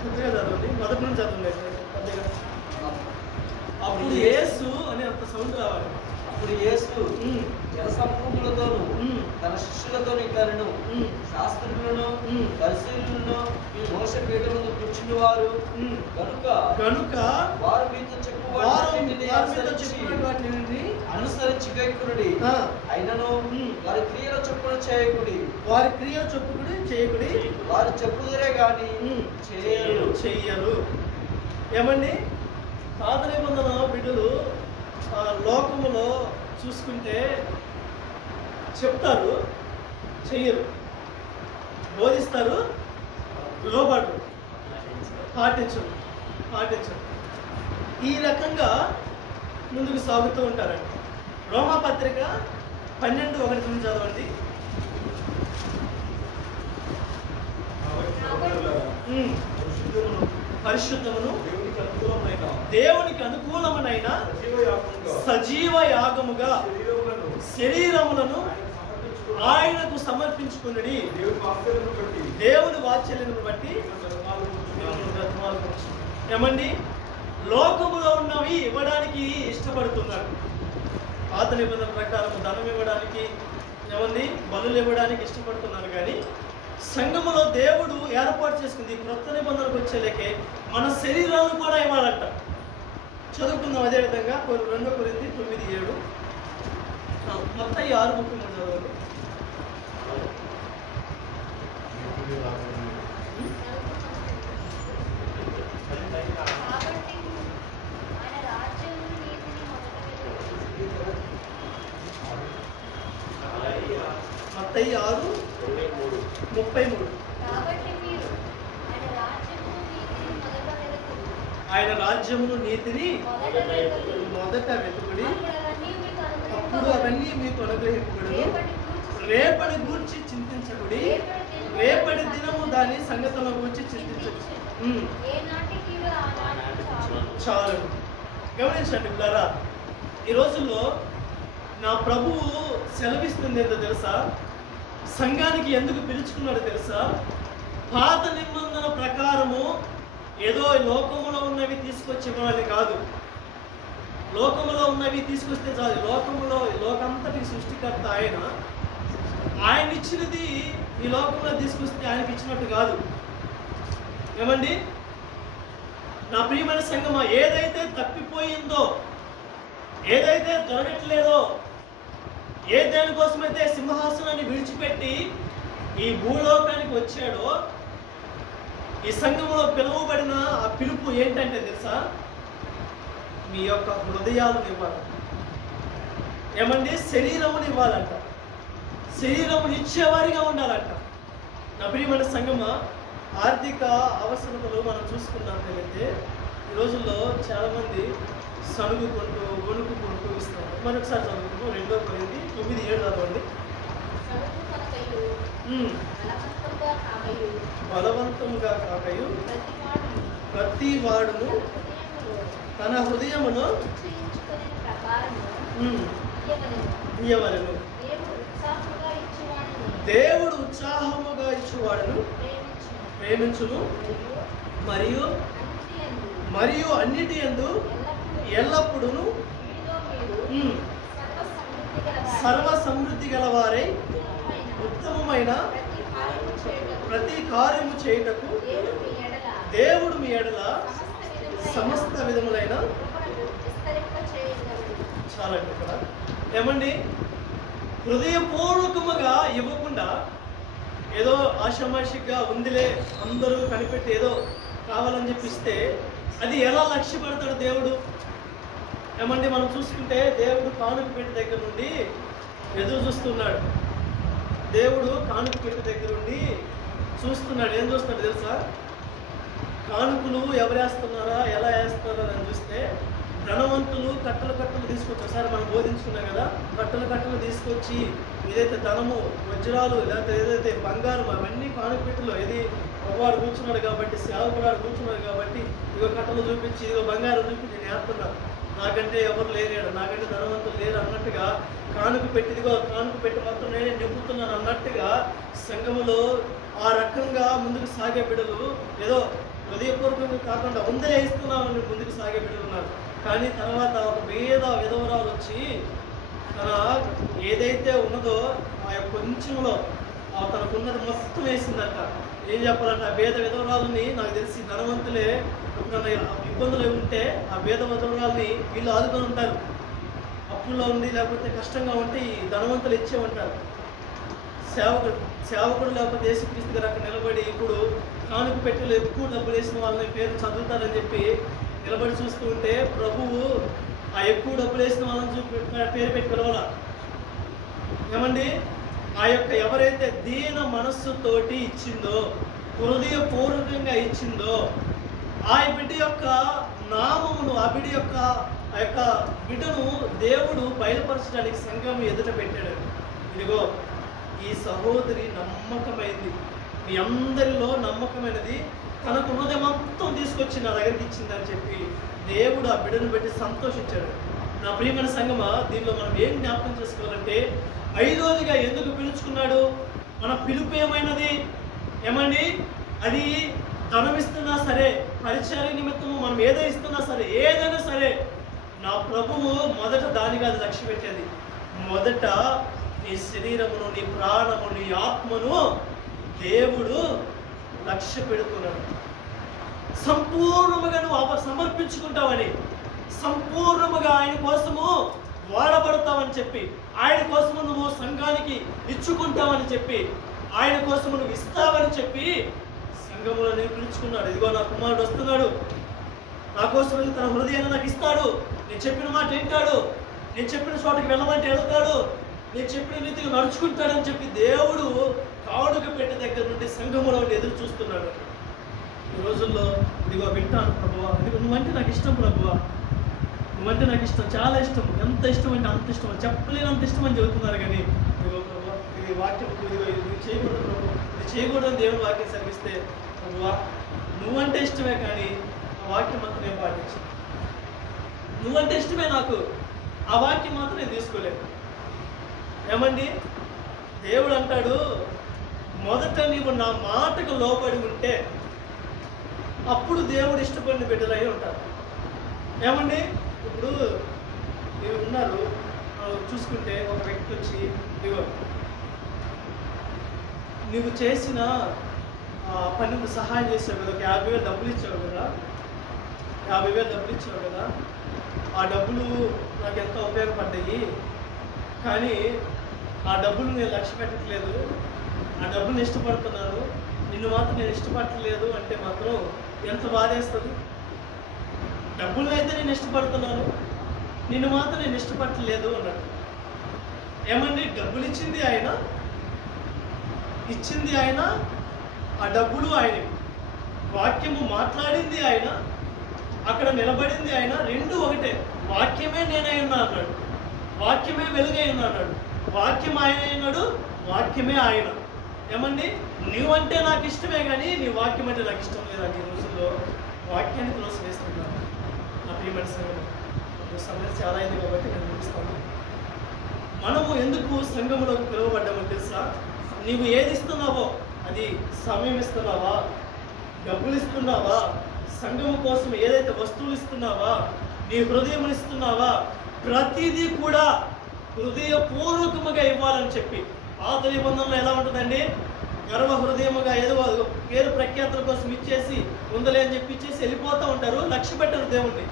కొద్దిగా చదవండి, మొదటి నుంచి చదవండి కొద్దిగా. అప్పుడు యేసు అని అంత సౌండ్ రావాలి. అప్పుడు యేసు జనసమూహములతోను తన శిష్యులతోను ఇట్లను, శాస్త్రులను పరిశీలులను మోసే పీఠమును కూర్చుని వారు గనుక వారు మీతో చెప్పువాటిని అనుసరించి గైకునుడి, అయినను వారి క్రియల చొప్పున చేయకుడి, వారి క్రియల చొప్పున చేయకుడి, వారు చెప్పుదురే గాని చెయ్యరు. ఏమండి, పాత నిబంధన బిడ్డలు లోకములో చూసుకుంటే చెప్తారు, చెయ్యరు, బోధిస్తారు, లోబడరు, పాటించరు. ఈ రకంగా ముందుకు సాగుతూ ఉంటారండి. రోమాపత్రిక 12:1 నుంచి చదవండి. పరిశుద్ధమును దేవునికి అనుకూలమునైన సజీవ యాగముగా శరీరములను ఆయనకు సమర్పించుకున్నది. దేవుని వాత్సల్యమును బట్టి ఏమండి, లోకములో ఉన్నవి ఇవ్వడానికి ఇష్టపడుతున్నారు. పాత నిబంధన ప్రకారం ధనం ఇవ్వడానికి, ఏమండి, బలులు ఇవ్వడానికి ఇష్టపడుతున్నారు. కానీ సంఘములో దేవుడు ఏర్పాటు చేసుకుంది క్రొత్త నిబంధనకు వచ్చేలేకే మన శరీరాలను కూడా ఇవ్వాలంట. చదువుకుందాం. అదేవిధంగా 2 కొరింథీ 9:7, మత్తయి 6:33 చదవండి. మత్తయి 6:33. ఆయన రాజ్యమును నీతిని మొదట వెతుకుడి, అప్పుడు అవన్నీ మీకు అనుగ్రహింపబడును. రేపటి గూర్చి చింతించకుడి, రేపటి దినము దాని సంగతుల గురించి చింతించదు. చాలు. గమనించండి పిల్లరా, ఈ రోజుల్లో నా ప్రభువు సెలవిస్తుంది ఏంటో తెలుసా? సంఘానికి ఎందుకు పిలుచుకున్నాడో తెలుసా? పాత నిబంధన ప్రకారము ఏదో లోకములో ఉన్నవి తీసుకొచ్చి ఇవ్వాలి కాదు. లోకములో ఉన్నవి తీసుకొస్తే చాలు. లోకంతటి సృష్టికర్త ఆయన ఇచ్చినది ఈ లోకంలో తీసుకొస్తే ఆయనకి ఇచ్చినట్టు కాదు. ఏమండి, నా ప్రియమైన సంగమా, ఏదైతే తప్పిపోయిందో, ఏదైతే దొరకట్లేదో, ఏ దానికోసమైతే సింహాసనాన్ని విడిచిపెట్టి ఈ భూలోకానికి వచ్చాడో, ఈ సంఘంలో పిలువబడిన ఆ పిలుపు ఏంటంటే తెలుసా? మీ యొక్క హృదయాలను ఇవ్వాలి. ఏమండి, శరీరముని ఇవ్వాలంట, శరీరముని ఇచ్చేవారిగా ఉండాలంట. నా ప్రియమైన సంగమా, ఆర్థిక అవసరతలు మనం చూసుకున్నట్లయితే ఈ రోజుల్లో చాలామంది సణుగుకుంటూ వణుకుకుంటూ ఇస్తారు. మరొకసారి చదువుకుంటూ 2 కొరింథీ 9:7 చదవండి. బలవంతంగా కాకయు ప్రతి వాడును తన హృదయమును ఇయ్యవలెను. దేవుడు ఉత్సాహముగా ఇచ్చేవాడును ప్రేమించును, మరియు మరియు అన్నిటి యందు ఎల్లప్పుడూ సర్వ సమృద్ధి గలవారై ఉత్తమమైన ప్రతి కార్యము చేయుటకు దేవుడు మీ ఎడల సమస్త విధములైన చాలండి. ఇక్కడ ఏమండి, హృదయపూర్వకముగా ఇవ్వకుండా ఏదో ఆషామాషిగా ఉందిలే అందరూ కనిపెట్టి ఏదో కావాలని చెప్పిస్తే అది ఎలా లక్ష్యపడతాడు దేవుడు? ఏమండి, మనం చూసుకుంటే దేవుడు కానుక పెట్టి దగ్గర నుండి ఎదురు చూస్తున్నాడు. దేవుడు కానుక పెట్టి దగ్గర నుండి చూస్తున్నాడు. ఏం చూస్తున్నాడు తెలుసా? కానుకలు ఎవరు వేస్తున్నారా, ఎలా వేస్తున్నారా అని చూస్తే ధనవంతులు కట్టలు కట్టలు తీసుకొచ్చి, ఒకసారి మనం బోధించుకున్నాం కదా, కట్టలు కట్టలు తీసుకొచ్చి ఏదైతే ధనము, వజ్రాలు, లేకపోతే ఏదైతే బంగారం, అవన్నీ కానుక పెట్టిలో ఏది ఒకవాడు కూర్చున్నాడు కాబట్టి, సేవకుడు కూర్చున్నాడు కాబట్టి ఇదిగో కట్టలు చూపించి ఇదిగో బంగారం చూపించి నేను వేస్తున్నాను, నాకంటే ఎవరు లేరేడు, నాకంటే ధనవంతులు లేరు అన్నట్టుగా కానుక పెట్టి ఇదిగో కానుక పెట్టి మొత్తం నేనే నింపుతున్నాను అన్నట్టుగా సంఘములో ఆ రకంగా ముందుకు సాగే బిడ్డలు ఏదో హృదయపూర్వకంగా కాకుండా ఉందే ఇస్తున్నామని ముందుకు సాగే బిడ్డలు ఉన్నారు. కానీ తర్వాత ఒక విధవరాలు వచ్చి తన ఏదైతే ఉన్నదో ఆ యొక్క కొంచెంలో తనకున్నది మొత్తం వేసిందంట. ఏం చెప్పాలంటే ఆ విధవరాలని నాకు తెలిసి ధనవంతులే ఎప్పుడన్నా ఇబ్బందులు ఉంటే ఆ విధవరాలని వీళ్ళు ఆదుకొని ఉంటారు. అప్పుల్లో ఉంది లేకపోతే కష్టంగా ఉంటే ఈ ధనవంతులు ఇచ్చే ఉంటారు. సేవకుడు లేకపోతే యేసుక్రీస్తు గారు అక్కడ నిలబడి ఇప్పుడు కానుక పెట్టెలు ఎక్కువ డబ్బులు వేసిన వాళ్ళని పేరు చదువుతారని చెప్పి నిలబడి చూస్తూ ఉంటే ప్రభువు ఆ ఎక్కువ డబ్బులు వేసిన వాళ్ళని పేరు పెట్టి పిలవాల. ఏమండి, ఆ యొక్క ఎవరైతే దీన మనస్సుతోటి ఇచ్చిందో, హృదయపూర్వకంగా ఇచ్చిందో ఆ బిడ్డ యొక్క నామమును, ఆ యొక్క బిడ్డను దేవుడు బయలుపరచడానికి సంఘం ఎదుట పెట్టాడు. ఇదిగో ఈ సహోదరి నమ్మకమైంది, మీ అందరిలో నమ్మకమైనది, తనకున్నది మొత్తం తీసుకొచ్చి నా దగ్గరికి ఇచ్చిందని చెప్పి దేవుడు ఆ బిడ్డను పెట్టి సంతోషించాడు. నా ప్రియమైన సంఘమా, దీనిలో మనం ఏం జ్ఞాపకం చేసుకోవాలంటే, 5వదిగా ఎందుకు పిలుచుకున్నాడు? మన పిలుపు ఏమైనది? ఏమండి, అది ధనం ఇస్తున్నా సరే, పరిచర్య నిమిత్తము మనం ఏదో ఇస్తున్నా సరే, ఏదైనా సరే నా ప్రభువు మొదట దానిగా అది లక్ష్య పెట్టేది. మొదట నీ శరీరమును, నీ ప్రాణము, నీ ఆత్మను దేవుడు లక్ష్య పెడుతున్నాడు. సంపూర్ణముగా నువ్వు సమర్పించుకుంటావని, సంపూర్ణముగా ఆయన కోసము వాడబడతావని చెప్పి, ఆయన కోసము నువ్వు సంఘానికి ఇచ్చుకుంటావని చెప్పి, ఆయన కోసము నువ్వు ఇస్తావని చెప్పి సంఘములో నేను పిలుచుకున్నాడు. ఇదిగో నా కుమారుడు వస్తున్నాడు, నా కోసం తన హృదయాన్ని నాకు ఇస్తాడు, నేను చెప్పిన మాట వింటాడు, నేను చెప్పిన చోటకి వెళ్ళమంటే వెళ్తాడు, నేను చెప్పిన రీతిగా నడుచుకుంటాడని చెప్పి దేవుడు కానుక పెట్టే దగ్గర నుండి సంఘములో ఎదురు చూస్తున్నాడు. ఈ రోజుల్లో ఇదిగో వింటాను ప్రభువా, ఇదిగో నువ్వంటే నాకు ఇష్టం ప్రభువా, నువ్వంటే నాకు ఇష్టం, చాలా ఇష్టం, ఎంత ఇష్టం అంటే అంత ఇష్టం, చెప్పలేనంత ఇష్టం అని చెబుతున్నారు. కానీ ఇదిగో ప్రభువా, ఇది వాక్యం, ఇదిగో ఇది చేయకూడదు ప్రభు, ఇది చేయకూడదని దేవుడు వాక్యం సరిగిస్తే ప్రభువా నువ్వంటే ఇష్టమే, కానీ ఆ వాక్యం మాత్రం నేను పాటించు, నువ్వంటే ఇష్టమే నాకు, ఆ వాక్యం మాత్రం నేను తీసుకోలేను. ఏమండి, దేవుడు అంటాడు, మొదట నీవు నా మాటకు లోబడి ఉంటే అప్పుడు దేవుడు ఇష్టపడిన బిడ్డలై ఉంటారు. ఏమండి, ఇప్పుడు మీరు ఉన్నారు, చూసుకుంటే ఒక వ్యక్తి వచ్చి ఇదిగో నువ్వు చేసిన పనికి సహాయం చేసావు కదా, ఒక 50,000 డబ్బులు ఇచ్చావు కదా, 50,000 డబ్బులు ఇచ్చావు కదా, ఆ డబ్బులు నాకు ఎంతో ఉపయోగపడ్డాయి. కానీ ఆ డబ్బులు నేను లక్ష్య పెట్టట్లేదు, ఆ డబ్బులు ఇష్టపడుతున్నాను, నిన్ను మాత్రం నేను ఇష్టపడట్లేదు అంటే మాత్రం ఎంత బాధేస్తుంది. డబ్బులను అయితే నేను ఇష్టపడుతున్నాను, నిన్ను మాత్రం నేను ఇష్టపడట్లేదు అన్నాడు. ఏమండి, డబ్బులు ఇచ్చింది ఆయన, ఆ డబ్బులు ఆయనవి, వాక్యము మాట్లాడింది ఆయన, అక్కడ నిలబడింది ఆయన, రెండు ఒకటే. వాక్యమే నేనై ఉన్నా అన్నాడు, వాక్యమే వెలుగై ఉన్నా అన్నాడు, వాక్యం ఆయన అయినాడు, వాక్యమే ఆయన. ఏమండి, నువ్వంటే నాకు ఇష్టమే కానీ నీ వాక్యం అంటే నాకు ఇష్టం లేదా? ఈ రోజుల్లో వాక్యాన్ని త్రోసివేస్తున్నాను. నా ప్రియమైన సంఘం, సమయం చాలా అయింది కాబట్టి నేను ముగిస్తాను. మనము ఎందుకు సంఘములోకి పిలువబడ్డామో తెలుసా? నీవు ఏది ఇస్తున్నావో, అది సమయం ఇస్తున్నావా, డబ్బులు ఇస్తున్నావా, సంఘము కోసం ఏదైతే వస్తువులు ఇస్తున్నావా, నీ హృదయం ఇస్తున్నావా, ప్రతిదీ కూడా హృదయపూర్వకముగా ఇవ్వాలని చెప్పి. పాత నిబంధనలో ఎలా ఉంటుందండి? గర్వ హృదయముగా ఏదో పేరు ప్రఖ్యాతుల కోసం ఇచ్చేసి ఉందలే అని చెప్పి ఇచ్చేసి వెళ్ళిపోతూ ఉంటారు, లక్ష్య పెట్టరు దేవుణ్ణి.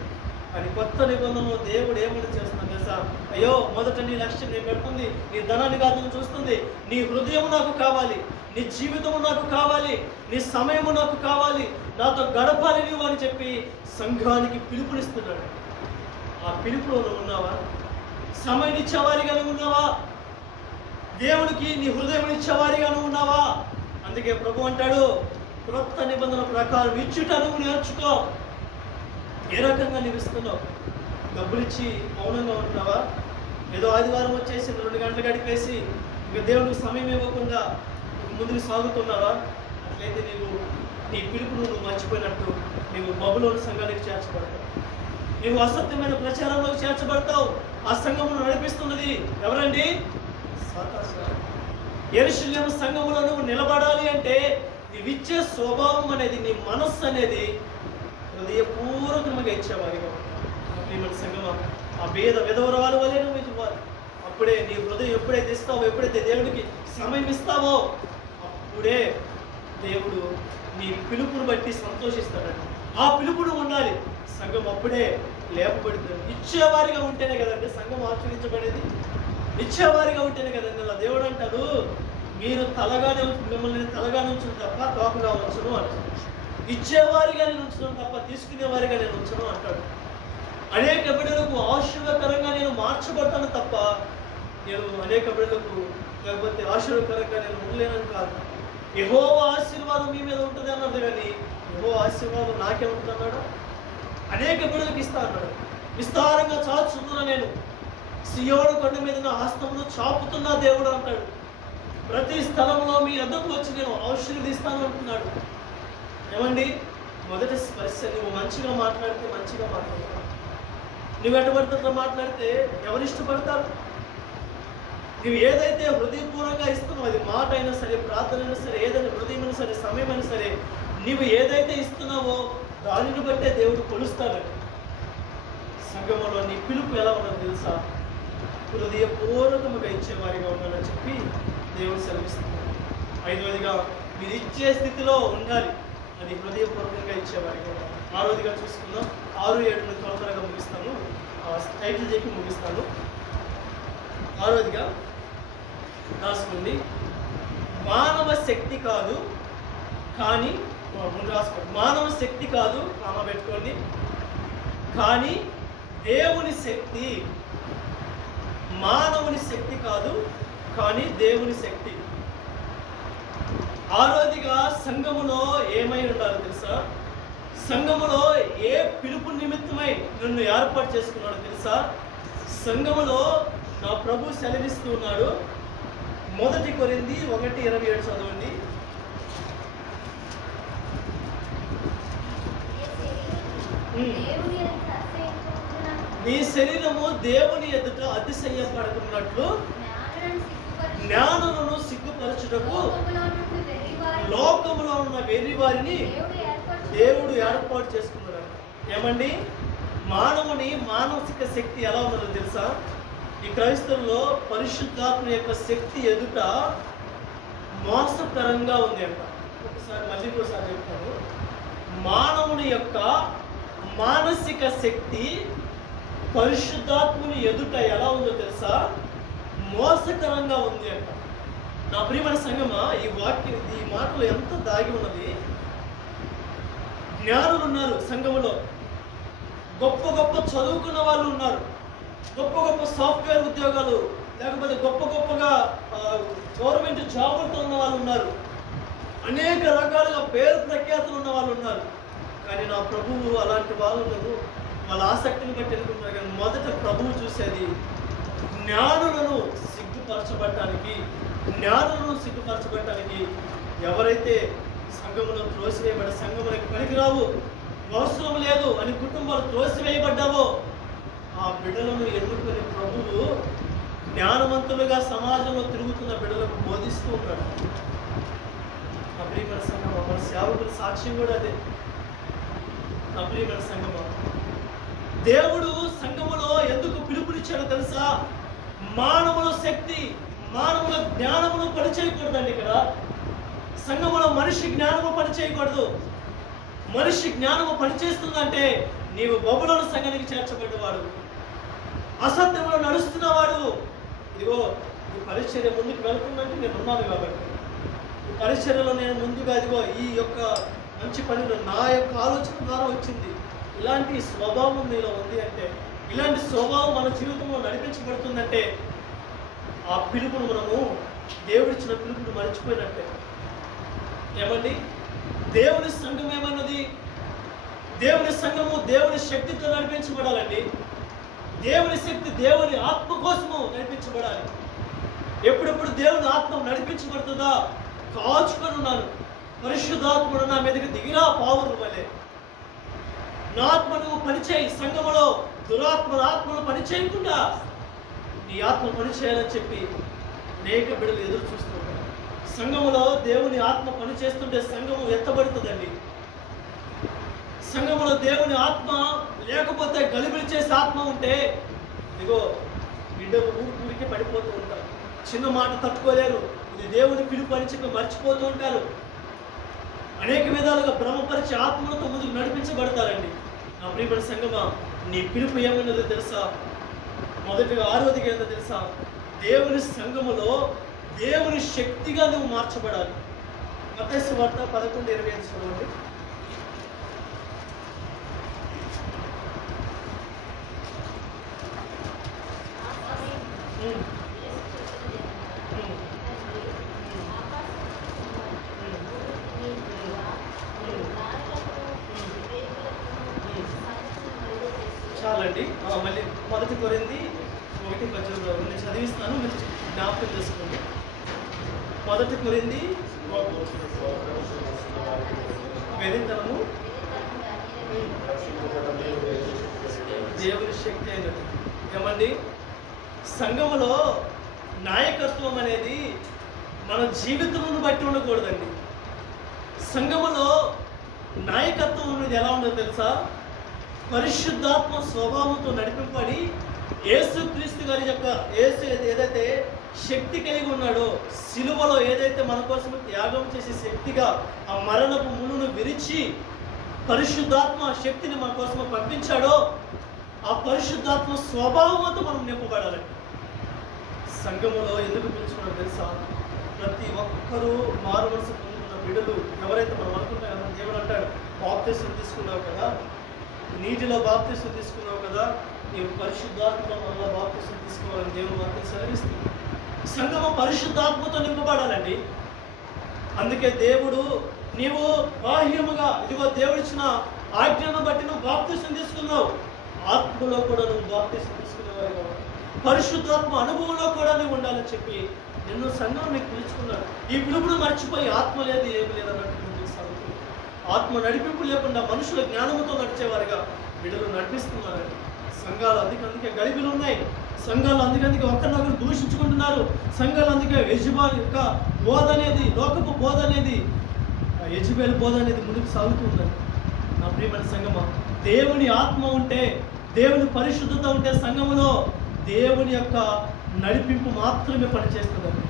కానీ కొత్త నిబంధనలో దేవుడు ఏమని చేస్తున్నాడు తెలుసా? అయ్యో, మొదట నీ లక్ష్యం నేను పెడుతుంది, నీ ధనాన్ని కాదు నువ్వు చూస్తుంది, నీ హృదయము నాకు కావాలి, నీ జీవితము నాకు కావాలి, నీ సమయము నాకు కావాలి, నాతో గడపాలి నువ్వు అని చెప్పి సంఘానికి పిలుపునిస్తున్నాడు. ఆ పిలుపులో నువ్వు ఉన్నావా? సమయం ఇచ్చేవారిగా నువ్వు ఉన్నావా? దేవునికి నీ హృదయం ఇచ్చేవారిగా నువ్వు ఉన్నావా? అందుకే ప్రభు అంటాడు, క్రొత్త నిబంధన ప్రకారం ఇచ్చుట నువ్వు నేర్చుకో. ఏ రకంగా నువ్వు ఇస్తున్నావు? డబ్బులు ఇచ్చి మౌనంగా ఉంటున్నావా? ఏదో ఆదివారం వచ్చేసి 2 గంటలు గడిపేసి ఇక దేవునికి సమయం ఇవ్వకుండా ముందుకు సాగుతున్నావా? అట్లయితే నీ పిలుపును నువ్వు మర్చిపోయినట్టు నీవు బబులోను సంఘానికి చేర్చబడతావు, నీవు అసత్యమైన ప్రచారంలోకి చేర్చబడతావు. ఆ సంఘమును నడిపిస్తున్నది ఎవరండి? యెరూషలేము సంఘములో నువ్వు నిలబడాలి అంటే నీవిచ్చే స్వభావం అనేది, నీ మనస్సు అనేది హృదయపూర్వకంగా ఇచ్చేవారిగా మన సంఘమా. ఆ విధవరాలు వల్లే నువ్వు ఇవ్వాలి. అప్పుడే నీ హృదయం ఎప్పుడైతే ఇస్తావో, ఎప్పుడైతే దేవుడికి సమయం ఇస్తావో, అప్పుడే దేవుడు నీ పిలుపును బట్టి సంతోషిస్తాడండి. ఆ పిలుపును ఉండాలి. సంఘం అప్పుడే లేపబడుతుంది. ఇచ్చేవారిగా ఉంటేనే కదండి సంఘం ఆచరించబడేది. ఇచ్చేవారిగా ఉంటేనే కదండి. అలా దేవుడు అంటాడు, మీరు మిమ్మల్ని తలగానే ఉంచడం తప్ప తోకగా ఉంచను అంటాడు. ఇచ్చేవారిగా నేను ఉంచడం తప్ప తీసుకునేవారిగా నేను ఉంచను అంటాడు. అనేక బిడ్డలకు ఆశీర్వాదకరంగా నేను మార్చబడతాను తప్ప నేను అనేక బిడ్డలకు లేకపోతే ఆశీర్వాదకరంగా నేను ఉండలేనని కాదు. యెహోవా ఆశీర్వాదం మీ మీద ఉంటుంది అన్నది, కానీ యెహోవా ఆశీర్వాదం నాకే ఉంటుంది అన్నాడు. అనేక బిడ్డలకు ఇస్తా అన్నాడు. విస్తారంగా చాచుతున్నా నేను, సియోను కొండ మీద నా హస్తమును చాపుతున్నా దేవుడు అంటాడు. ప్రతి స్థలంలో మీ వద్దకు వచ్చి నేను ఆశీర్వదిస్తాను అంటున్నాడు. ఏమండి, మొదటి స్పర్శ. నువ్వు మంచిగా మాట్లాడితే మంచిగా మాట్లాడతావు. నువ్వు ఎటుపడితే మాట్లాడితే ఎవరు ఇష్టపడతారు? నువ్వు ఏదైతే హృదయపూర్వకంగా ఇస్తున్నావు, అది మాట అయినా సరే, ప్రార్థన అయినా సరే, ఏదైనా హృదయమైనా సరే, సమయం అయినా సరే, నువ్వు ఏదైతే ఇస్తున్నావో దానిని బట్టే దేవుడు కొలుస్తాడు. సంఘంలో నీ పిలుపు ఎలా ఉన్నదో తెలుసా? హృదయపూర్వకముగా ఇచ్చేవారిగా ఉండాలని చెప్పి దేవుడు సెలవిస్తున్నాడు. 5వదిగా మీరు ఇచ్చే స్థితిలో ఉండాలి, అది హృదయపూర్వకంగా ఇచ్చేవారిగా ఉండాలి. 6వదిగా చూసుకుందాం. 6, 7 త్వరగా ముగిస్తాను, టైటిల్ చెప్పి ముగిస్తాను. 6వదిగా రాసుకోండి. మానవ శక్తి కాదు కానీ, రాసుకోండి, మానవ శక్తి కాదు కామ పెట్టుకోండి, కానీ దేవుని శక్తి. మానవుని శక్తి కాదు కానీ దేవుని శక్తి. 6వదిగా సంఘములో ఏమై ఉండాలో తెలుసా? సంఘములో ఏ పిలుపు నిమిత్తమై నన్ను ఏర్పాటు చేసుకున్నాడో తెలుసా? సంఘములో నా ప్రభు సెలవిస్తూ ఉన్నాడు. 1 కొరింథీ 1:27 చదవండి. నీ శరీరము దేవుని ఎదుట అతిశయపడుతున్నట్లు జ్ఞానులను సిగ్గుపరచుటకు లోకములో ఉన్న వెర్రి వారిని దేవుడు ఏర్పాటు చేసుకున్నాడు. ఏమండి, మానవుని మానసిక శక్తి ఎలా ఉన్నదో తెలుసా? ఈ క్రైస్తవుల్లో పరిశుద్ధాత్మ యొక్క శక్తి ఎదుట మోసకరంగా ఉంది అంట. ఒకసారి మళ్ళీ ఇంకోసారి చెప్తాను. మానవుని యొక్క మానసిక శక్తి పరిశుద్ధాత్ముని ఎదుట ఎలా ఉందో తెలుసా? మోసకరంగా ఉంది అంట. నా ప్రియమైన సంగమా, ఈ మాటలు ఎంత దాగి ఉన్నది. జ్ఞానులు ఉన్నారు సంఘములో, గొప్ప గొప్ప చదువుకున్న వాళ్ళు ఉన్నారు, గొప్ప గొప్ప సాఫ్ట్వేర్ ఉద్యోగాలు లేకపోతే గొప్పగా గవర్నమెంట్ జాబులతో ఉన్న వాళ్ళు ఉన్నారు, అనేక రకాలుగా పేరు ప్రఖ్యాతులు ఉన్న వాళ్ళు ఉన్నారు. కానీ నా ప్రభువు అలాంటి వాళ్ళను వాళ్ళ ఆసక్తిని బట్టి ఎన్నుకుంటారు. కానీ మొదట ప్రభువు చూసేది జ్ఞానులను సిగ్గుపరచబడటానికి ఎవరైతే సంఘములో త్రోసివేయబడి సంఘములకు పనికిరావు, అవసరం లేదు అని కుటుంబాలు త్రోసివేయబడ్డావో ఆ బిడ్డలను ఎన్నుకునే ప్రభువు జ్ఞానవంతులుగా సమాజంలో తిరుగుతున్న బిడ్డలకు బోధిస్తూ ఉన్నాడు. నా ప్రియమైన సంఘమా, మన సేవకుల సాక్ష్యం కూడా అదే. నా ప్రియమైన సంఘమా, దేవుడు సంఘములో ఎందుకు పిలుపునిచ్చాడో తెలుసా? మానవుల శక్తి, మానవుల జ్ఞానమును పనిచేయకూడదండి. ఇక్కడ సంఘములో మనిషి జ్ఞానము పనిచేయకూడదు. మనిషి జ్ఞానము పనిచేస్తుందంటే నీవు బబులోను సంఘానికి చేర్చబడ్డవాడు, అసత్యంలో నడుస్తున్నవాడు. ఇదిగో ఈ పరిచర్య ముందుకు వెళ్తుందంటే నేను ఉన్నాను కాబట్టి, ఈ పరిచర్యలో నేను ముందుగా ఇదిగో ఈ యొక్క మంచి పనిలో నా యొక్క ఆలోచన ద్వారా వచ్చింది, ఇలాంటి స్వభావం నీలో ఉంది అంటే, ఇలాంటి స్వభావం మన జీవితంలో నడిపించబడుతుందంటే ఆ పిలుపును మనము దేవుడిచ్చిన పిలుపును మర్చిపోయినట్టే. ఏమండి, దేవుని సంఘం ఏమన్నది? దేవుని సంఘము దేవుని శక్తితో నడిపించబడాలండి. దేవుని శక్తి దేవుని ఆత్మ కోసము నడిపించబడాలి. ఎప్పుడెప్పుడు దేవుని ఆత్మ నడిపించబడుతుందా? కాచుకొని ఉన్నాను, పరిశుద్ధాత్ముడు నా మీదకి దిగిరా పావురు వలె. నా ఆత్మ నువ్వు పనిచేయి. సంఘములో ఆత్మను పనిచేయకుండా నీ ఆత్మ పనిచేయాలని చెప్పి అనేక బిడ్డలు ఎదురు చూస్తుంటారు. సంఘములో దేవుని ఆత్మ పనిచేస్తుంటే సంఘము ఎత్తబడుతుందండి. సంఘములో దేవుని ఆత్మ లేకపోతే గలిబిలి చేసే ఆత్మ ఉంటే ఇదిగో బిడ్డలు ఊరికి పడిపోతూ ఉంటారు. చిన్న మాట తట్టుకోలేరు. ఇది దేవుని పిలుపు అని చెప్పి మర్చిపోతూ ఉంటారు. అనేక విధాలుగా భ్రమపరిచే ఆత్మలతో ముందుకు నడిపించబడతారండి. నా ప్రియమైన సంఘమా, నీ పిలుపు ఏమన్నదో తెలుసా? మొదటిగా 6వది ఏంటో తెలుసా? దేవుని సంఘములో దేవుని శక్తిగా నువ్వు మార్చబడాలి. మత్తయి సువార్త 11:25 చదవండి. చాలండి. మళ్ళీ 1 కొరింథీ 1:18 నేను చదివిస్తాను, మీరు జ్ఞాపకం చేసుకోండి. 1 కొరింథీ వెరితనము దేవుని శక్తి అయినది. ఏమండి, సంఘములో నాయకత్వం అనేది మన జీవితమును బట్టి ఉండకూడదండి. సంఘములో నాయకత్వం అనేది ఎలా ఉండదో తెలుసా? పరిశుద్ధాత్మ స్వభావంతో నడిపింపబడి యేసుక్రీస్తు గారి యొక్క ఏదైతే శక్తి కలిగి ఉన్నాడో, సిలువలో ఏదైతే మన కోసం త్యాగం చేసే శక్తిగా ఆ మరణపు ముళ్ళును విరిచి పరిశుద్ధాత్మ శక్తిని మన కోసం పంపించాడో ఆ పరిశుద్ధాత్మ స్వభావంతో మనం నింపబడాలండి. సంఘములో ఎందుకు పిలుచుకున్నారో తెలుసా? ప్రతి ఒక్కరూ మారు మనసు పొందుకున్న బిడ్డలు ఎవరైతే మనం అనుకుంటాం కదా, దేవుడు అంటాడు, బాప్తిసం తీసుకున్నావు కదా, నీటిలో బాప్తిసం తీసుకున్నావు కదా, నీవు పరిశుద్ధాత్మ వల్ల బాప్తిసం తీసుకోవాలని దేవుడు వాక్యం సెలవిస్తుంది. సంఘము పరిశుద్ధాత్మతో నింపబడాలండి. అందుకే దేవుడు నీవు బాహ్యముగా ఇదిగో దేవుడిచ్చిన ఆజ్ఞను బట్టి నువ్వు బాప్తిసం తీసుకున్నావు, ఆత్మలో కూడా నువ్వు బాప్తిసం తీసుకునేవారు. పరిశుద్ధాత్మ అనుభవంలో కూడా నువ్వు ఉండాలని చెప్పి నిన్ను సంఘం నీకు పిలుచుకున్నాడు. ఈ పిలుపును మర్చిపోయి ఆత్మ లేదు ఏమి లేదన్నట్టు ముందుకు సాగుతుంది. ఆత్మ నడిపింపు లేకుండా మనుషుల జ్ఞానముతో నడిచేవారుగా బిడ్డలు నడిపిస్తున్నారండి. సంఘాలు అందుకే గలిబిలు ఉన్నాయి. సంఘాలు అందుకే ఒకరినొకరు దూషించుకుంటున్నారు. సంఘాలు అందుకే యజమాని యొక్క బోధ అనేది, లోకపు బోధ అనేది, యజబేలు బోధ అనేది ముందుకు సాగుతుందండి. నా ప్రియమైన సంఘమా, దేవుని ఆత్మ ఉంటే, దేవుని పరిశుద్ధత ఉంటే సంఘములో దేవుని యొక్క నడిపింపు మాత్రమే పనిచేస్తుందండి.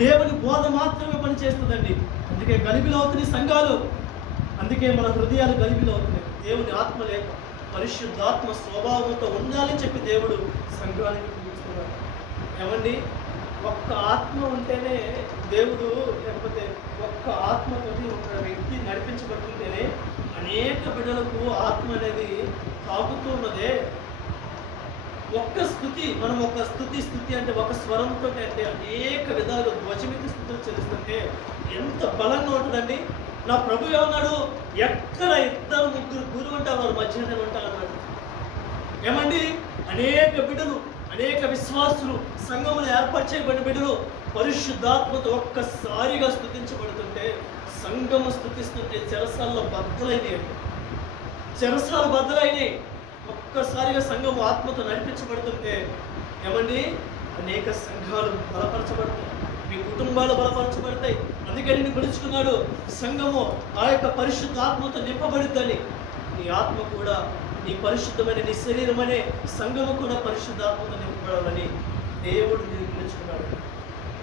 దేవుని బోధ మాత్రమే పనిచేస్తుందండి. అందుకే గలిబిలవుతున్నాయి సంఘాలు, అందుకే మన హృదయాలు గలిబిలవుతున్నాయి. దేవుని ఆత్మ లేక పరిశుద్ధాత్మ స్వభావంతో ఉండాలని చెప్పి దేవుడు సంఘానికి పిలుస్తున్నాడు. ఏమండి, ఒక్క ఆత్మ ఉంటేనే దేవుడు, లేకపోతే ఒక్క ఆత్మతోటి ఒక వ్యక్తి నడిపించబడుతుంటేనే అనేక బిడ్డలకు ఆత్మ అనేది తాగుతూ ఉన్నదే. ఒక్క స్థుతి, మనం ఒక స్థుతి అంటే ఒక స్వరంతో అంటే అనేక విధాలు ధ్వజమితి స్థుతులు చెల్లిస్తుంటే ఎంత బలంగా ఉంటుందండి. నా ప్రభు ఏమన్నాడు, ఎక్కడ 2-3 గురువు ఉంటారు వారు మధ్యనే ఉంటారు అన్నాడు. ఏమండి, అనేక బిడ్డలు, అనేక విశ్వాసులు సంఘములు ఏర్పాటు చేయబడిన బిడ్డలు పరిశుద్ధాత్మతో ఒక్కసారిగా స్తుతించబడుతుంటే, సంఘము స్తుతిస్తుంటే చెరసాల్లో బద్దలైనవి, చెరసాలు బద్దలైనవి. ఒక్కసారిగా సంఘము ఆత్మతో నడిపించబడుతుంటే ఏమండి, అనేక సంఘాలు బలపరచబడతాయి, మీ కుటుంబాలు బలపరచబడతాయి. అందుకే నేను పిలుచుకున్నాడు, సంఘము ఆ యొక్క పరిశుద్ధ ఆత్మతో నింపబడుద్దని. నీ ఆత్మ కూడా, నీ పరిశుద్ధమైన నీ శరీరం అనే సంఘము కూడా పరిశుద్ధ ఆత్మతో నింపబడాలని దేవుడు నేను పిలుచుకున్నాడు.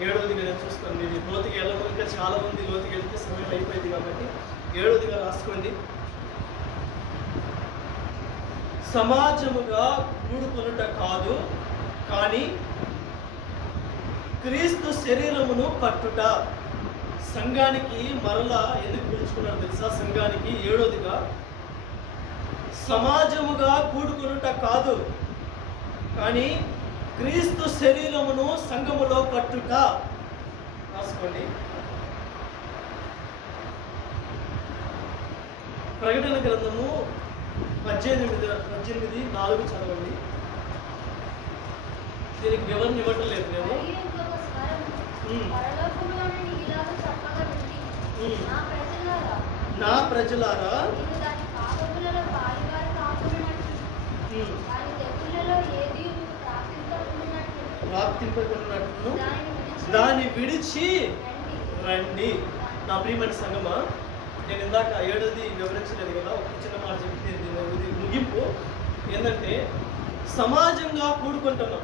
7వదిగా నేను చూస్తాను. మీరు లోతుకి వెళ్ళము, ఇంకా చాలా మంది లోతుకి వెళ్తే సమయం అయిపోయింది కాబట్టి 7వదిగా రాసుకోండి. సమాజముగా కూడుకొనుట కాదు, కానీ క్రీస్తు శరీరమును కట్టుట. సంఘానికి మరలా ఎందుకు పిలుచుకున్నాడు తెలుసా? సంఘానికి 7వదిగా సమాజముగా కూడుకొనుట కాదు, కానీ క్రీస్తు శరీరమును సంఘములో కట్టుట. రాసుకోండి. ప్రకటన గ్రంథము 18:4 చదవండి. దీనికి వివరణ ఇవ్వటం లేదు నేను. నా ప్రజలారా, ప్రాప్తింపకున్నట్లు దాన్ని విడిచి రండి. నా ప్రియమైన సంగమా, నేను ఇందాక 7వది వివరించలేదు కదా, ఒక చిన్న మాట చెప్తే ఇది ముగింపు ఏంటంటే, సమాజంగా కూడుకుంటున్నాం,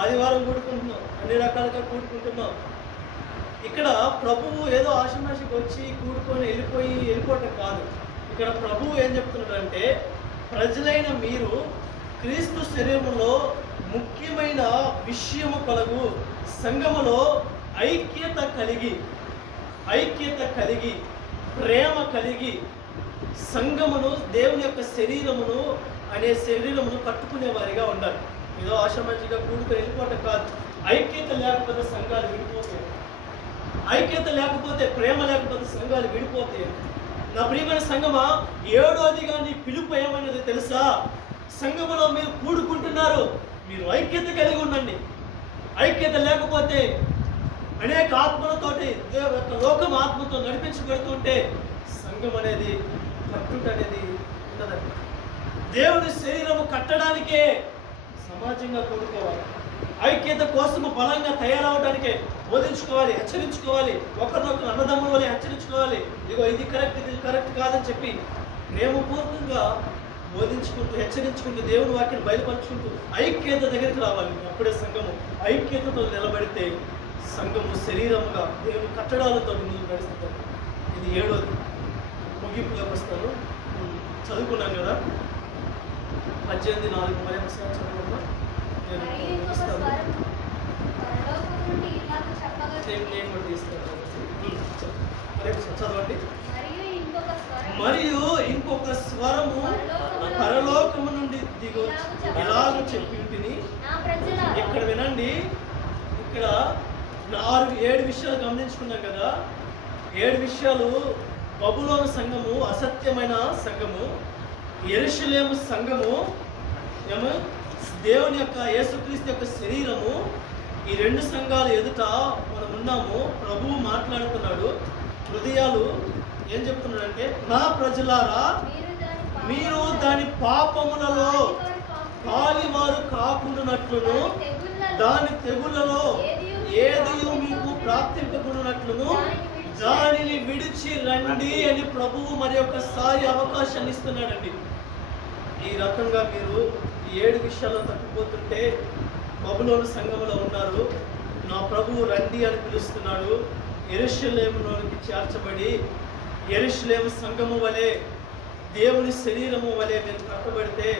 ఆదివారం కూడుకుంటున్నాం, అన్ని రకాలుగా కూడుకుంటున్నాం. ఇక్కడ ప్రభువు ఏదో ఆషమాషికి వచ్చి కూడుకొని వెళ్ళిపోవటం కాదు. ఇక్కడ ప్రభువు ఏం చెప్తున్నాడంటే, ప్రజలైన మీరు క్రీస్తు శరీరంలో ముఖ్యమైన విషయము కలగు సంఘములో ఐక్యత కలిగి ప్రేమ కలిగి సంఘమును, దేవుని యొక్క శరీరమును అనే శరీరమును కట్టుకునే వారిగా ఉండాలి. ఏదో ఆషామాషిగా కూడుకొని వెళ్ళిపోవటం కాదు. ఐక్యత లేకపోతే సంఘాలు విడిపోతాయి, ఐక్యత లేకపోతే, ప్రేమ లేకపోతే సంఘాలు విడిపోతాయి. నా ప్రియమైన సంఘమా, 7వదిగా నీ పిలుపు ఏమన్నది తెలుసా? సంఘములో మీరు కూడుకుంటున్నారు, మీరు ఐక్యత కలిగి ఉండండి. ఐక్యత లేకపోతే అనేక ఆత్మలతోటి లోకం ఆత్మతో నడిపించబడుతుంటే సంఘం అనేది, కట్టుట అనేది ఉండదండి. దేవుని శరీరము కట్టడానికే సమాజంగా కూడుకోవాలి. ఐక్యత కోసము బలంగా తయారవడానికే బోధించుకోవాలి, హెచ్చరించుకోవాలి, ఒకరినొకరు అన్నదమ్ముల వల్ల హెచ్చరించుకోవాలి. ఇగో ఇది కరెక్ట్, ఇది కరెక్ట్ కాదని చెప్పి ప్రేమపూర్వకంగా బోధించుకుంటూ, హెచ్చరించుకుంటూ, దేవుని వాక్యాన్ని బయలుపరుచుకుంటూ ఐక్యత దగ్గరికి రావాలి. అప్పుడే సంఘము ఐక్యతతో నిలబడితే సంఘము శరీరముగా దేవుని కట్టడాలతో ముందుకు నడుస్తుంది. ఇది 7వది. ముగింపులోకి వస్తాను. చదువుకున్నాం కదా, 18:4 మరి ఒకసారి చదువుకున్నా. నేను కూడా తీస్తాను. చదవండి. మరియు ఇంకొక స్వరము పరలోకము నుండి దిగు ఇలాగ చెప్పింటిని. ఇక్కడ వినండి, ఇక్కడ 7 విషయాలు గమనించుకున్నాం కదా. 7 విషయాలు. బబులోను సంఘము అసత్యమైన సంఘము, యెరూషలేము సంఘము ఏమో దేవుని యొక్క యేసుక్రీస్తు యొక్క శరీరము. ఈ 2 సంఘాలు ఎదుట మనం ఉన్నాము. ప్రభువు మాట్లాడుతున్నాడు. హృదయాలు ఏం చెప్తున్నాడంటే, నా ప్రజలారా, మీరు దాని పాపములలో పాలివారు కాకుండానట్లును, దాని తెగులలో ఏది మీకు ప్రాప్తింపకుండానట్లును దానిని విడిచి రండి అని ప్రభువు మరి ఒకసారి అవకాశాన్ని ఇస్తున్నాడండి. ఈ రకంగా మీరు ఈ 7 విషయాల్లో తప్పిపోతుంటే బబులోను సంఘములో ఉన్నారు. నా ప్రభువు రండి అని పిలుస్తున్నాడు. యెరూషలేములోనికి చేర్చబడి యెరూషలేము సంఘము వలె, దేవుని శరీరము వలె మీరు కట్టబడితే,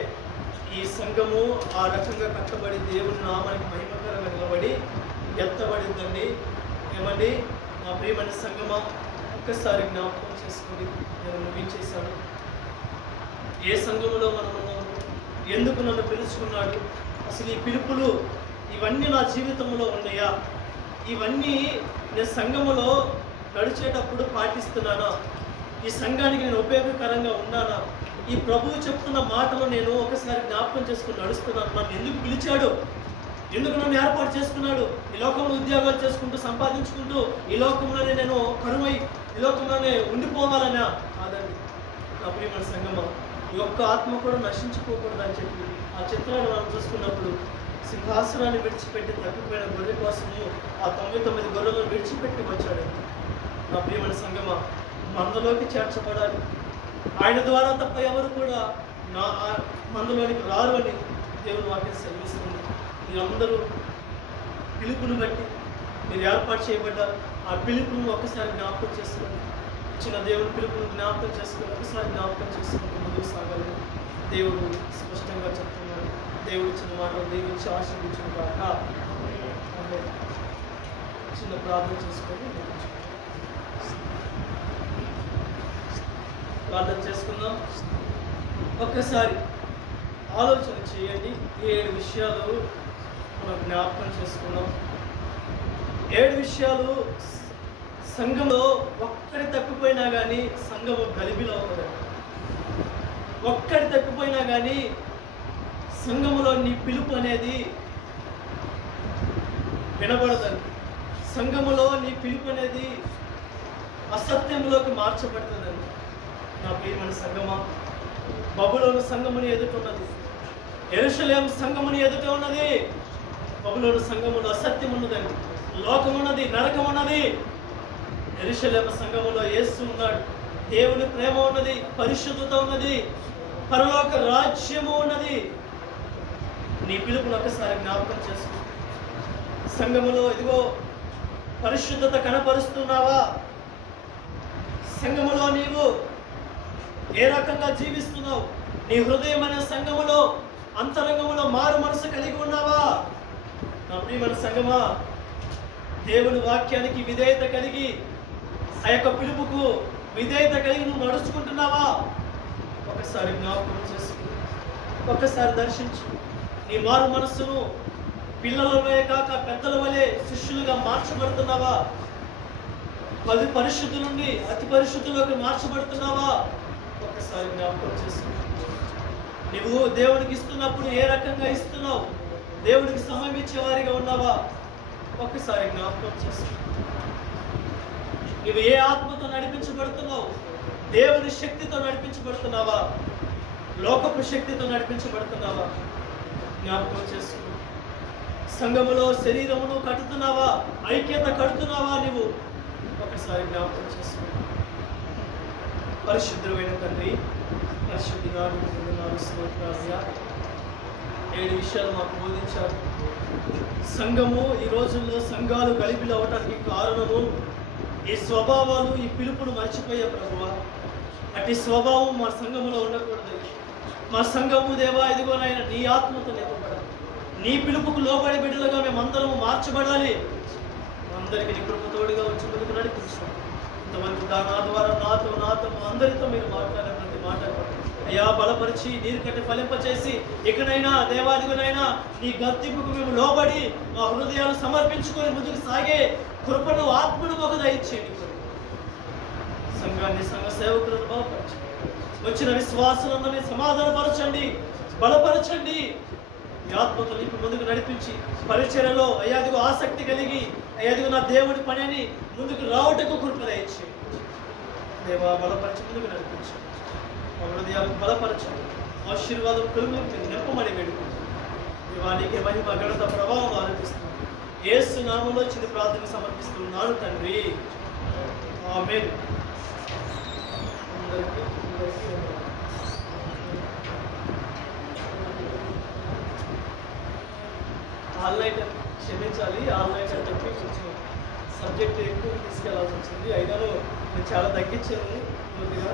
ఈ సంఘము ఆ రకంగా కట్టబడి దేవుని నామానికి మహిమకరంగా నిలబడి ఎత్తబడిందండి. ఏమండి నా ప్రియమైన సంఘమా, ఒక్కసారి జ్ఞాపకం చేసుకుని నేను ముగించేశాను. ఏ సంఘములో మనం ఉన్నాము, ఎందుకు నన్ను పిలుచుకున్నాడు, అసలు ఈ పిలుపులు ఇవన్నీ నా జీవితంలో ఉన్నాయా, ఇవన్నీ నేను సంఘములో నడిచేటప్పుడు పాటిస్తున్నానా, ఈ సంఘానికి నేను ఉపయోగకరంగా ఉన్నానా, ఈ ప్రభువు చెప్తున్న మాటలు నేను ఒకసారి జ్ఞాపకం చేసుకుని నడుస్తున్నాను. నన్ను ఎందుకు పిలిచాడు, ఎందుకు నన్ను ఏర్పాటు చేసుకున్నాడు, ఈ లోకంలో ఉద్యోగాలు చేసుకుంటూ సంపాదించుకుంటూ ఈ లోకంలోనే నేను కరువై ఈ లోకంలోనే ఉండిపోవాలనా కాదండి. నా ప్రియమైన సంఘమా, ఈ ఒక్క ఆత్మ కూడా నశించుకోకూడదు అని చెప్పి ఆ చిత్రాన్ని మనం చూసుకున్నప్పుడు సింహాసనాన్ని విడిచిపెట్టి తప్పిపోయిన గొర్రె కోసము ఆ 99 గొర్రెలను విడిచిపెట్టి వచ్చాడు. నా ప్రియమైన సంఘమా, మందలోకి చేర్చబడాలి. ఆయన ద్వారా తప్ప ఎవరు కూడా నా మందలోనికి రారు అని దేవుని వాక్యం సెలవిస్తుంది. మీరందరూ పిలుపుని బట్టి మీరు ఏర్పాటు చేయబడ్డారు. ఆ పిలుపును ఒకసారి జ్ఞాపకం చేసుకుని, ఇచ్చిన దేవుని పిలుపును జ్ఞాపకం చేసుకుని ఒకసారి జ్ఞాపకం చేసుకుని ముందుకు సాగాలని దేవుడు స్పష్టంగా చెప్తున్నాడు. దేవుడు ఇచ్చిన మాటలు దీవించి ఆశీర్వదించిన కాక చిన్న ప్రార్థన చేసుకొని ప్రార్థన చేసుకుందాం. ఒక్కసారి ఆలోచన చేయండి. 7 విషయాలు మనం జ్ఞాపకం చేసుకుందాం. 7 విషయాలు సంఘంలో ఒక్కడి తప్పిపోయినా కానీ సంఘము గలిబిలో అవుతుంది. ఒక్కడి తప్పిపోయినా కానీ సంఘములో నీ పిలుపు అనేది వినబడదండి. సంఘములో నీ పిలుపు అనేది అసత్యంలోకి మార్చబడుతుందండి. నా ప్రియమైన సంఘమా, బబులోను సంఘముని ఎదుట ఉన్నది, యెరూషలేము సంఘముని ఎదుట ఉన్నది. బబులోను సంఘములో అసత్యం ఉన్నదండి, లోకం ఉన్నది, నరకం ఉన్నది. యెరూషలేము సంఘములో యేసు ఉన్నాడు, దేవుని ప్రేమ ఉన్నది, పరిశుద్ధత ఉన్నది, పరలోక రాజ్యము ఉన్నది. నీ పిలుపును ఒకసారి జ్ఞాపకం చేసుకో. సంఘములో ఇదిగో పరిశుద్ధత కనపరుస్తున్నావా? సంఘములో నీవు ఏ రకంగా జీవిస్తున్నావు? నీ హృదయం అనే సంఘములో అంతరంగములో మారు మనసు కలిగి ఉన్నావా? నా ప్రియమైన సంఘమా, దేవుని వాక్యానికి విధేయత కలిగి ఆ యొక్క పిలుపుకు విధేయత కలిగి నువ్వు నడుచుకుంటున్నావా? ఒకసారి జ్ఞాపకం చేసుకు, ఒక్కసారి దర్శించు. నీ మారు మనస్సును పిల్లల వలె కాక పెద్దల వలె శిష్యులుగా మార్చబడుతున్నావా? పరిశుద్ధుల నుండి అతి పరిశుద్ధులోకి మార్చబడుతున్నావా? ఒకసారి జ్ఞాపకం చేసుకో. నువ్వు దేవునికి ఇస్తున్నప్పుడు ఏ రకంగా ఇస్తున్నావు? దేవునికి సమయం ఇచ్చేవారిగా ఉన్నావా? ఒక్కసారి జ్ఞాపకం చేసుకో. నువ్వు ఏ ఆత్మతో నడిపించబడుతున్నావు? దేవుని శక్తితో నడిపించబడుతున్నావా? లోకపు శక్తితో నడిపించబడుతున్నావా? జ్ఞాపకం చేసుకో. సంఘములో శరీరమును కట్టుతున్నావా? ఐక్యత కడుతున్నావా? నువ్వు ఒకసారి జ్ఞాపకం చేసుకో. పరిశుద్ధమైన తండ్రి, పరిశుద్ధిగా స్తోత్రాలయ్యా. 7 విషయాలు మాకు బోధించారు. సంఘము ఈ రోజుల్లో సంఘాలు గలిబిలు అవటానికి కారణము ఈ స్వభావాలు, ఈ పిలుపును మర్చిపోయే ప్రభువా. అట్టి స్వభావం మా సంఘములో ఉండకూడదు. మా సంఘము దేవా ఇదిగోనైనా నీ ఆత్మతో నింపబడాలి. నీ పిలుపుకు లోబడి బిడ్డలుగా మేమందరము మార్చబడాలి. అందరికీ నీ కృప తోడుగా వచ్చి ముందుకు నడిపించాం. ఇంతవరకు నా ద్వారా నాతో అందరితో మీరు మాట్లాడే ప్రతి మాట అయ్యా బలపరిచి నీరు కట్టి ఫలింపచేసి ఇకనైనా దేవాదిగునైనా నీ గర్తింపుకు మేము లోబడి మా హృదయాలు సమర్పించుకొని ముందుకు సాగే కృపను, ఆత్మను మాకు దయచేయండి. సంఘాన్ని, సంఘ సేవకులను బలపరచండి. వచ్చిన విశ్వాసులందరినీ సమాధానపరచండి, బలపరచండి. ఈ ఆత్మతో నీకు ముందుకు నడిపించి పరిచర్యలో అయ్యాదిగో ఆసక్తి కలిగి అయ్యాదిగో నా దేవుడి పని అని ముందుకు రావటకు కృప దయచేయండి. దేవా బలపరిచి ముందుకు నడిపించండి. మా హృదయాలకు బలపరచండి. ఆశీర్వాదం కలుగులకు మీరు నింపమని వేడుకుంటాం. దేవానికి మహిమ, ఘనత, ప్రభావం ఆరోపిస్తుంది. యేసు నామములో చిన్న ప్రార్థన సమర్పిస్తున్నాను తండ్రి. ఆమేన్. ఆల్ నైట్ క్షమించాలి. ఆన్లైన్ అని చెప్పి కొంచెం సబ్జెక్ట్ ఎక్కువ తీసుకెళ్లాల్సి వచ్చింది. అయినాను నేను చాలా తగ్గించాను కొద్దిగా.